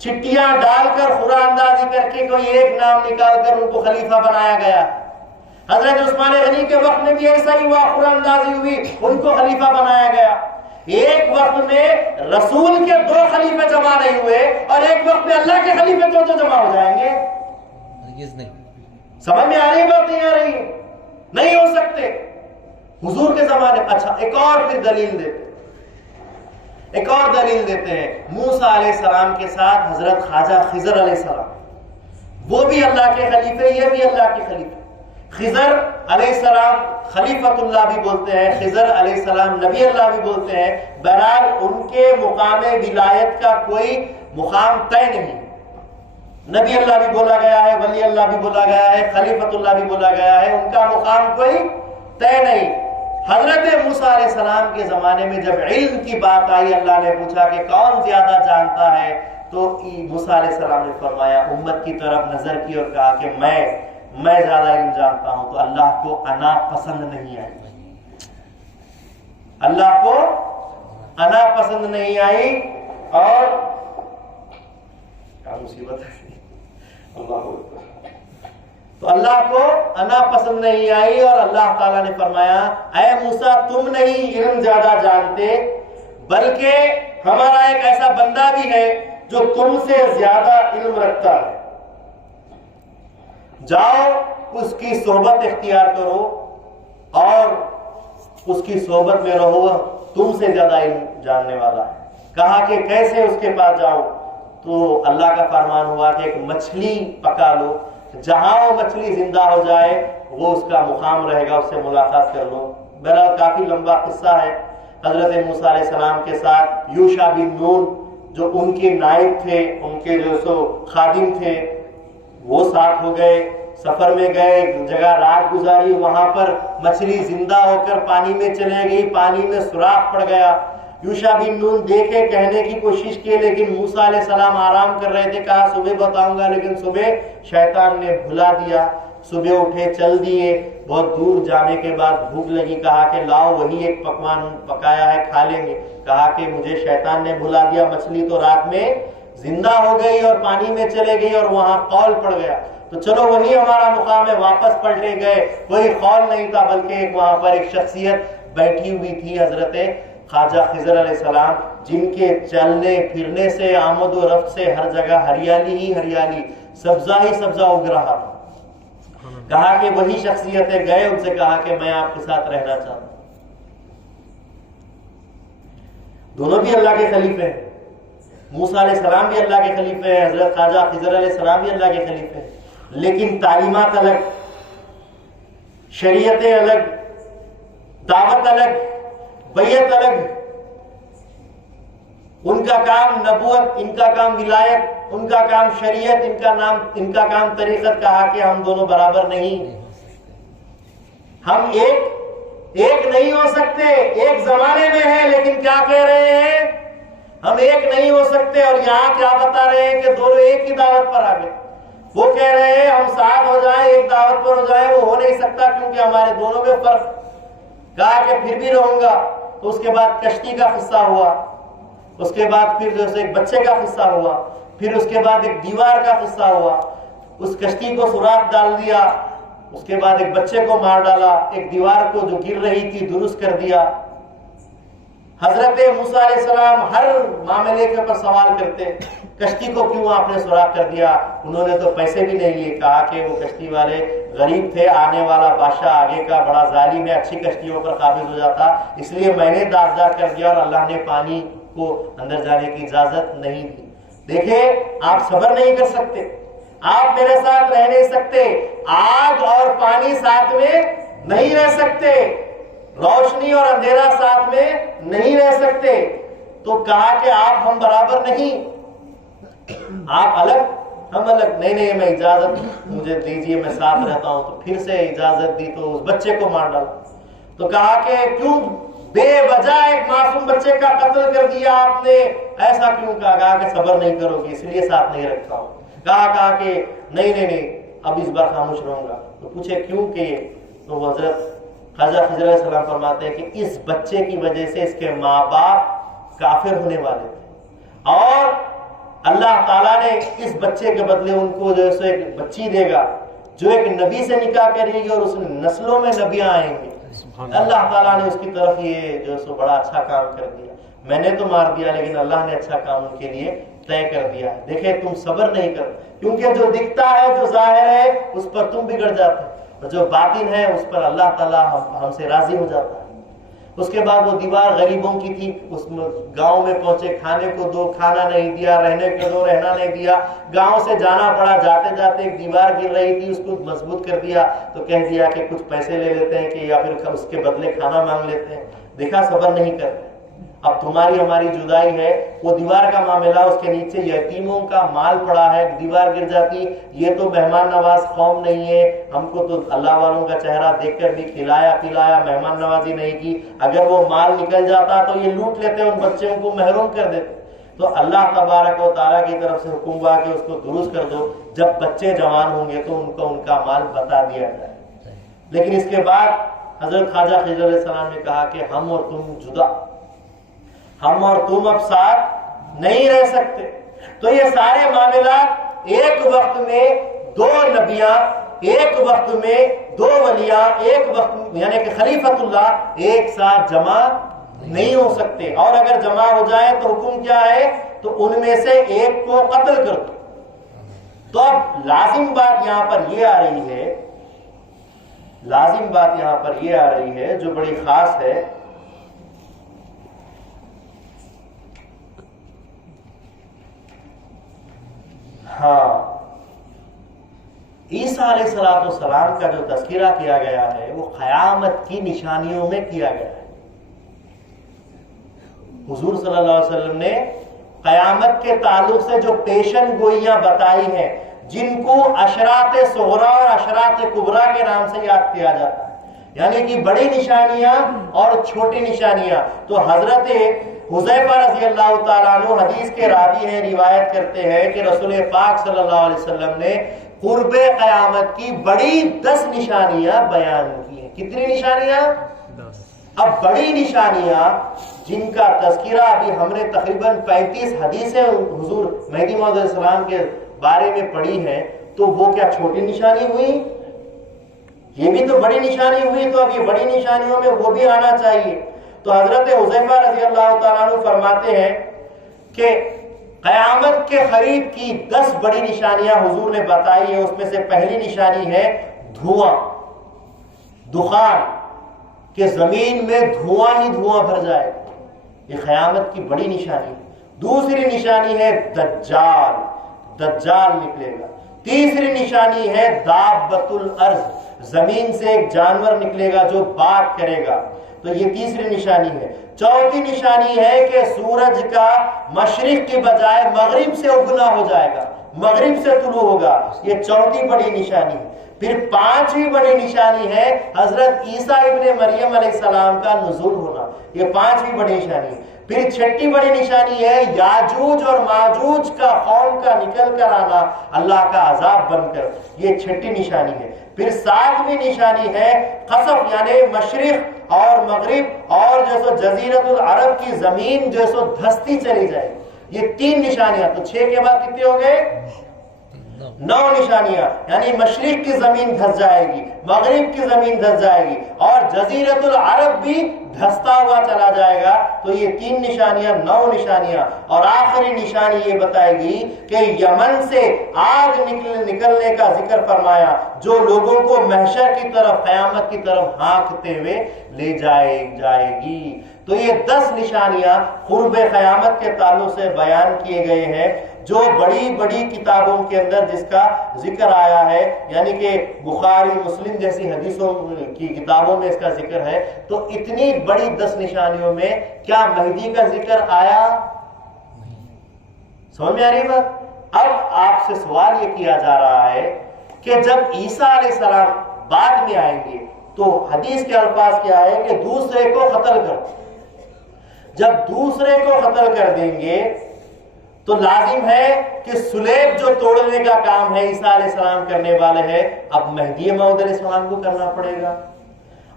چٹیاں ڈال کر قرآن اندازی کر کے کوئی ایک نام نکال کر ان کو خلیفہ بنایا گیا۔ حضرت عثمان غنی کے وقت میں بھی ایسا ہی ہوا، قرآن اندازی ہوئی، ان کو خلیفہ بنایا گیا۔ ایک وقت میں رسول کے دو خلیفے جمع نہیں ہوئے اور ایک وقت میں اللہ کے خلیفے تو جمع ہو جائیں گے؟ سمجھ میں آ رہی بات نہیں آ رہی؟ نہیں ہو سکتے حضور کے زمانے۔ اچھا ایک اور پھر دلیل دیتے، ایک اور دلیل دیتے ہیں۔ موسیٰ علیہ السلام کے ساتھ حضرت خواجہ خضر علیہ السلام، وہ بھی اللہ کے خلیفے، یہ بھی اللہ کے خلیفے۔ خضر علیہ السلام خلیفۃ اللہ بھی بولتے ہیں، خضر علیہ السلام نبی اللہ بھی بولتے ہیں۔ بہرحال ان کے مقام ولایت کا کوئی مقام طے نہیں، نبی اللہ بھی بولا گیا ہے، ولی اللہ بھی بولا گیا ہے، خلیفۃ اللہ بھی بولا گیا ہے، ان کا مقام کوئی طے نہیں۔ حضرت موسیٰ علیہ السلام کے زمانے میں جب علم کی بات آئی، اللہ نے پوچھا کہ کون زیادہ جانتا ہے، تو موسیٰ علیہ السلام نے فرمایا، امت کی طرف نظر کی اور کہا کہ میں زیادہ علم جانتا ہوں۔ تو اللہ کو انا پسند نہیں آئی، اللہ کو انا پسند نہیں آئی، اور کیا مصیبت ہے، تو اللہ کو انا پسند نہیں آئی، اور اللہ تعالیٰ نے فرمایا اے موسیٰ تم نہیں علم زیادہ جانتے، بلکہ ہمارا ایک ایسا بندہ بھی ہے جو تم سے زیادہ علم رکھتا ہے، جاؤ اس کی صحبت اختیار کرو اور اس کی صحبت میں رہو، تم سے زیادہ علم جاننے والا ہے۔ کہا کہ کیسے اس کے پاس جاؤ؟ تو اللہ کا فرمان ہوا کہ ایک مچھلی پکا لو، جہاں وہ مچھلی زندہ ہو جائے وہ اس کا مقام رہے گا، اس سے ملاقات کر لو۔ بہرحال کافی لمبا قصہ ہے۔ حضرت موسیٰ علیہ السلام کے ساتھ یوشع بن نون جو ان کے نائب تھے، ان کے جو سو خادم تھے، وہ ساتھ ہو گئے، سفر میں گئے، ایک جگہ رات گزاری، وہاں پر مچھلی زندہ ہو کر پانی میں چلے گئی، پانی میں سوراخ پڑ گیا۔ یوشع بن نون دیکھے، کہنے کی کوشش کی، لیکن موسیٰ علیہ السلام آرام کر رہے تھے، کہا صبح بتاؤں گا، لیکن صبح شیطان نے بھلا دیا۔ صبح اٹھے، چل دیے، بہت دور جانے کے بعد بھوک لگی، کہا کہ لاؤ وہی ایک پکوان پکایا ہے کھا لیں گے، کہا کہ مجھے شیطان نے بھلا دیا، مچھلی تو رات میں زندہ ہو گئی اور پانی میں چلے گئی اور وہاں قول پڑ گیا، تو چلو وہی ہمارا مقام ہے۔ واپس پلٹے گئے، کوئی قول نہیں تھا، بلکہ ایک وہاں پر ایک شخصیت بیٹھی ہوئی تھی، حضرت خواجہ خضر علیہ السلام، جن کے چلنے پھرنے سے، آمد و رفت سے ہر جگہ ہریالی ہی ہریالی، سبزہ ہی سبزہ اگ رہا تھا۔ کہا کہ وہی شخصیتیں گئے، ان سے کہا کہ میں آپ کے ساتھ رہنا چاہتا ہوں۔ دونوں بھی اللہ کے خلیفے ہیں، موسیٰ علیہ السلام بھی اللہ کے خلیفے ہیں، حضرت خواجہ خضر علیہ السلام بھی اللہ کے خلیفے ہیں، لیکن تعلیمات الگ، شریعتیں الگ، دعوت الگ، بیعت الگ، ان کا کام نبوت، ان کا کام ولایت، ان کا کام شریعت، ان کا کام طریقت۔ کہا کہ ہم دونوں برابر نہیں، ہم ایک نہیں ہو سکتے، ایک زمانے میں ہے لیکن کیا کیا کہہ رہے ہیں؟ ہم ایک نہیں ہو سکتے، اور یہاں کیا بتا رہے ہیں کہ دونوں ایک ہی دعوت پر آ گئے۔ وہ کہہ رہے ہیں ہم ساتھ ہو جائیں، ایک دعوت پر ہو جائیں، وہ ہو نہیں سکتا کیونکہ ہمارے دونوں میں فرق۔ کہا کہ پھر بھی رہوں گا۔ تو اس کے بعد کشتی کا قصہ ہوا، اس کے بعد پھر جو ایک بچے کا قصہ ہوا، پھر اس کے بعد ایک دیوار کا قصہ ہوا۔ اس کشتی کو سوراخ ڈال دیا، اس کے بعد ایک بچے کو مار ڈالا، ایک دیوار کو جو گر رہی تھی درست کر دیا۔ حضرت موسیٰ علیہ السلام ہر معاملے کے اوپر سوال کرتے، کشتی کو کیوں آپ نے سوراخ کر دیا؟ انہوں نے تو پیسے بھی نہیں لیے، کہا کہ وہ کشتی والے غریب تھے، آنے والا بادشاہ آگے کا بڑا ظالم ہے، اچھی کشتیوں پر قابض ہو جاتا، اس لیے میں نے داغدار کر دیا اور اللہ نے پانی کو اندر جانے کی اجازت نہیں دی۔ دیکھیں، آپ صبر نہیں کر سکتے، آپ میرے ساتھ رہ نہیں سکتے، آگ اور پانی ساتھ میں نہیں رہ سکتے، روشنی اور اندھیرا ساتھ میں نہیں رہ سکتے۔ تو کہا کہ آپ ہم برابر نہیں، آپ الگ ہم الگ۔ نہیں میں اجازت مجھے دیجیے، میں ساتھ رہتا ہوں۔ تو پھر سے اجازت دی تو اس بچے کو مار ڈالا۔ تو کہا کہ کیوں بے وجہ ایک معصوم بچے کا قتل کر دیا آپ نے، ایسا کیوں؟ کہا کہ صبر نہیں کرو گے اس لیے ساتھ نہیں رکھتا ہوں۔ کہا کہ نہیں اب اس بار خاموش رہوں گا۔ تو پوچھے کیوں؟ کہ تو حضرت خواجہ خضر علیہ السلام فرماتے ہیں کہ اس بچے کی وجہ سے اس کے ماں باپ کافر ہونے والے تھے، اور اللہ تعالیٰ نے اس بچے کے بدلے ان کو جو ہے ایک بچی دے گا جو ایک نبی سے نکاح کرے گی، اور اس نسلوں میں نبیاں آئیں گے۔ اللہ تعالیٰ نے اس کی طرف یہ جو سو بڑا اچھا کام کر دیا۔ میں نے تو مار دیا لیکن اللہ نے اچھا کام ان کے لیے طے کر دیا ہے۔ دیکھیں، تم صبر نہیں کر، کیونکہ جو دکھتا ہے جو ظاہر ہے اس پر تم بگڑ جاتے، اور جو باطن ہے اس پر اللہ تعالیٰ ہم سے راضی ہو جاتا ہے۔ اس کے بعد وہ دیوار غریبوں کی تھی، اس گاؤں میں پہنچے، کھانے کو دو، کھانا نہیں دیا، رہنے کو دو، رہنا نہیں دیا، گاؤں سے جانا پڑا، جاتے جاتے ایک دیوار گر رہی تھی، اس کو مضبوط کر دیا، تو کہہ دیا کہ کچھ پیسے لے لیتے ہیں کہ یا پھر اس کے بدلے کھانا مانگ لیتے ہیں۔ دیکھا، صبر نہیں کرتے۔ اب تمہاری ہماری جدائی ہے، وہ دیوار کا معاملہ، اس کے نیچے یتیموں کا مال پڑا ہے، دیوار گر جاتی، یہ تو مہمان نواز قوم نہیں ہے، ہم کو تو اللہ والوں کا چہرہ دیکھ کر بھی کھلایا پلایا، مہمان نوازی نہیں کی، اگر وہ مال نکل جاتا تو یہ لوٹ لیتے، ان بچوں کو محروم کر دیتے۔ تو اللہ تبارک و تعالیٰ کی طرف سے حکم ہوا کہ اس کو درست کر دو، جب بچے جوان ہوں گے تو ان کو ان کا مال بتا دیا جائے۔ لیکن اس کے بعد حضرت خواجہ خضر علیہ السلام نے کہا کہ ہم اور تم جدا، ہم اور تم اب ساتھ نہیں رہ سکتے۔ تو یہ سارے معاملات ایک وقت میں دو نبیاں، ایک وقت میں دو ولیاں، ایک وقت یعنی کہ خلیفۃ اللہ ایک ساتھ جمع نہیں ہو سکتے، اور اگر جمع ہو جائیں تو حکم کیا ہے؟ تو ان میں سے ایک کو قتل کر دو۔ تو اب لازم بات یہاں پر یہ آ رہی ہے، لازم بات یہاں پر یہ آ رہی ہے جو بڑی خاص ہے۔ ہاں، عیسیٰ علیہ السلام کا جو تذکرہ کیا گیا ہے وہ قیامت کی نشانیوں میں کیا گیا ہے۔ حضور صلی اللہ علیہ وسلم نے قیامت کے تعلق سے جو پیشن گوئیاں بتائی ہیں، جن کو اشراط صغریٰ اور اشراط کبریٰ کے نام سے یاد کیا جاتا ہے، یعنی کہ بڑی نشانیاں اور چھوٹی نشانیاں۔ تو حضرت حذیفہ رضی اللہ تعالیٰ عنہ حدیث کے راوی ہیں، روایت کرتے ہیں کہ رسول پاک صلی اللہ علیہ وسلم نے قرب قیامت کی بڑی 10 نشانیاں بیان کی ہیں۔ کتنی نشانیاں؟ 10۔ اب بڑی نشانیاں جن کا تذکرہ ابھی ہم نے تقریباً 35 حدیثیں حضور مہدی موعود علیہ السلام کے بارے میں پڑھی ہیں، تو وہ کیا چھوٹی نشانی ہوئی؟ یہ بھی تو بڑی نشانی ہوئی، تو اب یہ بڑی نشانیوں میں وہ بھی آنا چاہیے۔ تو حضرت حذیفہ رضی اللہ تعالیٰ عنہ فرماتے ہیں کہ قیامت کے قریب کی 10 بڑی نشانیاں حضور نے بتائی ہے۔ اس میں سے پہلی نشانی ہے دھواں، دخان، کہ زمین میں دھواں ہی دھواں بھر جائے، یہ قیامت کی بڑی نشانی ہے۔ دوسری نشانی ہے دجال، دجال نکلے گا۔ تیسری نشانی ہے دابۃ الارض، زمین سے ایک جانور نکلے گا جو بات کرے گا، تو یہ تیسری نشانی ہے۔ چوتھی نشانی ہے کہ سورج کا مشرق کی بجائے مغرب سے اگنا ہو جائے گا، مغرب سے طلوع ہوگا، یہ چوتھی بڑی نشانی ہے۔ پھر پانچویں بڑی نشانی ہے حضرت عیسیٰ ابن مریم علیہ السلام کا نزول ہونا، یہ 5ویں بڑی نشانی ہے. پھر 6ٹھی بڑی نشانی ہے یاجوج اور ماجوج کا قوم کا نکل کر آنا اللہ کا عذاب بن کر، یہ 6ٹھی نشانی ہے. پھر 7ویں نشانی ہے خسف، یعنی مشرق اور مغرب اور جو سو جزیرت العرب کی زمین جو سو دھستی چلی جائے. یہ 3 نشانیاں. تو 6 کے بعد کتنے ہو گئے؟ 9 نشانیاں. یعنی مشرق کی زمین دھس جائے گی، مغرب کی زمین دھس جائے گی اور جزیرت العرب بھی دھستا ہوا چلا جائے گا. تو یہ 3 نشانیاں، 9 نشانیاں. اور آخری نشانی یہ بتائے گی کہ یمن سے آگ نکلنے کا ذکر فرمایا جو لوگوں کو محشر کی طرف، قیامت کی طرف ہانکتے ہوئے لے جائے گی. تو یہ 10 نشانیاں قرب قیامت کے تعلق سے بیان کیے گئے ہیں جو بڑی بڑی کتابوں کے اندر جس کا ذکر آیا ہے، یعنی کہ بخاری مسلم جیسی حدیثوں کی کتابوں میں اس کا ذکر ہے. تو اتنی بڑی 10 نشانیوں میں کیا مہدی کا ذکر آیا؟ سمجھ میں آ رہی بات؟ اب آپ سے سوال یہ کیا جا رہا ہے کہ جب عیسیٰ علیہ السلام بعد میں آئیں گے تو حدیث کے الفاظ کیا ہے کہ دوسرے کو قتل کر، جب دوسرے کو قتل کر دیں گے تو لازم ہے کہ صلیب جو توڑنے کا کام ہے عیسیٰ علیہ السلام کرنے والے ہیں، اب مہدی موعود علیہ السلام کو کرنا پڑے گا.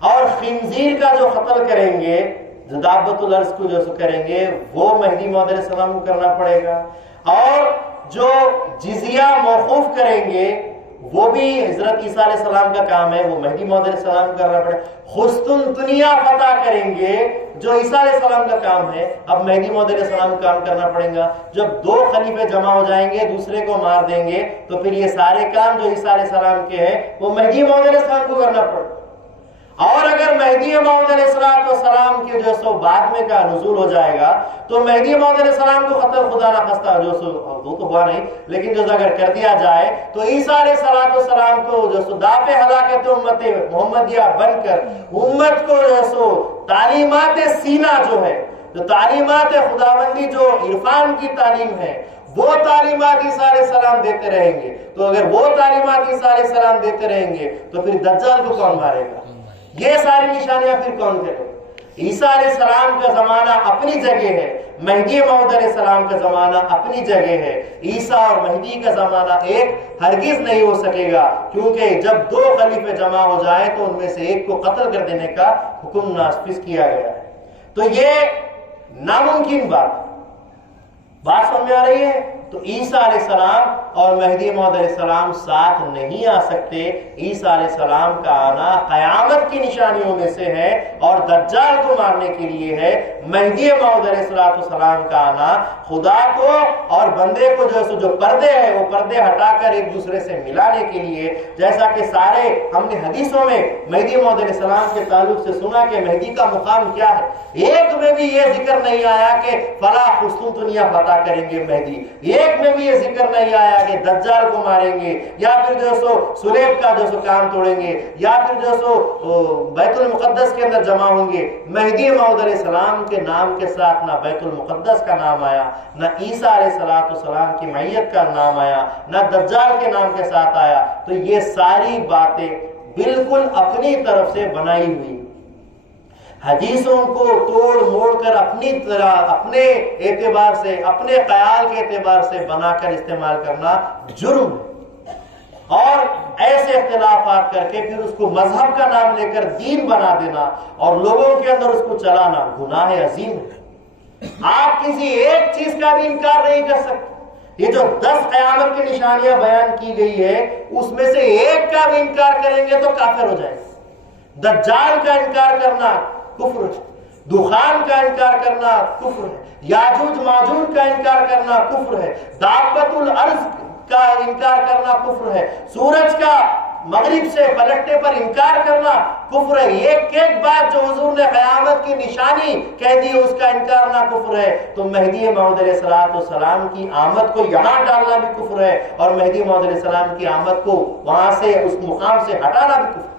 اور خنزیر کا جو قتل کریں گے، جو دابۃ الارض کو جو کریں گے، وہ مہدی موعود علیہ السلام کو کرنا پڑے گا. اور جو جزیہ موقوف کریں گے وہ بھی حضرت عیسیٰ علیہ السلام کا کام ہے، وہ مہدی موعود علیہ السلام کو کرنا پڑے گا. قسطنطنیہ فتح کریں گے جو عیسیٰ علیہ السلام کا کام ہے، اب مہدی موعود علیہ السلام کا کام کرنا پڑے گا. جب 2 خلیفے جمع ہو جائیں گے، دوسرے کو مار دیں گے، تو پھر یہ سارے کام جو عیسیٰ علیہ السلام کے ہیں وہ مہدی موعود علیہ السلام کو کرنا پڑے گا. اور اگر مہدی موعود علیہ السلام کے جو سو بعد میں کا نزول ہو جائے گا تو مہدی موعود علیہ السلام کو قتل خدا نہ خستہ جو سو وہ تو ہوا نہیں، لیکن جو اگر کر دیا جائے تو عیسیٰ علیہ السلام کو جو سو دافع ہلاکت امت محمدیہ بن کر امت کو جو سو تعلیمات سینہ جو ہے، جو تعلیمات خداوندی جو عرفان کی تعلیم ہے، وہ تعلیمات عیسیٰ علیہ السلام دیتے رہیں گے. تو اگر وہ تعلیمات عیسیٰ علیہ السلام دیتے رہیں گے تو پھر دجال کو کون مارے گا؟ یہ ساری نشانیاں پھر کون کرے؟ عیسیٰ علیہ السلام کا زمانہ اپنی جگہ ہے، مہدی موعود علیہ السلام کا زمانہ اپنی جگہ ہے. عیسیٰ اور مہدی کا زمانہ ایک ہرگز نہیں ہو سکے گا، کیونکہ جب 2 خلیفے جمع ہو جائیں تو ان میں سے ایک کو قتل کر دینے کا حکم نافذ کیا گیا ہے. تو یہ ناممکن بات سمجھ آ رہی ہے؟ تو عیسیٰ علیہ السلام اور مہدی موعود علیہ السلام ساتھ نہیں آ سکتے. عیسیٰ علیہ السلام کا آنا قیامت کی نشانیوں میں سے ہے اور دجال کو مارنے کے لیے ہے. مہدی موعود علیہ السلام کا آنا خدا کو اور بندے کو جو پردے ہیں وہ پردے ہٹا کر ایک دوسرے سے ملانے کے لیے. جیسا کہ سارے ہم نے حدیثوں میں مہدی موعود علیہ السلام کے تعلق سے سنا کہ مہدی کا مقام کیا ہے، ایک میں بھی یہ ذکر نہیں آیا کہ فلاں قسطنطنیہ فتح کریں گے مہدی، ایک میں بھی یہ ذکر نہیں آیا کہ دجال کو ماریں گے یا پھر جو سو صلیب کا جو سو کام توڑیں گے یا پھر جو سو بیت المقدس کے اندر جمع ہوں گے. مہدی موعود علیہ السلام کے نام کے ساتھ نہ بیت المقدس کا نام آیا، نہ عیسیٰ علیہ السلام کی معیت کا نام آیا، نہ دجال کے نام کے ساتھ آیا. تو یہ ساری باتیں بالکل اپنی طرف سے بنائی ہوئی، حدیثوں کو توڑ موڑ کر اپنی طرح اپنے اعتبار سے اپنے خیال کے اعتبار سے بنا کر استعمال کرنا جرم ہے. اور ایسے اختلافات کر کے پھر اس کو مذہب کا نام لے کر دین بنا دینا اور لوگوں کے اندر اس کو چلانا گناہ عظیم ہے. آپ کسی ایک چیز کا بھی انکار نہیں کر سکتے. یہ جو 10 قیامت کی نشانیاں بیان کی گئی ہے اس میں سے ایک کا بھی انکار کریں گے تو کافر ہو جائے گا. دجال کا انکار کرنا کفر ہے، دخان کا انکار کرنا کفر ہے، یاجوج ماجوج کا انکار کرنا کفر ہے، دابۃ الارض کا انکار کرنا کفر ہے، سورج کا مغرب سے پلٹنے پر انکار کرنا کفر ہے. ایک ایک بات جو حضور نے قیامت کی نشانی کہہ دی اس کا انکار نہ کفر ہے. تو مہدی موعود علیہ السلام کی آمد کو یہاں ڈالنا بھی کفر ہے اور مہدی موعود علیہ السلام کی آمد کو وہاں سے اس مقام سے ہٹانا بھی کفر ہے.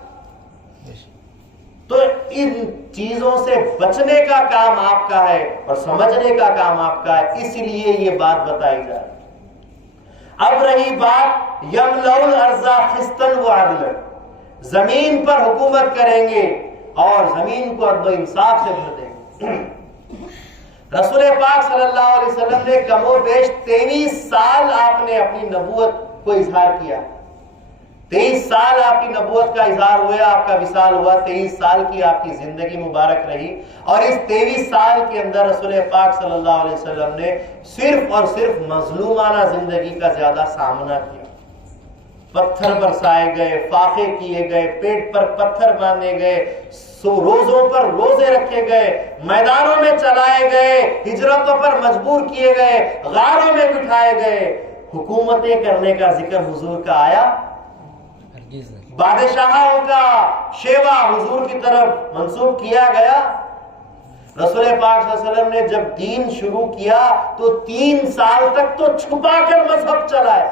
تو ان چیزوں سے بچنے کا کام آپ کا ہے اور سمجھنے کا کام آپ کا ہے، اس لیے یہ بات بتائی جا رہی. اب رہی بات یملؤ الارض قسطا وعدلا، زمین پر حکومت کریں گے اور زمین کو عدل و انصاف سے بھر دیں گے. رسول پاک صلی اللہ علیہ وسلم نے کم و بیش 23 سال آپ نے اپنی نبوت کو اظہار کیا. 23 سال آپ کی نبوت کا اظہار ہوا، آپ کا وصال ہوا، 23 سال کی آپ کی زندگی مبارک رہی. اور اس 23 سال کے اندر رسول پاک صلی اللہ علیہ وسلم نے صرف اور صرف مظلومانہ زندگی کا زیادہ سامنا کیا. پتھر برسائے گئے، فاقے کیے گئے، پیٹ پر پتھر باندھے گئے، روزوں پر روزے رکھے گئے، میدانوں میں چلائے گئے، ہجرتوں پر مجبور کیے گئے، غاروں میں بٹھائے گئے. حکومتیں کرنے کا ذکر حضور کا آیا؟ بادشاہوں کا شیوا حضور کی طرف منسوب کیا گیا؟ رسول پاک صلی اللہ علیہ وسلم نے جب دین شروع کیا تو 3 سال تک تو چھپا کر مذہب چلائے.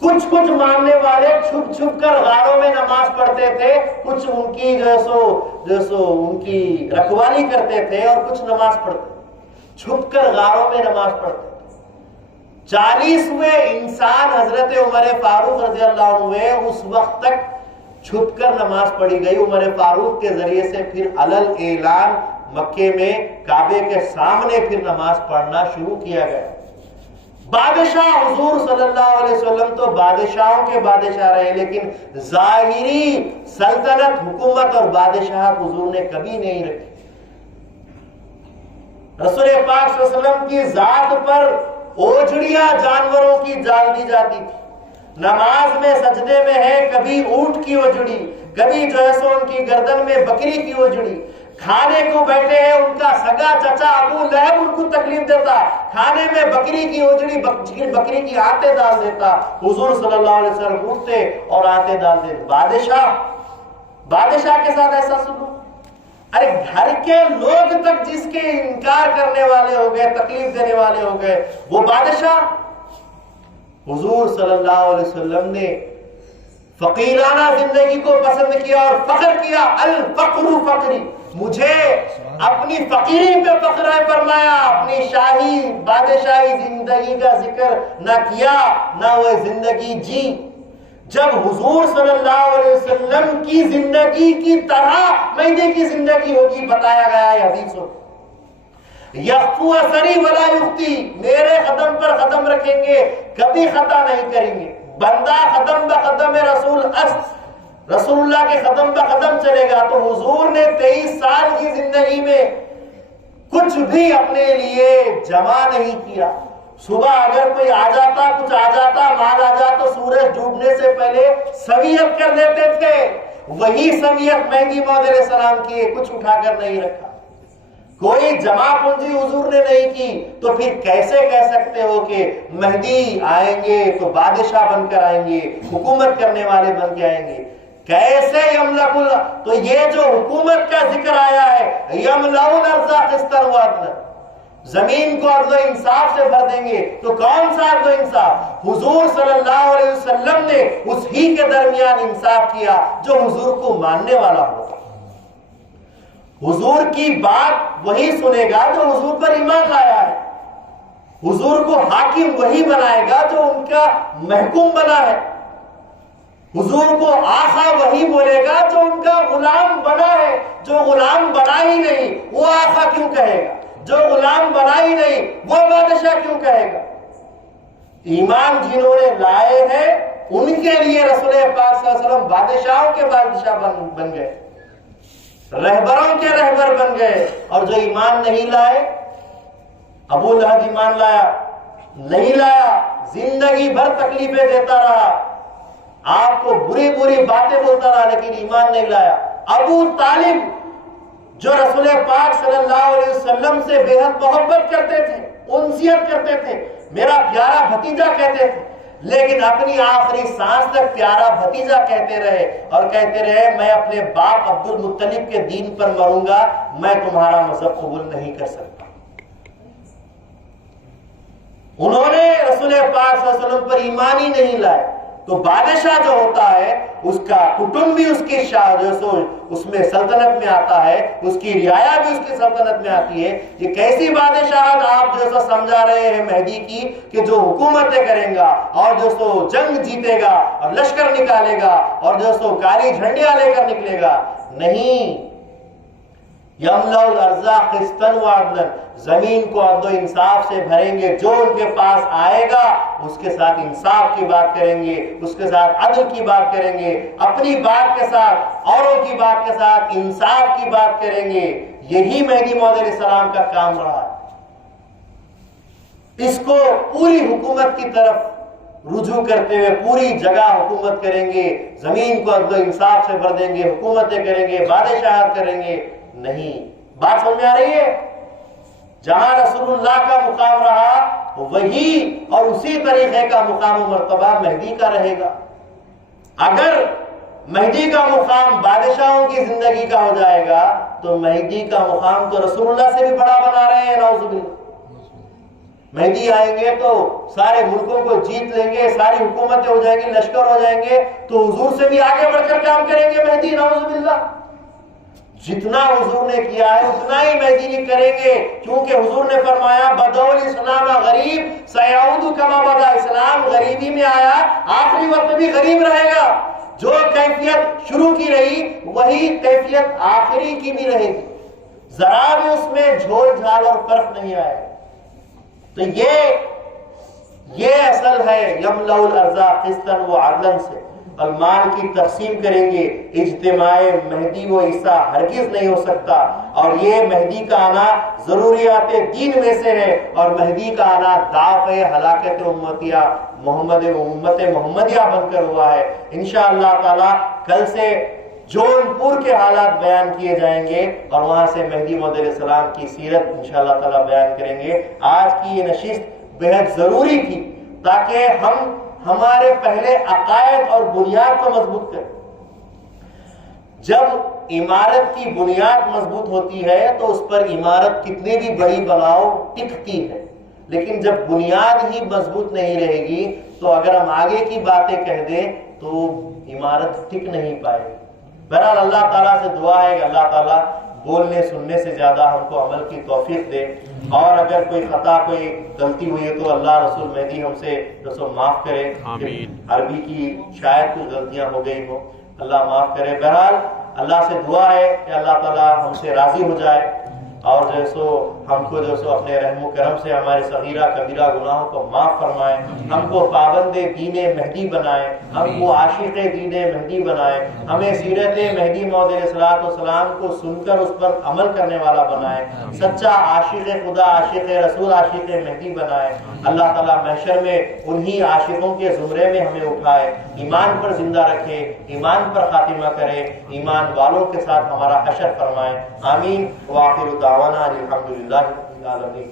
کچھ ماننے والے چھپ چھپ کر غاروں میں نماز پڑھتے تھے، کچھ ان کی جو سو ان کی رکھوالی کرتے تھے، اور کچھ نماز پڑھتے، چھپ کر غاروں میں نماز پڑھتے. 40ویں انسان حضرت عمر فاروق رضی اللہ عنہ ہوئے، اس وقت تک چھپ کر نماز پڑھی گئی. عمر فاروق کے ذریعے سے پھر علل اعلان مکے میں کعبے کے سامنے پھر نماز پڑھنا شروع کیا گیا. بادشاہ حضور صلی اللہ علیہ وسلم تو بادشاہوں کے بادشاہ رہے، لیکن ظاہری سلطنت، حکومت اور بادشاہت حضور نے کبھی نہیں رکھی. رسول پاک صلی اللہ علیہ وسلم کی ذات پر اوجڑیاں جانوروں کی ڈال دی جاتی تھی. نماز میں سجدے میں ہے، کبھی اونٹ کی اوجڑی، کبھی جو ہے سو ان کی گردن میں بکری کی اوجڑی. کھانے کو بیٹھے ہیں، ان کا سگا چچا ابو لہب ان کو تکلیف دیتا، کھانے میں بکری کی اوجڑی، بکری کی آتے ڈال دیتا. حضور صلی اللہ علیہ وسلم اٹھتے اور آتے ڈال دیتے. بادشاہ کے ساتھ ایسا سلوک؟ ارے گھر کے لوگ تک جس کے انکار کرنے والے ہو گئے، تکلیف دینے والے ہو گئے، وہ بادشاہ؟ حضور صلی اللہ علیہ وسلم نے فقیرانہ زندگی کو پسند کیا اور فخر کیا. الفقر فقری، مجھے اپنی فقیری پہ فخر ہے فرمایا. اپنی شاہی بادشاہی زندگی کا ذکر نہ کیا، نہ وہ زندگی جی. جب حضور صلی اللہ علیہ وسلم کی زندگی کی طرح مہدی کی زندگی ہوگی بتایا گیا ہے حدیث میں. یخفو اثری ولا یختی، میرے قدم پر قدم رکھیں گے، کبھی خطا نہیں کریں گے. بندہ قدم بقدم رسول اللہ کے قدم بقدم چلے گا. تو حضور نے 23 سال کی زندگی میں کچھ بھی اپنے لیے جمع نہیں کیا. صبح اگر کوئی آ جاتا، کچھ آ جاتا، مال آ جاتا، سورج ڈوبنے سے پہلے سویت کر لیتے تھے. وہی سویت مہدی موعود علیہ السلام کی، کچھ اٹھا کر نہیں رکھا. کوئی جمع پونجی حضور نے نہیں کی. تو پھر کیسے کہہ سکتے ہو کہ مہدی آئیں گے تو بادشاہ بن کر آئیں گے، حکومت کرنے والے بن کے آئیں گے؟ کیسے یملک اللہ؟ تو یہ جو حکومت کا ذکر آیا ہے، یملؤن الارض قسطا وعدلا، زمین کو عدل و انصاف سے بھر دیں گے. تو کون سا عدل و انصاف؟ حضور صلی اللہ علیہ وسلم نے اس ہی کے درمیان انصاف کیا جو حضور کو ماننے والا ہو. حضور کی بات وہی سنے گا جو حضور پر ایمان لایا ہے. حضور کو حاکم وہی بنائے گا جو ان کا محکوم بنا ہے. حضور کو آقا وہی بولے گا جو ان کا غلام بنا ہے. جو غلام بنا ہی نہیں وہ آقا کیوں کہے گا؟ جو غلام بنا ہی نہیں وہ بادشاہ کیوں کہے گا؟ ایمان جنہوں نے لائے ہیں ان کے لیے رسول پاک صلی اللہ علیہ وسلم بادشاہوں کے بادشاہ بن گئے، رہبروں کے رہبر بن گئے. اور جو ایمان نہیں لائے، ابو لہب ایمان لایا نہیں لایا، زندگی بھر تکلیفیں دیتا رہا، آپ کو بری بری باتیں بولتا رہا، لیکن ایمان نہیں لایا. ابو طالب جو رسول پاک صلی اللہ علیہ وسلم سے بے حد محبت کرتے تھے، انسیت کرتے تھے، میرا پیارا بھتیجا کہتے تھے، لیکن اپنی آخری سانس تک پیارا بھتیجا کہتے رہے اور کہتے رہے میں اپنے باپ عبد المطلب کے دین پر مروں گا، میں تمہارا مذہب قبول نہیں کر سکتا. انہوں نے رسول پاک صلی اللہ علیہ وسلم پر ایمان ہی نہیں لائے. تو بادشاہ جو ہوتا ہے اس کا کٹنب بھی اس کی اس میں سلطنت میں آتا ہے، اس کی رعایا بھی اس کی سلطنت میں آتی ہے. یہ کیسی بادشاہت آپ جو سمجھا رہے ہیں مہدی کی کہ جو حکومتیں کریں گا اور جو جنگ جیتے گا اور لشکر نکالے گا اور جو کالی جھنڈیاں لے کر نکلے گا؟ نہیں، یملأ الارض قسطا وعدلا، زمین کو عدل و انصاف سے بھریں گے، جو ان کے پاس آئے گا اس کے ساتھ انصاف کی بات کریں گے، اس کے ساتھ عدل کی بات کریں گے، اپنی بات کے ساتھ اوروں کی بات کے ساتھ انصاف کی بات کریں گے۔ یہی مہدی موعود علیہ السلام کا کام رہا ہے۔ اس کو پوری حکومت کی طرف رجوع کرتے ہوئے پوری جگہ حکومت کریں گے، زمین کو عدل و انصاف سے بھر دیں گے، حکومتیں کریں گے، بادشاہت کریں گے، نہیں۔ بات سمجھ میں آ رہی ہے؟ جہاں رسول اللہ کا مقام رہا وہی اور اسی طریقے کا مقام و مرتبہ مہدی کا رہے گا۔ اگر مہدی کا مقام بادشاہوں کی زندگی کا ہو جائے گا تو مہدی کا مقام تو رسول اللہ سے بھی بڑا بنا رہے ہیں، نعوذ باللہ۔ مہدی آئیں گے تو سارے ملکوں کو جیت لیں گے، ساری حکومتیں ہو جائیں گی، لشکر ہو جائیں گے، تو حضور سے بھی آگے بڑھ کر کام کریں گے مہدی، نعوذ باللہ۔ جتنا حضور نے کیا ہے اتنا ہی مہدی نہیں کریں گے، کیونکہ حضور نے فرمایا بدأ الاسلام غریب سیعود کما بدا، اسلام غریبی میں آیا، آخری وقت بھی غریب رہے گا۔ جو کیفیت شروع کی رہی وہی کیفیت آخری کی بھی رہے گی، ذرا بھی اس میں جھول جھال اور فرق نہیں آئے۔ تو یہ اصل ہے یملأ الارض قسطا وعدلا سے، اور مال کی تقسیم کریں گے۔ اجتماع مہدی و عیسیٰ ہرگز نہیں ہو سکتا، اور یہ مہدی کا آنا ضروریات دین میں سے ہے، اور مہدی کا آنا دافع ہلاکت امت محمدیہ بن کر ہوا ہے۔ انشاءاللہ تعالی کل سے جون پور کے حالات بیان کیے جائیں گے، اور وہاں سے مہدی موعود علیہ السلام کی سیرت انشاءاللہ تعالی بیان کریں گے۔ آج کی یہ نشست بہت ضروری تھی تاکہ ہم ہمارے پہلے عقائد اور بنیاد کو مضبوط کریں۔ جب عمارت کی بنیاد مضبوط ہوتی ہے تو اس پر عمارت کتنی بھی بڑی بناؤ ٹکتی ہے، لیکن جب بنیاد ہی مضبوط نہیں رہے گی تو اگر ہم آگے کی باتیں کہہ دیں تو عمارت ٹک نہیں پائے گی۔ بہرحال اللہ تعالیٰ سے دعا ہے کہ اللہ تعالیٰ بولنے سننے سے زیادہ ہم کو عمل کی توفیق دے، اور اگر کوئی خطا کوئی غلطی ہوئی ہے تو اللہ رسول مہدی ہم سے معاف کرے۔ آمین۔ عربی کی شاید کچھ غلطیاں ہو گئی ہوں، اللہ معاف کرے۔ بہرحال اللہ سے دعا ہے کہ اللہ تعالیٰ ہم سے راضی ہو جائے، اور ہم کو اپنے رحم و کرم سے ہمارے صغیرہ کبیرہ گناہوں کو معاف فرمائے، ہم کو پابند دین مہدی بنائے، ہم کو عاشق دین مہدی بنائے، ہمیں سیرت مہدی موعود علیہ السلام کو سن کر اس پر عمل کرنے والا بنائے، سچا عاشق خدا، عاشق رسول، عاشق مہدی بنائے۔ اللہ تعالیٰ محشر میں انہی عاشقوں کے زمرے میں ہمیں اٹھائے، ایمان پر زندہ رکھے، ایمان پر خاتمہ کرے، ایمان والوں کے ساتھ ہمارا حشر فرمائے۔ آمین۔ وآخر دعوانا الحمدللہ رب العالمین۔